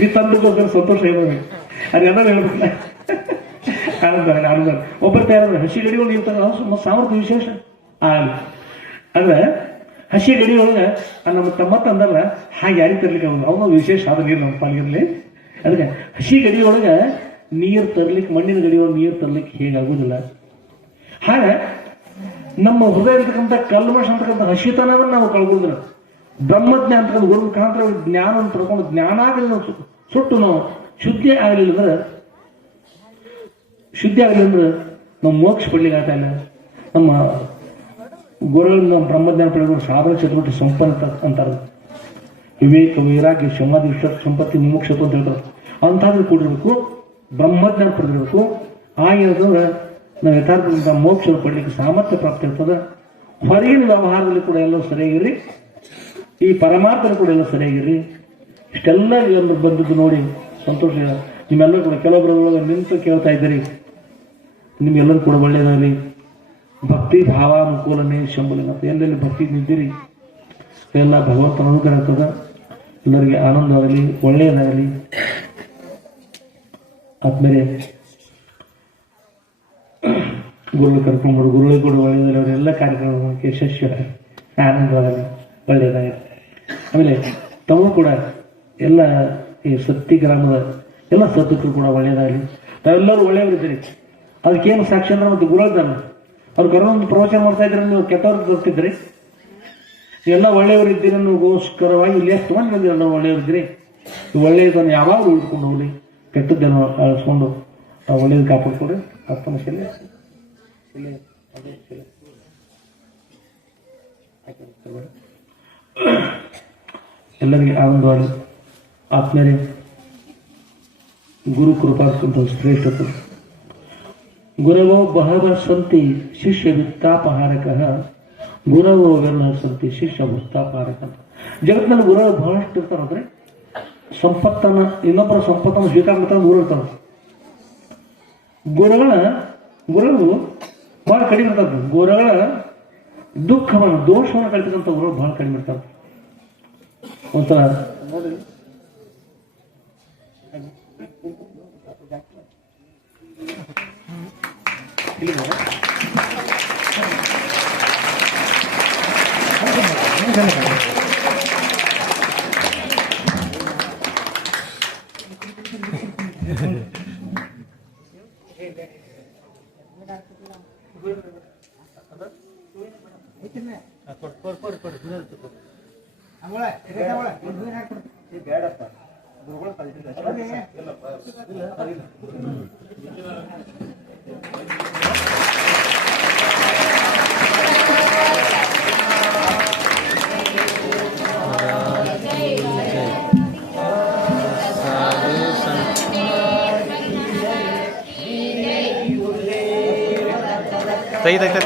ನೀ ತಂದಕ್ಕೋಸ್ಕರ ಸಂತೋಷ ಹೇಳ್ಬೇಕು, ಅದೆಲ್ಲ ಹೇಳ್ಬೇಕಲ್ಲ. ಆನಂದ ಒಬ್ಬರು ತಯಾರ ಹಸಿ ಗಡಿಗಳು ನೀರು ತಂದ ಸಾಮರ್ಥ್ಯ ವಿಶೇಷ ಆಗಲಿ. ಅಂದ್ರೆ ಹಸಿ ಗಡಿ ಒಳಗೆ ನಮ್ಮ ತಮ್ಮ ತಂದಲ್ಲ ಹಾಗೆ ಯಾರಿಗೆ ತರ್ಲಿಕ್ಕೆ ಅವನು ವಿಶೇಷ ಆದ ನೀರು ನಮ್ಮ ಪಾಲಿಗಿರಲಿ. ಅದಕ್ಕೆ ಹಸಿ ಗಡಿ ಒಳಗೆ ನೀರು ತರ್ಲಿಕ್ಕೆ, ಮಣ್ಣಿನ ಗಡಿ ಒಳಗೆ ನೀರು ತರ್ಲಿಕ್ಕೆ ಹೇಗಾಗುದಿಲ್ಲ. ಹಾಗೆ ನಮ್ಮ ಹೃದಯ ಇರ್ತಕ್ಕಂಥ ಕಲ್ಮಶ ಅಂತಕ್ಕಂಥ ಹಸಿತನವನ್ನು ನಾವು ಕಳ್ಕೊಂಡ್ರೆ ಬ್ರಹ್ಮಜ್ಞಾನ ಅಂತಕ್ಕಂಥ ಗುರು ಮುಖಾಂತರ ಜ್ಞಾನವನ್ನು ಪಡ್ಕೊಂಡು ಜ್ಞಾನ ಆಗಲಿ ಸುಟ್ಟು ನಾವು ಶುದ್ಧಿ ಆಗಲಿಲ್ಲ ಅಂದ್ರೆ ನಾವು ಮೋಕ್ಷ ಪಡ್ಲಿಕ್ಕೆ ಆಗ್ತಾ ಇಲ್ಲ. ನಮ್ಮ ಗುರುಗಳಿಂದ ಬ್ರಹ್ಮಜ್ಞಾನ ಪಡೆಯುವ ಸಾಧನ ಚತುರ್ವಟಿ ಸಂಪನ್ನ ಅಂತಾರೆ. ವಿವೇಕ, ವೈರಾಗ್ಯ, ಸಮಾಧಿ, ಸಂಪತ್ತಿ, ಮುಮುಕ್ಷತ್ವ ಅಂತ ಹೇಳ್ತಾರೆ. ಅಂಥದ್ದು ಕೂಡಿರ್ಬೇಕು, ಬ್ರಹ್ಮಜ್ಞಾನ ಪಡೆದಿರ್ಬೇಕು. ಆಗಿರೋದ್ರೆ ನಾವು ಯಥಾರ್ಥದಿಂದ ಮೋಕ್ಷ ಪಡಲಿಕ್ಕೆ ಸಾಮರ್ಥ್ಯ ಪ್ರಾಪ್ತಿ ಇರ್ತದೆ. ಹೊರಗಿನ ವ್ಯವಹಾರದಲ್ಲಿ ಕೂಡ ಎಲ್ಲರೂ ಸರಿಯಾಗಿರ್ರಿ, ಈ ಪರಮಾರ್ಥದಲ್ಲಿ ಕೂಡ ಎಲ್ಲ ಸರಿಯಾಗಿರ್ರಿ. ಇಷ್ಟೆಲ್ಲ ಎಲ್ಲರೂ ಬಂದಿದ್ದು ನೋಡಿ ಸಂತೋಷ. ನಿಮ್ಮೆಲ್ಲರೂ ಕೂಡ ಕೆಲವೊಬ್ಬರೊಳಗೆ ನಿಂತು ಕೇಳ್ತಾ ಇದ್ದೀರಿ, ನಿಮ್ಗೆಲ್ಲರೂ ಕೂಡ ಒಳ್ಳೆಯದಾಗಲಿ. ಭಕ್ತಿ ಭಾವಾನುಕೂಲನೇ ಶಂಬಲಿನ ಅಂತ ಎಲ್ಲೆಲ್ಲಿ ಭಕ್ತಿ ನಿಂತಿರಿ ಎಲ್ಲ ಭಗವಂತನ ಅನುಗ್ರಹ ಆಗ್ತದ. ಎಲ್ಲರಿಗೆ ಆನಂದವಾಗಲಿ, ಒಳ್ಳೆಯದಾಗಲಿ. ಆದ್ಮೇಲೆ ಗುರುಗಳು ಕರ್ಕೊಂಡ್ಬಿಡು, ಗುರುಗಳಿಗೆ ಕೂಡ ಒಳ್ಳೆಯದಾಗಲಿ. ಅವರೆಲ್ಲ ಕಾರ್ಯಕ್ರಮಕ್ಕೆ ಯಶಸ್ವಿ ಆನಂದವಾಗಲಿ, ಒಳ್ಳೆಯದಾಗಲಿ. ಆಮೇಲೆ ತಾವು ಕೂಡ ಎಲ್ಲ ಈ ಸತ್ತಿ ಗ್ರಾಮದ ಎಲ್ಲ ಸದ್ದುಕರು ಕೂಡ ಒಳ್ಳೆಯದಾಗಲಿ. ತಾವೆಲ್ಲರೂ ಒಳ್ಳೆಯವರಿದ್ದೀರಿ. ಅದಕ್ಕೇನು ಸಾಕ್ಷಿ ಅಂದ್ರೆ ಮತ್ತೆ ಗುರುಗಳನ್ನ ಅವ್ರು ಕರೋನೊಂದು ಪ್ರವಚನ ಮಾಡ್ತಾ ಇದ್ರೆ ನೀವು ಕೆಟ್ಟವ್ರಿಗೆ ಬರ್ತಿದ್ರಿ. ಎಲ್ಲ ಒಳ್ಳೆಯವರಿದ್ದೀರಿ ಅನ್ನೋಗೋಸ್ಕರವಾಗಿ ಇಲ್ಲಿ ಎಷ್ಟು ಮಂದಿ ಬಂದಿರ ನಾವು ಒಳ್ಳೆಯವರಿದ್ದೀರಿ. ಒಳ್ಳೆಯದನ್ನು ಯಾವಾಗಲೂ ಉಳ್ಕೊಂಡು ಹೋಗ್ಲಿ, ಕೆಟ್ಟದ್ದನ್ನು ಅಳಿಸ್ಕೊಂಡು ಒಳ್ಳೆಯದು ಕಾಪಾಡ್ಕೊಡ್ರಿ. ಅರ್ಥನ ಶಿಲೆ ಎಲ್ಲರಿಗೆ ಆನಂದವಾಗಿ. ಆತ್ಮೇಲೆ ಗುರು ಕೃಪಾಂತ ಶ್ರೇಷ್ಠತೆ. ಗುರವೋ ಬಹವ ಸಂತಿ ಶಿಷ್ಯ ವಿತ್ತಾಪಹಾರಕ, ಗುರವೋ ವೆಲ್ಲ ಸಂತಿ ಶಿಷ್ಯ ಭಕ್ತಾಪಹಾರಕ ಅಂತ. ಜಗತ್ತಿನಲ್ಲಿ ಗುರುಗಳು ಬಹಳಷ್ಟು ಇರ್ತಾರಂದ್ರೆ ಸಂಪತ್ತನ್ನು, ಇನ್ನೊಬ್ಬರ ಸಂಪತ್ತನ್ನು ಸ್ವೀಕಾರ ಮಾಡ್ತಾರೆ ಗುರು ಇರ್ತಾರ. ಗುರುಗಳು ಬಹಳ ಕಡಿಮೆ ಇರ್ತಾರೆ. ಗುರುಗಳ ದುಃಖವನ್ನು, ದೋಷವನ್ನು ಕಳಿತಕ್ಕಂಥ ಗುರುಗಳು ಬಹಳ ಕಡಿಮೆ ಇರ್ತಾರೆ. ಒಂಥರ ನೋಡಿ, ತೆಗಿತೈತೆ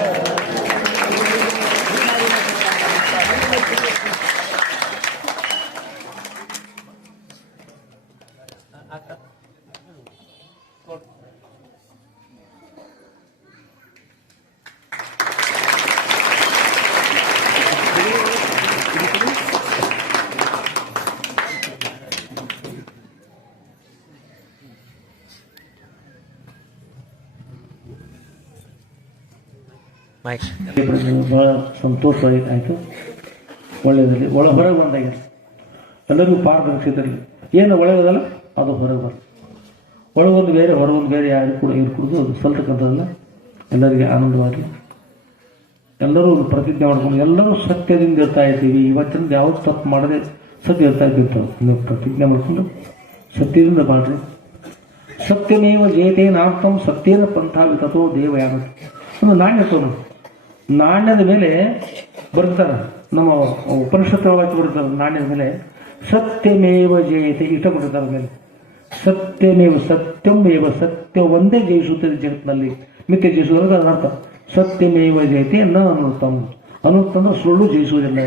ಭಾಳ ಸಂತೋಷ ಆಯಿತು. ಒಳ್ಳೆಯದಲ್ಲಿ ಹೊರಗೆ ಬಂದಾಗ ಎಲ್ಲರಿಗೂ ಪಾರದರ್ಶಿತರಲ್ಲಿ ಏನು ಒಳ್ಳೆಯದಲ್ಲ ಅದು ಹೊರಗೆ ಬರ್ತದೆ. ಒಳಗೊಂದು ಬೇರೆ ಹೊರಗೊಂದು ಬೇರೆ ಯಾರು ಕೂಡ ಇವ್ರು ಕುಡಿದು ಅದು ಸಲ್ತಕ್ಕಂಥದ್ದಲ್ಲ. ಎಲ್ಲರಿಗೆ ಆನಂದವಾಗಲಿ. ಎಲ್ಲರೂ ಪ್ರತಿಜ್ಞೆ ಮಾಡ್ಕೊಂಡು ಎಲ್ಲರೂ ಸತ್ಯದಿಂದ ಇರ್ತಾ ಇದ್ದೀವಿ. ಇವತ್ತಿನ ಯಾವುದು ತಪ್ಪು ಮಾಡದೆ ಸತ್ಯ ಇರ್ತಾ ಇದ್ದಿರ್ತಾವೆ. ನೀವು ಪ್ರತಿಜ್ಞೆ ಮಾಡಿಕೊಂಡು ಸತ್ಯದಿಂದ ಮಾಡ್ರಿ. ಸತ್ಯಮೇವ ಜಯತೆ ನಾರ್ಥಂ ಸತ್ಯೇನ ಪಂಥ ವಿತತೋ ದೇವಯಾನ. ಒಂದು ನಾಣ್ಯ ತೋರು, ನಾಣ್ಯದ ಮೇಲೆ ಬರ್ತಾರೆ, ನಮ್ಮ ಉಪನಿಷತ್ತೊಳಗೆ ಬರ್ತಾರೆ. ನಾಣ್ಯದ ಮೇಲೆ ಸತ್ಯಮೇವ ಜಯತೆ ಇಷ್ಟ ಕೊಟ್ಟಿರ್ತಾರೆ ಮೇಲೆ. ಸತ್ಯಮೇವ ಸತ್ಯಮೇವ ಸತ್ಯ ಒಂದೇ ಜಯಿಸುತ್ತದೆ ಜಗತ್ತಿನಲ್ಲಿ, ಮಿಥ್ಯ ಜಯಿಸುವುದಕ್ಕೆ ಅದರ ಅರ್ಥ. ಸತ್ಯಮೇವ ಜಯತೆ ನ ಅನೃತಂ. ಅನೃತಂದ್ರೆ ಸುಳ್ಳು ಜಯಿಸುವುದಿಲ್ಲ.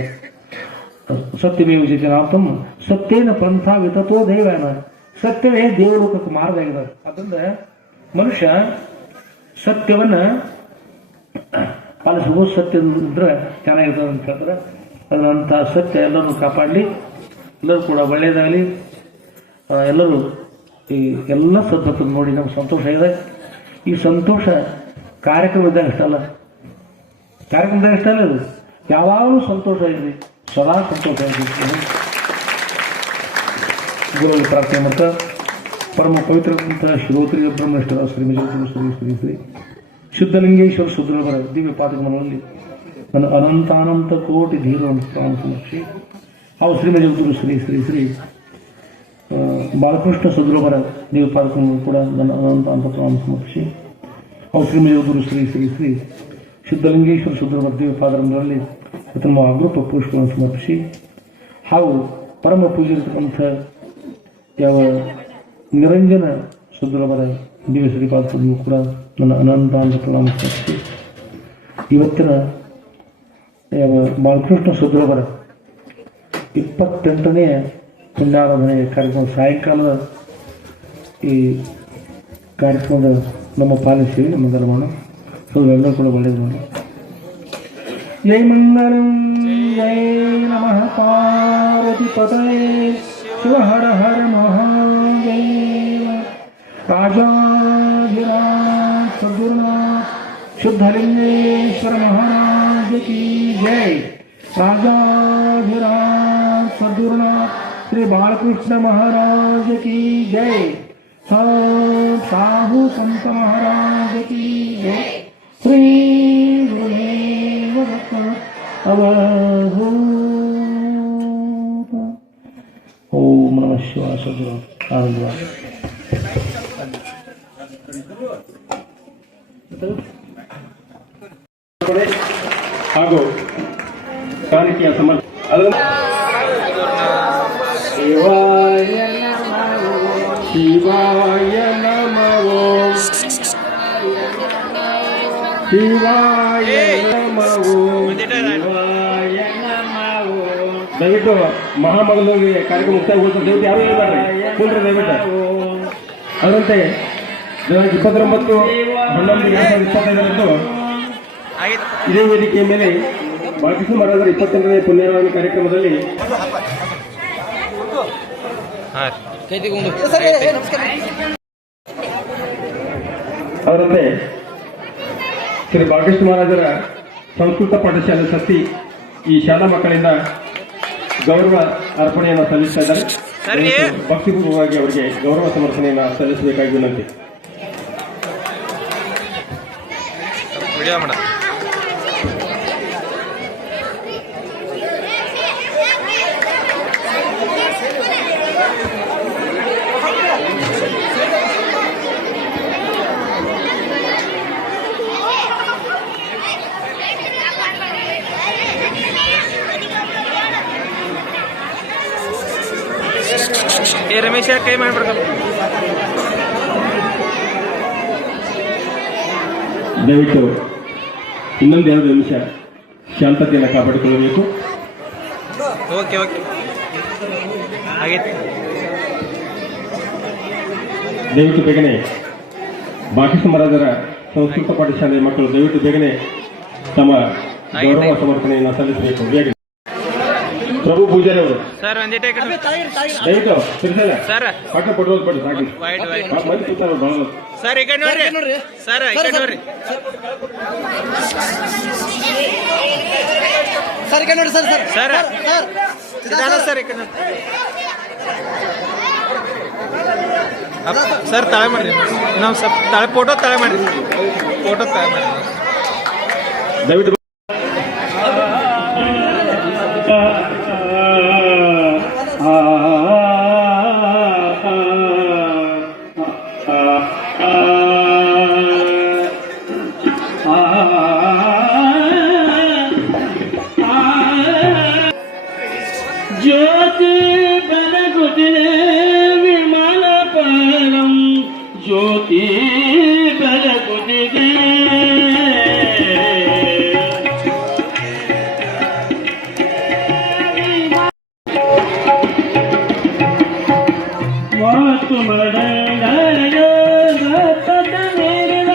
ಸತ್ಯಮೇವ ಜಯತೆ ನಾರ್ಥಂ ಸತ್ಯೇನ ಪಂಥ ವಿತತೋ ದೇವಯಾನ. ಸತ್ಯವೇ ದೇವಲೋಕಕ್ಕೆ ಮಾರ್ಗ ಆಗಿದೆ. ಅದರಿಂದ ಮನುಷ್ಯ ಸತ್ಯವನ್ನ ಪಾಲಿಸಬಹುದು. ಸತ್ಯ ಇದ್ರೆ ಚೆನ್ನಾಗಿರ್ತದೆ ಅಂತ ಹೇಳ್ತಾರೆ. ಅದರಂಥ ಸತ್ಯ ಎಲ್ಲರೂ ಕಾಪಾಡಲಿ. ಎಲ್ಲರೂ ಕೂಡ ಒಳ್ಳೆಯದಾಗಲಿ. ಎಲ್ಲರೂ ಈ ಎಲ್ಲ ಸದ್ಭಕ್ತರು ನೋಡಿ ನಮ್ಗೆ ಸಂತೋಷ ಇದೆ. ಈ ಸಂತೋಷ ಕಾರ್ಯಕ್ರಮದಾಗ ಅಷ್ಟಲ್ಲ, ಕಾರ್ಯಕ್ರಮದಾಗ ಅಷ್ಟಲ್ಲ, ಅದು ಯಾವಾಗಲೂ ಸಂತೋಷ ಇದೆ, ಸದಾ ಸಂತೋಷ ಇದೆ. ಗುರುವಿಗೆ ಪ್ರಾರ್ಥನೆ ಮಾಡ್ತಾ ಪರಮ ಪವಿತ್ರವಂತಹ ಶ್ರೀ ಬ್ರಹ್ಮೇಶ್ವರ ಶ್ರೀ ಶ್ರೀ ಶ್ರೀ ಶ್ರೀ ಶುದ್ಧಲಿಂಗೇಶ್ವರ ಸುದ್ರವರ ದಿವ್ಯ ಪಾದಕಮನದಲ್ಲಿ ನನ್ನ ಅನಂತಾನಂತ ಕೋಟಿ ಧೀರವನ್ನು ಸಮಕ್ಷಿ ಅವು ಶ್ರೀಮಜಗುರು ಶ್ರೀ ಶ್ರೀ ಶ್ರೀ ಬಾಲಕೃಷ್ಣ ಸುದ್ರವರ ದಿವ್ಯ ಪಾದಕಮನ ಕೂಡ ನನ್ನ ಅನಂತಾನಂತ ಸಮಕ್ಷಿ ಅವು ಶ್ರೀಮಜಗುರು ಶ್ರೀ ಶ್ರೀ ಶ್ರೀ ಶುದ್ಧಲಿಂಗೇಶ್ವರ ಸುದ್ರವರ ದಿವ್ಯ ಪಾದಕಮನದಲ್ಲಿ ತಮ್ಮ ಅಗೃಪ ಪುಷ್ಪವನ್ನು ಸಮರ್ಪಿಸಿ ಹಾಗೂ ಪರಮ ಪೂಜಿರತಕ್ಕಂಥ ಯಾವ ನಿರಂಜನ ಸುದ್ರವರ ದಿವ್ಯ ಶ್ರೀಪಾದಕಮನೂ ಕೂಡ ನನ್ನ ಅನಂತಾನಂದ ಪ್ರಣಾಮ ಸಮರ್ಪಿಸಿ ಇವತ್ತಿನ ಯಾವ ಬಾಲಕೃಷ್ಣ ಸುದ್ರವರ 28ನೇ ಪುಣ್ಯಾರಾಧನೆ ಕಾರ್ಯಕ್ರಮ ಸಾಯಂಕಾಲದ ಈ ಕಾರ್ಯಕ್ರಮದ ನಮ್ಮ ಪಾಲಿಸಿ ನಮ್ಮೆಲ್ಲರ ಮಾಡೋಣ. ಸೊ ಎಲ್ಲರೂ ಕೂಡ ಒಳ್ಳೆಯದು ಮಾಡಿ. ಜೈ ಮಂಗಳಂ ಜೈ ನಮಃ ಪಾರ್ವತಿ ಪತಯೇ ಶಿವ ಹರ ಹರ ಮಹಾದೇವ. ರಾಜಾಧಿರಾಜ ಸದ್ಗುರುನಾಥ शुद्धलिंगेश्वर महाराज की जय. राजाधिराज सद्गुरुनाथ श्री बालकृष्ण महाराज की जय. साहू संत महाराज की जय. श्री गुरुदेव दत्त अवधूत. ओम नमः शिवाय. सद्गुरु आनंद ಹಾಗೂ ಕಾಣಿಕೆಯ ಸಮರ್ಥ ಶಿವಾಯ ಶಿವಾಯ ನಮೋ ಶಿವಾಯ ನಮೋ ಶಿವಾಯ ನಮೋ. ದಯವಿಟ್ಟು ಮಹಾಮಂಗಳೂರಿಗೆ ಕಾರ್ಯಕ್ರಮ ಮುಕ್ತಾಯಗೊಳಿಸೋ ದಯವಿಟ್ಟು ಯಾರು ಹೇಳ್ಬಾರ್ರಿ, ಕುಂಡ್ರಿ ದಯವಿಟ್ಟು. ಅದರಂತೆ 29/11/2025 ಇದೇ ವೇದಿಕೆಯ ಮೇಲೆ ಬಾಲಕೃಷ್ಣ ಮಹಾರಾಜರ 28ನೇ ಪುಣ್ಯಾರಾಧನೆ ಕಾರ್ಯಕ್ರಮದಲ್ಲಿ ಅವರಂತೆ ಶ್ರೀ ಬಾಲಕೃಷ್ಣ ಮಹಾರಾಜರ ಸಂಸ್ಕೃತ ಪಾಠಶಾಲೆ ಸತಿ ಈ ಶಾಲಾ ಮಕ್ಕಳಿಂದ ಗೌರವ ಅರ್ಪಣೆಯನ್ನು ಸಲ್ಲಿಸ್ತಾ ಇದ್ದಾರೆ. ಭಕ್ತಿಪೂರ್ವವಾಗಿ ಅವರಿಗೆ ಗೌರವ ಸಮರ್ಪಣೆಯನ್ನು ಸಲ್ಲಿಸಬೇಕಾಗಿ ವಿನಂತಿ. ರಮೇಶ್ ಕೈ ಮಾಡ್ಬಿಡ್ತಾರೆ. ದಯವಿಟ್ಟು ಇನ್ನೊಂದು 2 ನಿಮಿಷ ಶಾಂತತೆಯನ್ನು ಕಾಪಾಡಿಕೊಳ್ಳಬೇಕು. ಓಕೆ ಓಕೆ ಆಗೈತೆ. ದಯವಿಟ್ಟು ಬೇಗನೆ ಬಾಲಕೃಷ್ಣ ಮಹಾರಾಜರ ಸಂಸ್ಕೃತ ಪಾಠಶಾಲೆಯ ಮಕ್ಕಳು ದಯವಿಟ್ಟು ಬೇಗನೆ ತಮ್ಮ ಗೌರವ ಸಮರ್ಪಣೆಯನ್ನು ಸಲ್ಲಿಸಬೇಕು. ಬೇಗ ಪ್ರಭು ಪೂಜಾರಿ ಅವರು ಸರ್ ಒಂದಿಟ್ಟೆ ಈ ಕಡೆ ದಯವಿಟ್ಟು ತಿರ್ಸಲ್ಲ ಸರ್ ಪಾಠ ಕೊಟ್ಟು ಬಿಡಿ ಸಾಕು ವೈಟ್ ವೈಟ್ ಮಂದಿ ಕೂತಾರ ಬಹಳ ಸರ್ ಈ ಕಡೆ ನೋಡ್ರಿ ಸರ್ ಈ ಕಡೆ ನೋಡ್ರಿ ಸರ್ ಈ ಕಡೆ ನೋಡಿ ಸರ್ ಸರ್ ಸರ್ ಸರ್ ನಿಧಾನ ಸರ್ ಈ ಕಡೆ ನೋಡಿ. ಅಪ್ಪ, ಸರ್ ತಳೆ ಮಾಡ್ರಿ ನಾವು ಸ್ವಲ್ಪ ತಳೆ ಫೋಟೋ ತಳೆ ಮಾಡ್ರಿ ಫೋಟೋ ತಳೆ ಮಾಡ್ರಿ ದಯವಿಟ್ಟು ಜ್ಯೋತಿ ಬೆಳಗುತ್ತಿದೆ ವಿಮಾನ ಪರಂ ಜ್ಯೋತಿ ಬೆಳಗುತ್ತಿದೆ ಮಾತು ಮಡಂಗರ ಪದ ಮೇಲಿನ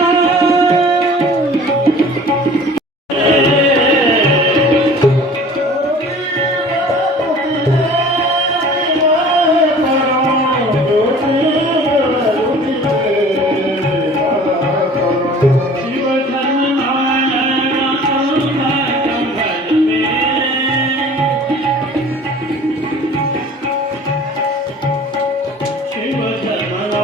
ಶಿವ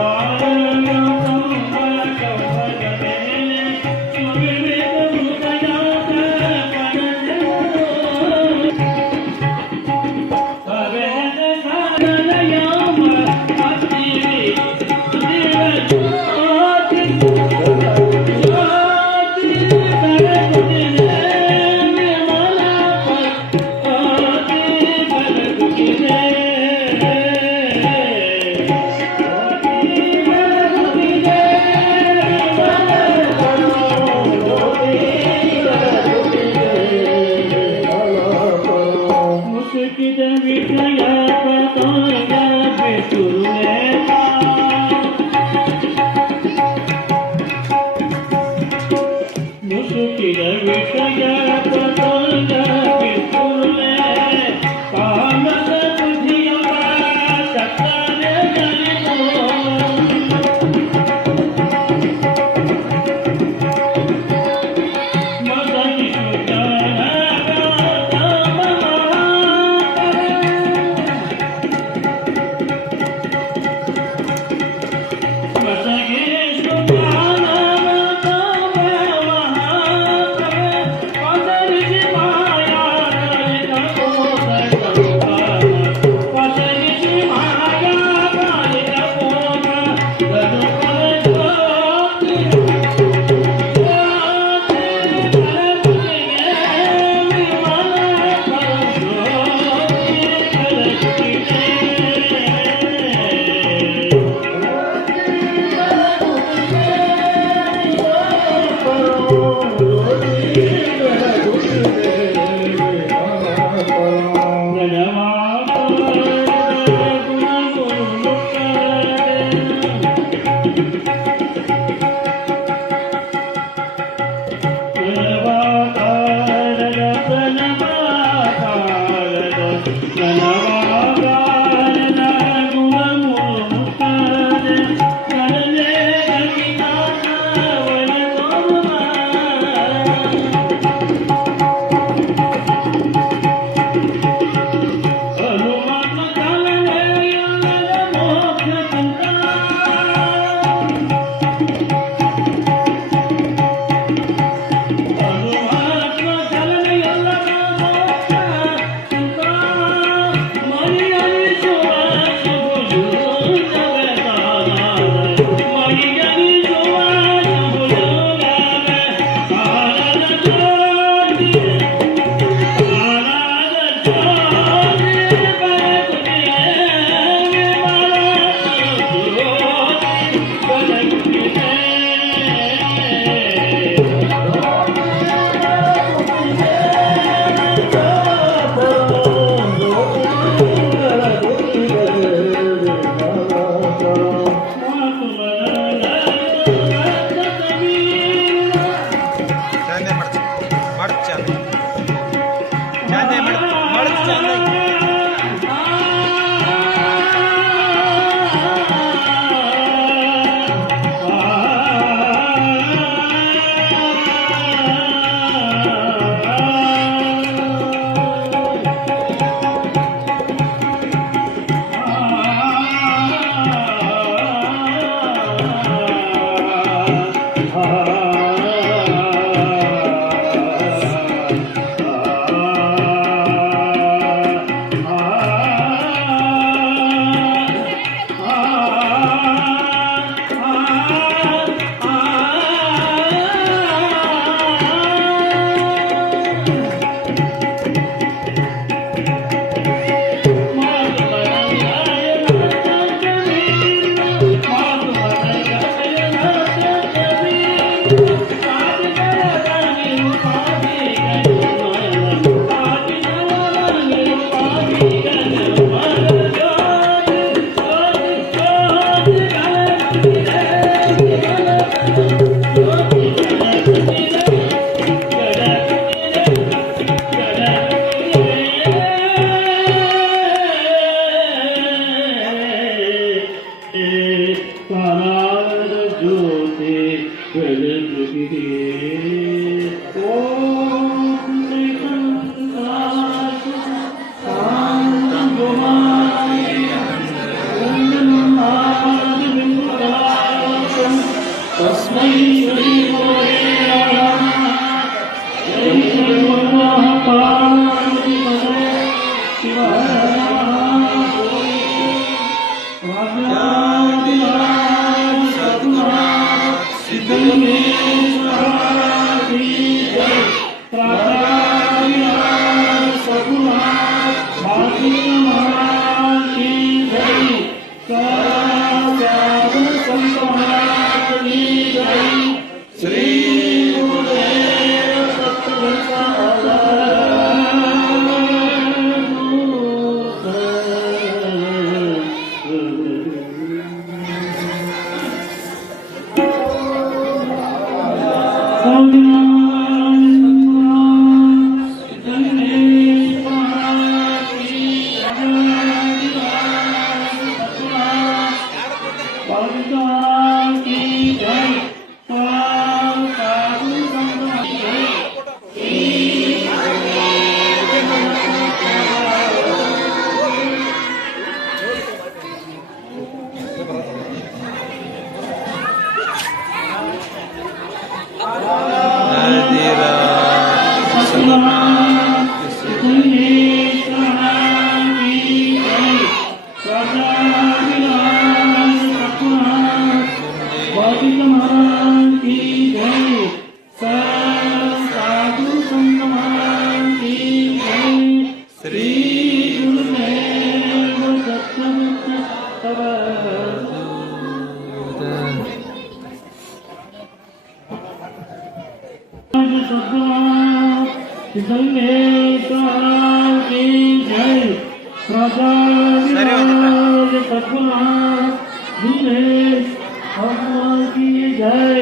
जय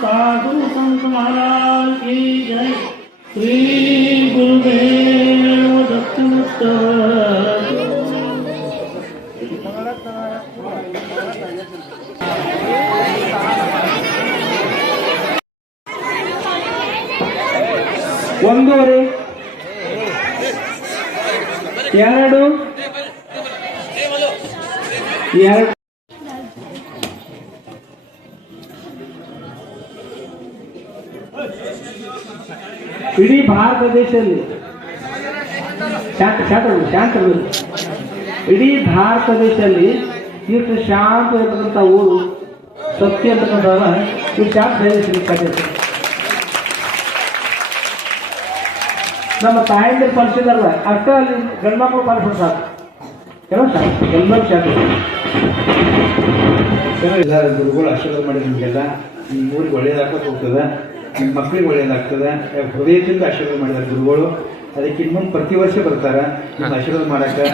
साधु संत महाराज की जय श्री गुरुदेव दत्त ಒಂದೂವರೆ 2 ಇಡೀ ಭಾರತ ದೇಶದಲ್ಲಿ ಶಾಂತ ಇಡೀ ಭಾರತ ದೇಶದಲ್ಲಿ ಇಷ್ಟು ಶಾಂತ ಇರ್ತಕ್ಕಂಥ ಊರು ಸತ್ಯ ಅಂತಕ್ಕಂಥವ್ರ ಇಷ್ಟು ಶಾಂತ ಸಾಧ್ಯ. ನಮ್ಮ ತಾಯಂದಿರು ಪಾಲಿಸಿದಾರಲ್ಲ ಅಷ್ಟ ಅಲ್ಲಿ ಗಂಡ್ಮಕ್ಳು ಪಾಲಿಸೋದು ಸಾಕು. ಗಂಡ್ಮಕ್ಳು ಶಾಂತ ಗುರುಗಳು ಆಶೀರ್ವಾದ ಮಾಡಿ ನಿಮಗೆಲ್ಲ ನಿಮ್ಮ ಊರಿಗೆ ಒಳ್ಳೇದಾಗ್ತಾ ಹೋಗ್ತದೆ, ನಿಮ್ಮ ಮಕ್ಕಳಿಗೆ ಒಳ್ಳೇದಾಗ್ತದೆ. ಹೃದಯದಿಂದ ಆಶೀರ್ವಾದ ಮಾಡಿದ್ದಾರೆ ಗುರುಗಳು. ಅದಕ್ಕೆ ಇನ್ನೊಂದು ಪ್ರತಿ ವರ್ಷ ಬರ್ತಾರೆ ನಿಮ್ಮ ಆಶೀರ್ವಾದ ಮಾಡಕ್ಕೆ.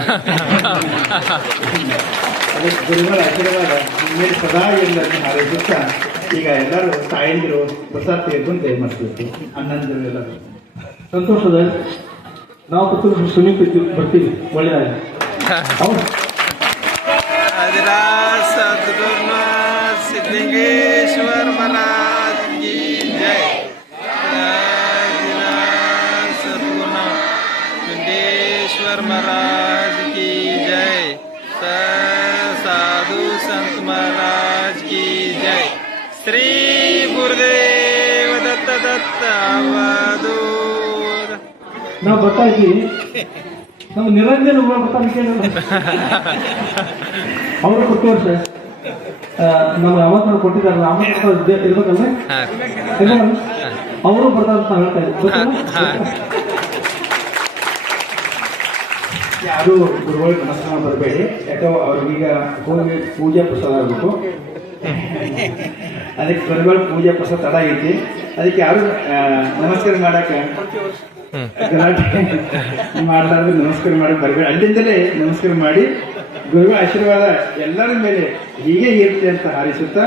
ಅದಕ್ಕೆ ಗುರುಗಳ ಆಶೀರ್ವಾದ ನಿಮ್ಮ ಮೇಲೆ ಸದಾ ಇಲ್ಲ ಹಾರೈಸುತ್ತಾ ಈಗ ಎಲ್ಲರೂ ತಾಯಂದಿರು ಪ್ರಸಾದ ತೆಗೆದುಕೊಂಡು ದಯ ಮಾಡ್ತೀವಿ. ಅನ್ನಂದಿರು ಎಲ್ಲರೂ ಸಂತೋಷದ ನಾವು ಕುಟುಂಬ ಸಮೀಪ ಬರ್ತೀವಿ. ಒಳ್ಳೆಯದಾಗಿ ಹೌದು. सद्गुरुनाथ सिद्धलिंगेश्वर महाराज की जय। सद्गुरुनाथ सिद्धेश्वर महाराज की जय। साधु संत महाराज की जय। श्री गुरुदेव दत्त दत्त अवधूत। ನಾವು ಬರ್ತಾ ಇದ್ದೀವಿ. ನಮ್ಮ ನಿರಂಜನ ಬರ್ತಾನೆ ಅವರು ಕೊಟ್ಟು ವರ್ಷ ನಮ್ಗೆ ಆಮಂತ್ರಣ ಕೊಟ್ಟಿದ್ದಾರೆ. ಆಮಂತ್ರಣ ಇರ್ಬೇಕಲ್ರಿ, ಅವರು ಬರ್ತಾರೆ ಅಂತ ಹೇಳ್ತಾ ಇದ್ದಾರೆ. ಯಾರು ಗುರುಗಳಿಗೆ ನಮಸ್ಕಾರ ಬರಬೇಡಿ, ಯಾಕೋ ಅವ್ರಿಗೀಗ ಹೋಗಿ ಪೂಜೆ ಪ್ರಸಾದ ಆಗಬೇಕು. ಅದಕ್ಕೆ ಗುರುಗಳ ಪೂಜೆ ಪ್ರಸಾದ ತಡ ಐತಿ. ಅದಕ್ಕೆ ಯಾರು ನಮಸ್ಕಾರ ಮಾಡಕ್ಕೆ ಗಲಾಟೆ ಮಾಡಲಾರ್ದು ನಮಸ್ಕಾರ ಮಾಡಿ ಬರಬೇಡಿ. ಅಲ್ಲಿಂದಲೇ ನಮಸ್ಕಾರ ಮಾಡಿ ಗುರುಗಳ ಆಶೀರ್ವಾದ ಎಲ್ಲರ ಮೇಲೆ ಹೀಗೆ ಇರುತ್ತೆ ಅಂತ ಹಾರೈಸುತ್ತಾ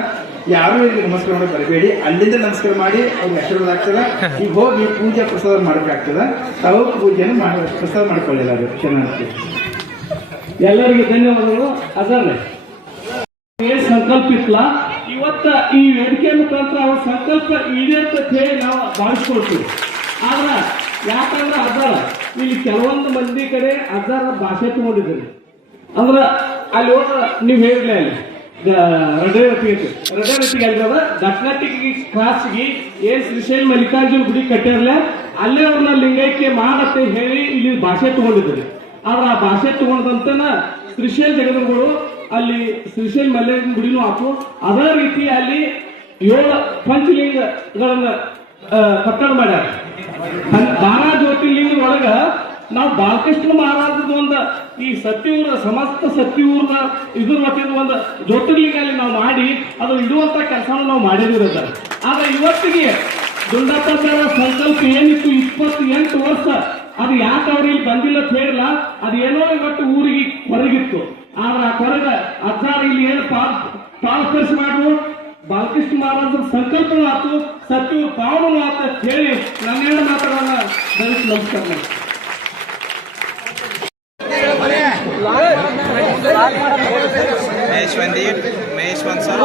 ಯಾರು ಇಲ್ಲಿ ನಮಸ್ಕಾರ ಮಾಡಿ ಬರಬೇಡಿ. ಅಲ್ಲಿಂದ ನಮಸ್ಕಾರ ಮಾಡಿ ಅವ್ರಿಗೆ ಆಶೀರ್ವಾದ ಆಗ್ತದ. ಈಗ ಹೋಗಿ ಪೂಜೆ ಪ್ರಸಾದ ಮಾಡಬೇಕಾಗ್ತದ. ತಾವು ಪೂಜೆಯನ್ನು ಪ್ರಸಾದ ಮಾಡ್ಕೊಳ್ಳಿಲ್ಲ. ಅದು ಚೆನ್ನಾಗಿ ಎಲ್ಲರಿಗೂ ಧನ್ಯವಾದಗಳು. ಅದನ್ನೇ ಸಂಕಲ್ಪ ಇತ್ತಲ್ಲ, ಇವತ್ತ ಈ ವೇದಿಕೆ ಮುಖಾಂತರ ಅವ್ರ ಸಂಕಲ್ಪ ಇದೆ ಅಂತ ಹೇಳಿ ನಾವು ಭಾವಿಸ್ಕೊಳ್ತೀವಿ. ಆದ್ರ ಯಾಕಂದ್ರೆ ಅದಾರ ಇಲ್ಲಿ ಕೆಲವೊಂದು ಮಂದಿ ಕಡೆ ಅದಾರ ಭಾಷೆ ತಗೊಂಡಿದ್ದಾರೆ. ಅಂದ್ರ ಅಲ್ಲಿ ಹೋದ ನೀವು ಹೇಳಿಲ್ಲ, ಅಲ್ಲಿ ರಡೇರತಿಗೆ ಅಲ್ದ ದಕ್ಷಿಣಟಿಗೆ ಕ್ರಾಸ್ಗೆ ಏನ್ ಶ್ರೀಶೈಲ ಮಲ್ಲಿಕಾರ್ಜುನ ಗುಡಿ ಕಟ್ಟಿರಲ್ಲ, ಅಲ್ಲೇ ಅವ್ರನ್ನ ಲಿಂಗೈಕ್ಯ ಮಾಡತ್ತೆ ಹೇಳಿ ಇಲ್ಲಿ ಭಾಷೆ ತಗೊಂಡಿದ್ದಾರೆ. ಆದ್ರೆ ಆ ಭಾಷೆ ತಗೊಂಡಂತನ ಶ್ರೀಶೈಲ ಜಗದ್ಗುರುಗಳು ಅಲ್ಲಿ ಶ್ರೀಶೈಲ ಮಲ್ಲಿಕಾರ್ಜುನ ಗುಡಿನೂ ಆತು. ಅದೇ ರೀತಿ ಅಲ್ಲಿ 7 ಪಂಚಲಿಂಗಗಳನ್ನ ಕಟ್ಟಡ ಮಾಡ್ಯಾರ. 12 ಜ್ಯೋತಿರ್ಲಿಂಗ ಒಳಗ ನಾವು ಬಾಲಕೃಷ್ಣ ಮಹಾರಾಜದ ಒಂದು ಈ ಸತ್ಯೂರ ಸಮಸ್ತ ಸತ್ಯೂರ್ನ ಇದ್ರ ಮಟ್ಟಿದ ಒಂದು ಜ್ಯೋತಿರ್ಲಿಂಗ ಅಲ್ಲಿ ನಾವು ಮಾಡಿ ಅದು ಇಡುವಂತ ಕೆಲಸನ ನಾವು ಮಾಡಿದಿರೋದ. ಆದ್ರೆ ಇವತ್ತಿಗೆ ದುಂಡಪ್ಪರ ಸಂಕಲ್ಪ ಏನಿತ್ತು 28 ವರ್ಷ, ಅದು ಯಾಕೆ ಅವ್ರಿಗೆ ಬಂದಿಲ್ಲ ಅಂತ ಹೇಳಿಲ್ಲ. ಅದು ಏನೋ ಇವತ್ತು ಊರಿಗೆ ಹೊರಗಿತ್ತು. ಆದ್ರೆ ಆ ಹೊರಗ ಅಜ್ಜಾರ ಇಲ್ಲಿ ಏನು ಪಾಲ್ಕರಿಸಿ ಮಾಡುವ ಬಾಲಕೃಷ್ಣ ಮಹಾರಾಜರ ಸಂಕಲ್ಪನೂ ಆತು, ಸತ್ಯೂರ್ ಪಾವನೂ ಆತ ಅಂತ ಹೇಳಿ ನನ್ನೇನು ಮಾತಾಡೋಣ. ದಯವಿಟ್ಟು ನಮಸ್ಕಾರ ಮಾಡಿ. महेश वंदीप, महेश वंसल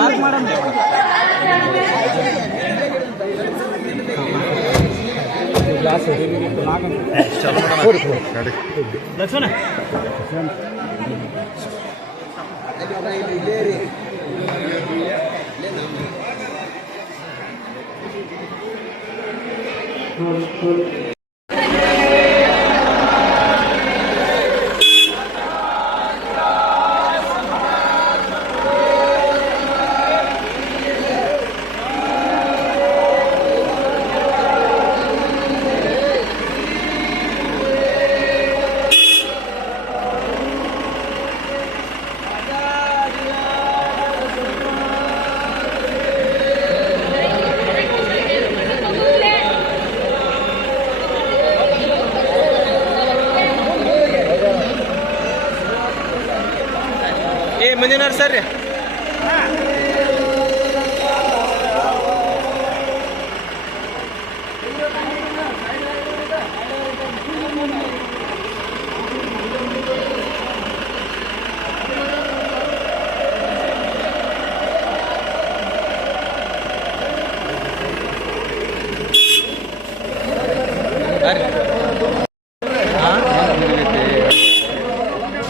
ಏ ಮಂಜುನಾಥ್ ಸರ್ ರೀ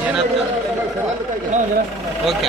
ಏನಾಯ್ತು ಓಕೆ